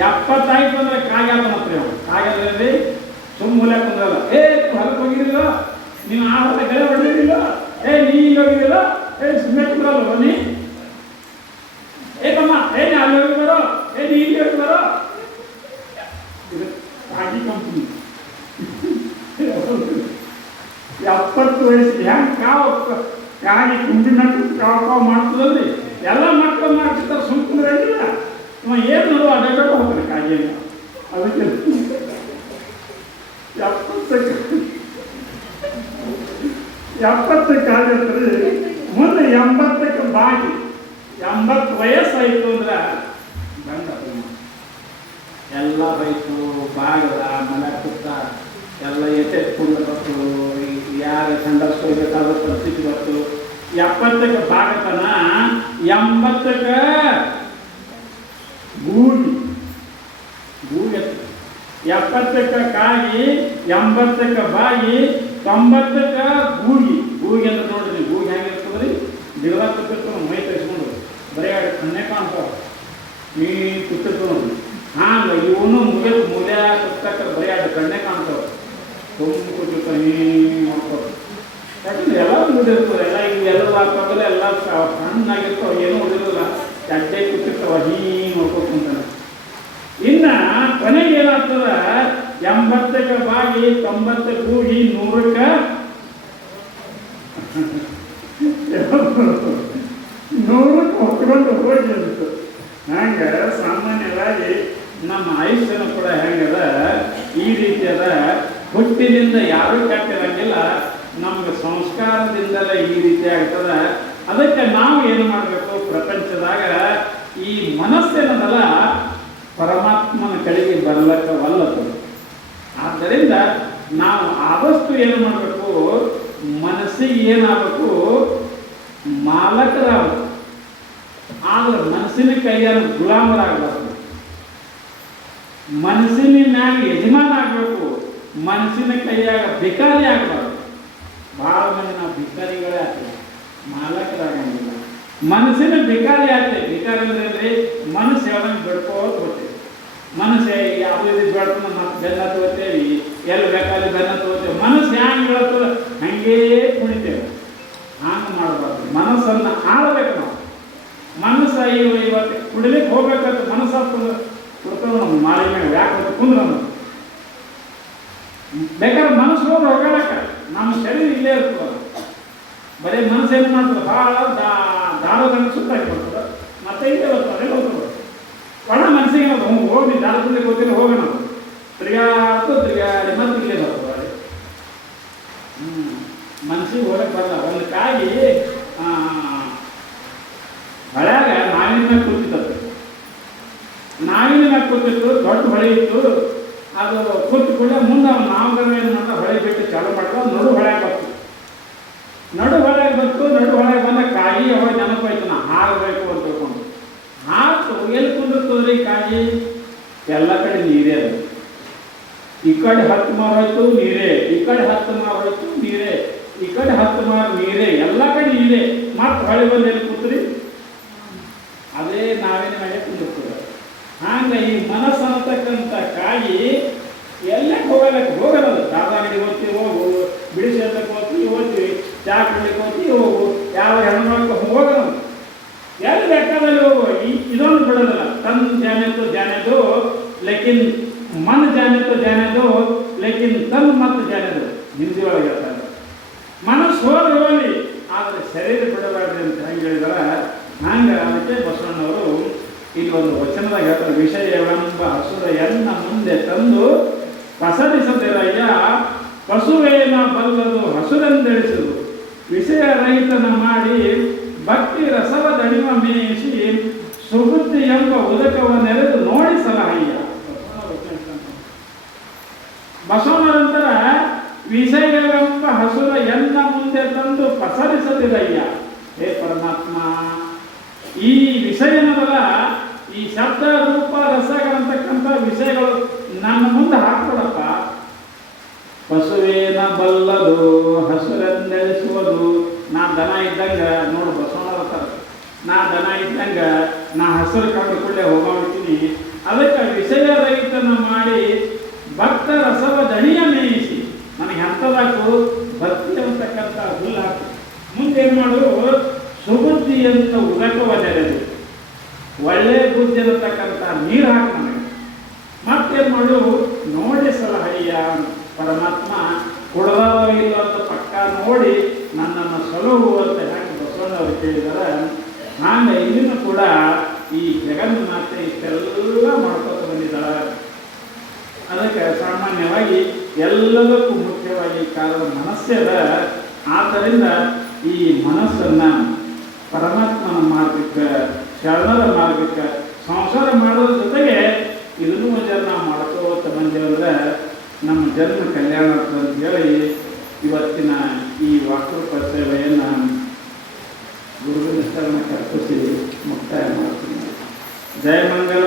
70 ಅಂದ್ರೆ ಕಾಗ್ಯಾದ ಮಾತ್ರ ಕಾಗ್ಯಾದ್ರಲ್ಲಿ ಸುಮ್ಮ ಮೂಲೆ ಕುಂದ್ರಲ್ಲ. ಹೊಲಕ್ಕೆ ಹೋಗಿರಿಲ್ಲ ನೀವು, ಆ ಹೊಲ ಗಳೆ ಹೊಡೆದಿರಿಲ್ಲ, ನೀ ಇಲ್ಲಿ ಹೋಗಿರಿಲ್ಲ, ಸುಮ್ಮನೆ ಕುಂದ್ರಲ್ಲ ಬನ್ನಿ, ತಮ್ಮ ನೀ ಅಲ್ಲಿ ಹೋಗಿ ಬರೋ, ನೀ ಇಲ್ಲಿ ಹೋಗಿ ಬರೋ. ಇದು ಕಾಗಿ ಕಂಪ್ನಿ 70 ವಯಸ್ಸಿಗೆ ಹೆಂಗೆ ಕಾಗಿ ಕುಂದಿನ ಕಾವು ಮಾಡ್ತದಲ್ಲಿ ಎಲ್ಲ ಮಕ್ಕಳು ಮಾಡ್ತಿರ್ತಾರೆ. ಸುಮ್ಮ ಕುಂದ್ರಂಗಿಲ್ಲ ಇವ ಏನು ನೋಡು ಅಡ್ಡಾಡ ಹೋಗ್ತಾರೆ ಕಾಗಿನ. ಅದಕ್ಕೆ 70 ಕಾಲತ್ರಿ ಮುಂದೆ 80ಕ್ಕೆ ಬಾಗಿ 80 ವಯಸ್ಸಾಯಿತು ಅಂದ್ರೆ ಗಂಡ ಎಲ್ಲ ಬೈತು ಬಾಗದ ಮನೆ ಕುತ್ತ ಎಲ್ಲ ಎಚ್ಚೆತ್ಕೊಂಡು ಬತ್ತು, ಯಾರು ಸಂಡಸ್ಕೊಳ್ಬೇಕಾದ ಪರಿಸ್ಥಿತಿ ಬತ್ತು. 70ಕ್ಕೆ ಬಾಗತನ 80ಕ್ಕೆ ಗೂಗಿ 70ಕ್ಕೆ ಕಾಗಿ 80ಕ್ಕೆ ಬಾಗಿ 90ಕ್ಕೆ ಗೂಗಿ ಅಂತ ನೋಡ್ರಿ. ಗೂಗಿ ಹೆಂಗಿರ್ತದ್ರಿ, ದಿಗದ ಕೂತಿರ್ತಾವ ಮೈ ತರಿಸ್ಕೊಂಡು ಬರೀ ಕಣ್ಣೆ ಕಾಣ್ತಾವ, ನೀ ಕೂತಿರ್ತಾವ ನೋಡ್ರಿ. ಹಾಂಗೆ ಇವನು ಮೂಲೆ ಕುತ್ತಕ್ಕ ಬರೀ ಕಣ್ಣೆ ಕಾಣ್ತಾವ, ತುಂಬ ಕೂತಿರ್ತಾವ ನೀ ನೋಡ್ತಾವ. ಯಾಕಂದ್ರೆ ಎಲ್ಲ ಉಳಿದಿರ್ತದೆ, ಎಲ್ಲ ಇವೆಲ್ಲ ಹಾಕೋದಲ್ಲ ಎಲ್ಲ ಸಣ್ಣಾಗಿರ್ತಾವ, ಏನೂ ಉಳಿದಿಲ್ಲ, ಚಡ್ಡೆ ಕೂತಿರ್ತಾವ ಹೀ ನೋಡ್ಕೊತಾನೆ. ಇನ್ನು ಕೊನೆಗೆ ಏನಾಗ್ತದ, 80ಕ್ಕೆ ಬಾಗಿ 90ಕ್ಕೆ ಕೂಗಿ 100ಕ್ಕೆ ಹೊತ್ಕೊಂಡು ಹೋಗಿ ಅಂತ. ಹಂಗೆ ಸಾಮಾನ್ಯವಾಗಿ ನಮ್ಮ ಆಯುಷ್ಯನ ಕೂಡ ಹೆಂಗದ ಈ ರೀತಿ ಅದ. ಹುಟ್ಟಿನಿಂದ ಯಾರೂ ಕೆಟ್ಟಿರಂಗಿಲ್ಲ, ನಮ್ಗೆ ಸಂಸ್ಕಾರದಿಂದಲೇ ಈ ರೀತಿ ಆಗ್ತದ. ಅದಕ್ಕೆ ನಾವು ಏನು ಮಾಡಬೇಕು, ಪ್ರಪಂಚದಾಗ ಈ ಮನಸ್ಸೇನದಲ್ಲ ಪರಮಾತ್ಮನ ಕಡೆಗೆ ಬರ್ಲಕ್ಕ ವಲ್ಲದು. ಆದ್ದರಿಂದ ನಾವು ಆದಷ್ಟು ಏನು ಮಾಡಬೇಕು, ಮನಸ್ಸಿಗೆ ಏನಾಗಬೇಕು, ಮಾಲಕರಾಗಬೇಕು. ಆದ್ರೆ ಮನಸ್ಸಿನ ಕೈಯಾಗ ಗುಲಾಮರಾಗಬಾರ್ದು, ಮನಸ್ಸಿನ ಮ್ಯಾಗ ಯಜಮಾನ ಆಗಬೇಕು, ಮನಸ್ಸಿನ ಕೈಯಾಗ ಭಿಕಾರಿ ಆಗಬಾರ್ದು. ಭಾಳ ಮಂದಿ ನಾವು ಭಿಕಾರಿಗಳೇ ಆಗ್ತೇವೆ, ಮಾಲಕರಾಗಂಗಿಲ್ಲ. ಮನಸ್ಸಿನ ಭಿಕಾರಿ ಆಗ್ತೇವೆ. ಭಿಕಾರಿ ಅಂದ್ರೆ ಮನಸ್ಸು ಯಾವಾಗ ಬೆಡ್ಕೋದು ಬರ್ತೇವೆ, ಮನಸ್ಸು ಯಾವುದೇ ಬೆಳ್ಕೊಂಡು ಮತ್ತೆ ಬೆನ್ನ ತಗೋತೇವೆ, ಎಲ್ಲಿ ಬೇಕಾದ್ರೆ ಬೆನ್ನ ತಗೋತೇವೆ. ಮನಸ್ಸು ಹ್ಯಾಂಗೆ ಹೇಳ್ತದೆ ಹಂಗೇ ಕುಣಿತೇವೆ. ಹಾಂಗೆ ಮಾಡಬಾರ್ದು, ಮನಸ್ಸನ್ನು ಆಳ್ಬೇಕು ನಾವು. ಮನಸ್ಸು ಇವತ್ತು ಕುಡಿಲಿಕ್ಕೆ ಹೋಗ್ಬೇಕಂತ ಮನಸ್ಸಾಗ್ತದೆ ಕೊಡ್ತಾವೆ ನಮ್ಮ ಮಾರಿ ಮೇಲೆ ಯಾಕೆ ಕುಂದ್ರ ಬೇಕಾದ್ರೆ ಮನಸ್ಸು ಹೋಗಿ ಹೋಗಾಡಕ್ಕ ನಮ್ಮ ಶರೀರ ಇಲ್ಲೇ ಇರ್ತದೆ. ಬರೀ ಮನಸ್ಸು ಏನು ಮಾಡ್ತದೆ, ಭಾಳ ದಾಳದಂಗೆ ಸುತ್ತಾಗಿಬಿಡ್ತದೆ, ಮತ್ತೆ ಇಲ್ಲೇ ಬರ್ತದೆ ಹೋಗ್ತದೆ. ಒಣ ಮನಸ್ಸಿಗೆ ಹೋಗಿ ದಾಳದಲ್ಲಿ ಹೋಗ್ತೀನಿ ಹೋಗೋಣ, ತಿರುಗಾಡಿ ಮತ್ತೆ ಇಲ್ಲೇ ಬರ್ತದೆ. ಮನಸ್ಸಿಗೆ ಹೋಗಕ್ಕೆ ಬರಲ್ಲ. ಒಂದು ಕಾಗಿ ಹೊಳ್ಯಾಗ ನಾವಿನ ಮ್ಯಾಗ ಕೂತಿತ್ತು, ನಾವಿನ ಮ್ಯಾಗ ಕೂತಿತ್ತು, ದೊಡ್ಡ ಹೊಳೆ ಇತ್ತು. ಅದು ಕೂತು ಕೂಡ ಮುಂದೆ ಅವ್ನು ನಾವುಗಳು ಏನು ಮಾಡ್ದ, ಹೊಳೆ ಬಿಟ್ಟು ಚಾಲು ಮಾಡ್ದ, ನಡು ಹೊಳ್ಯಾಗ ಬಂತು. ನಡು ಹೊಳೆಗೆ ಬಂದ ಕಾಯಿ ಅವಾಗ ನೆನಪಾಯ್ತು, ನಾ ಹಾರಬೇಕು ಅಂತ ತಿಳ್ಕೊಂಡು ಹಾಕು. ಎಲ್ಲಿ ಕುಂದಿರ್ತದ್ರಿ ಕಾಯಿ, ಎಲ್ಲ ಕಡೆ ನೀರೇ ಅದು. ಈ ಕಡೆ 10 ಮಾರು ಹೋಯ್ತು ನೀರೇ, ಈ ಕಡೆ 10 ಮಾರು ಹೋಯ್ತು ನೀರೇ, ಈ ಕಡೆ 10 ಮಾರು ನೀರೇ, ಎಲ್ಲ ಕಡೆ ನೀರೇ. ಮತ್ತೆ ಹೊಳೆ ಬಂದು ಎಲ್ಲಿ ಕೂತ್ರಿ, ಅದೇ ನಾವೇನ ಮೇಲೆ ಕುಂದಿರ್ತದೆ. ಹಂಗೆ ಈ ಮನಸ್ಸು ಅಂತಕ್ಕಂಥ ಕಾಯಿ ಎಲ್ಲೇ ಹೋಗಲ್ಲ. ದಾದಾ ಅಂಗಡಿಗೆ ಹೋಗ್ತೀವಿ ಹೋಗು, ಬಿಡಿಸಿ ಅಂತಕ್ಕೆ ಹೋಗ್ತೀವಿ ಹೋಗ್ತೀವಿ, ಚಾ ಕುಡ್ಲಿಕ್ಕೆ ಹೋಗ್ತೀವಿ ಹೋಗು, ಯಾವ ಹೆಣ್ಮಕ್ಳು ಹೋಗೋಣ, ಎಲ್ಲಿ ಬೇಕಾದಲ್ಲಿ ಹೋಗು. ಇದೊಂದು ಬಿಡೋದಿಲ್ಲ. ತನ್ ಜಾನೆ ದೋ ಲೇಕಿನ್ ಮನ್ ಜಾನೆ ದೋ ಲೇಕಿನ್ ತನ್ ಮತ್ತು ಜಾನೆ ದೋ. ಹಿಂದಿ ಒಳಗೆ ಹೇಳ್ತಾರೆ, ಮನಸ್ಸು ಹೋಗಲಿ ಆದರೆ ಶರೀರ ಬಿಡಬಾರ್ದು ಅಂತ ಹೆಂಗೆ ಹೇಳಿದಾರ. ಹಂಗೆ ಅದಕ್ಕೆ ಬಸವಣ್ಣವರು ಇಲ್ಲಿ ಒಂದು ವಚನದಾಗ ಹೇಳ್ತಾರೆ, ವಿಷಯವೆಂಬ ಹಸುರೆಯನ್ನ ಮುಂದೆ ತಂದು ಕಸರಿಸದಿರಯ್ಯ, ಪಶುವೇನ ಬಲ್ಲದು ಹಸುರೆಂದೆಳಿಸುವುದು, ವಿಷಯ ರಹಿತನ ಮಾಡಿ ಭಕ್ತಿ ರಸವ ದಣಿವ ಮೇಯಿಸಿ ಸುಬುದ್ಧಿ ಎಂಬ ಉದಕವ ನೆರೆದು ನೋಡಿ ಸಲಹಯ್ಯ. ಬಸವಣ್ಣರಂತರ ವಿಷಯವೆಂಬ ಹಸುರ ಎನ್ನ ಮುಂದೆ ತಂದು ಪಸರಿಸದಿರಯ್ಯ. ಹೇ ಪರಮಾತ್ಮ, ಈ ವಿಷಯನದಲ್ಲ, ಈ ಶಬ್ದ ರೂಪ ರಸಗಳಂತಕ್ಕಂಥ ವಿಷಯಗಳು ನನ್ನ ಮುಂದೆ ಹಾಕ್ಕೊಡಪ್ಪ. ಪಶುವೇನ ಬಲ್ಲದು ಹಸುರೆಂದೆಳಿಸುವುದು. ನಾ ದನ ಇದ್ದಂಗೆ ನೋಡು ಬಸವಣ್ಣರ ನಾ ದನ ಇದ್ದಂಗೆ ನಾ ಹಸಿರು ಕಂಡು ಕೂಡಲೇ ಹೋಗ್ತೀನಿ. ಅದಕ್ಕೆ ವಿಷಯ ರಹಿತನ ಮಾಡಿ ಭಕ್ತ ರಸವ ದಣಿಯ ಮೇಯಿಸಿ ನನಗೆ ಎಂಥದಾಕು ಭಕ್ತಿ ಅಂತಕ್ಕಂಥ ಹುಲ್ಲು ಹಾಕು. ಮುಂದೇನು ಮಾಡು, ಸುಬುದ್ಧಿ ಅಂತ ಉದಕವದೆರೆದು ಒಳ್ಳೆ ಬುದ್ಧಿ ಅನ್ನತಕ್ಕಂಥ ನೀರು ಹಾಕಿ ನನಗೆ. ಮತ್ತೇನು ಮಾಡು, ನೋಡಿ ಸಲಹಯ್ಯ ಪರಮಾತ್ಮ ಕೊಡದವ ಇಲ್ಲ ಅಂತ ಪಕ್ಕ ನೋಡಿ ನನ್ನನ್ನು ಸಲಹು ಅಂತ ಹೇಗೆ ಬಸವಣ್ಣವರು ಕೇಳಿದಾರೆ. ಹಾಗೆ ಇಲ್ಲಿನೂ ಕೂಡ ಈ ಜಗನ್ಮಾತೆ ಇಷ್ಟೆಲ್ಲ ಮಾಡ್ಕೊತ ಬಂದಿದ್ದಾಳೆ. ಅದಕ್ಕೆ ಸಾಮಾನ್ಯವಾಗಿ ಎಲ್ಲದಕ್ಕೂ ಮುಖ್ಯವಾಗಿ ಕಾರಣ ಮನಸ್ಸದ. ಆದ್ದರಿಂದ ಈ ಮನಸ್ಸನ್ನು ಪರಮಾತ್ಮನ ಮಾರ್ಗಕ್ಕೆ, ಶರಣರ ಮಾರ್ಗಕ್ಕೆ, ಸಂಸಾರ ಮಾಡೋದ್ರ ಜೊತೆಗೆ ಇದನ್ನು ಒಂದು ನಾವು ಮಾಡ್ಕೋತ ಬಂದೇವಂದ್ರೆ ನಮ್ಮ ಜನ್ಮ ಕಲ್ಯಾಣ ಅಂತ ಹೇಳಿ ಇವತ್ತಿನ ಈ ವಾಕೃಪ ಸೇವೆಯನ್ನು ಗುರುವಿನ ಶರಣ ಕರ್ಪಿಸಿ ಮುಕ್ತಾಯ ಮಾಡ್ತೀನಿ. ಜಯ ಮಂಗಲ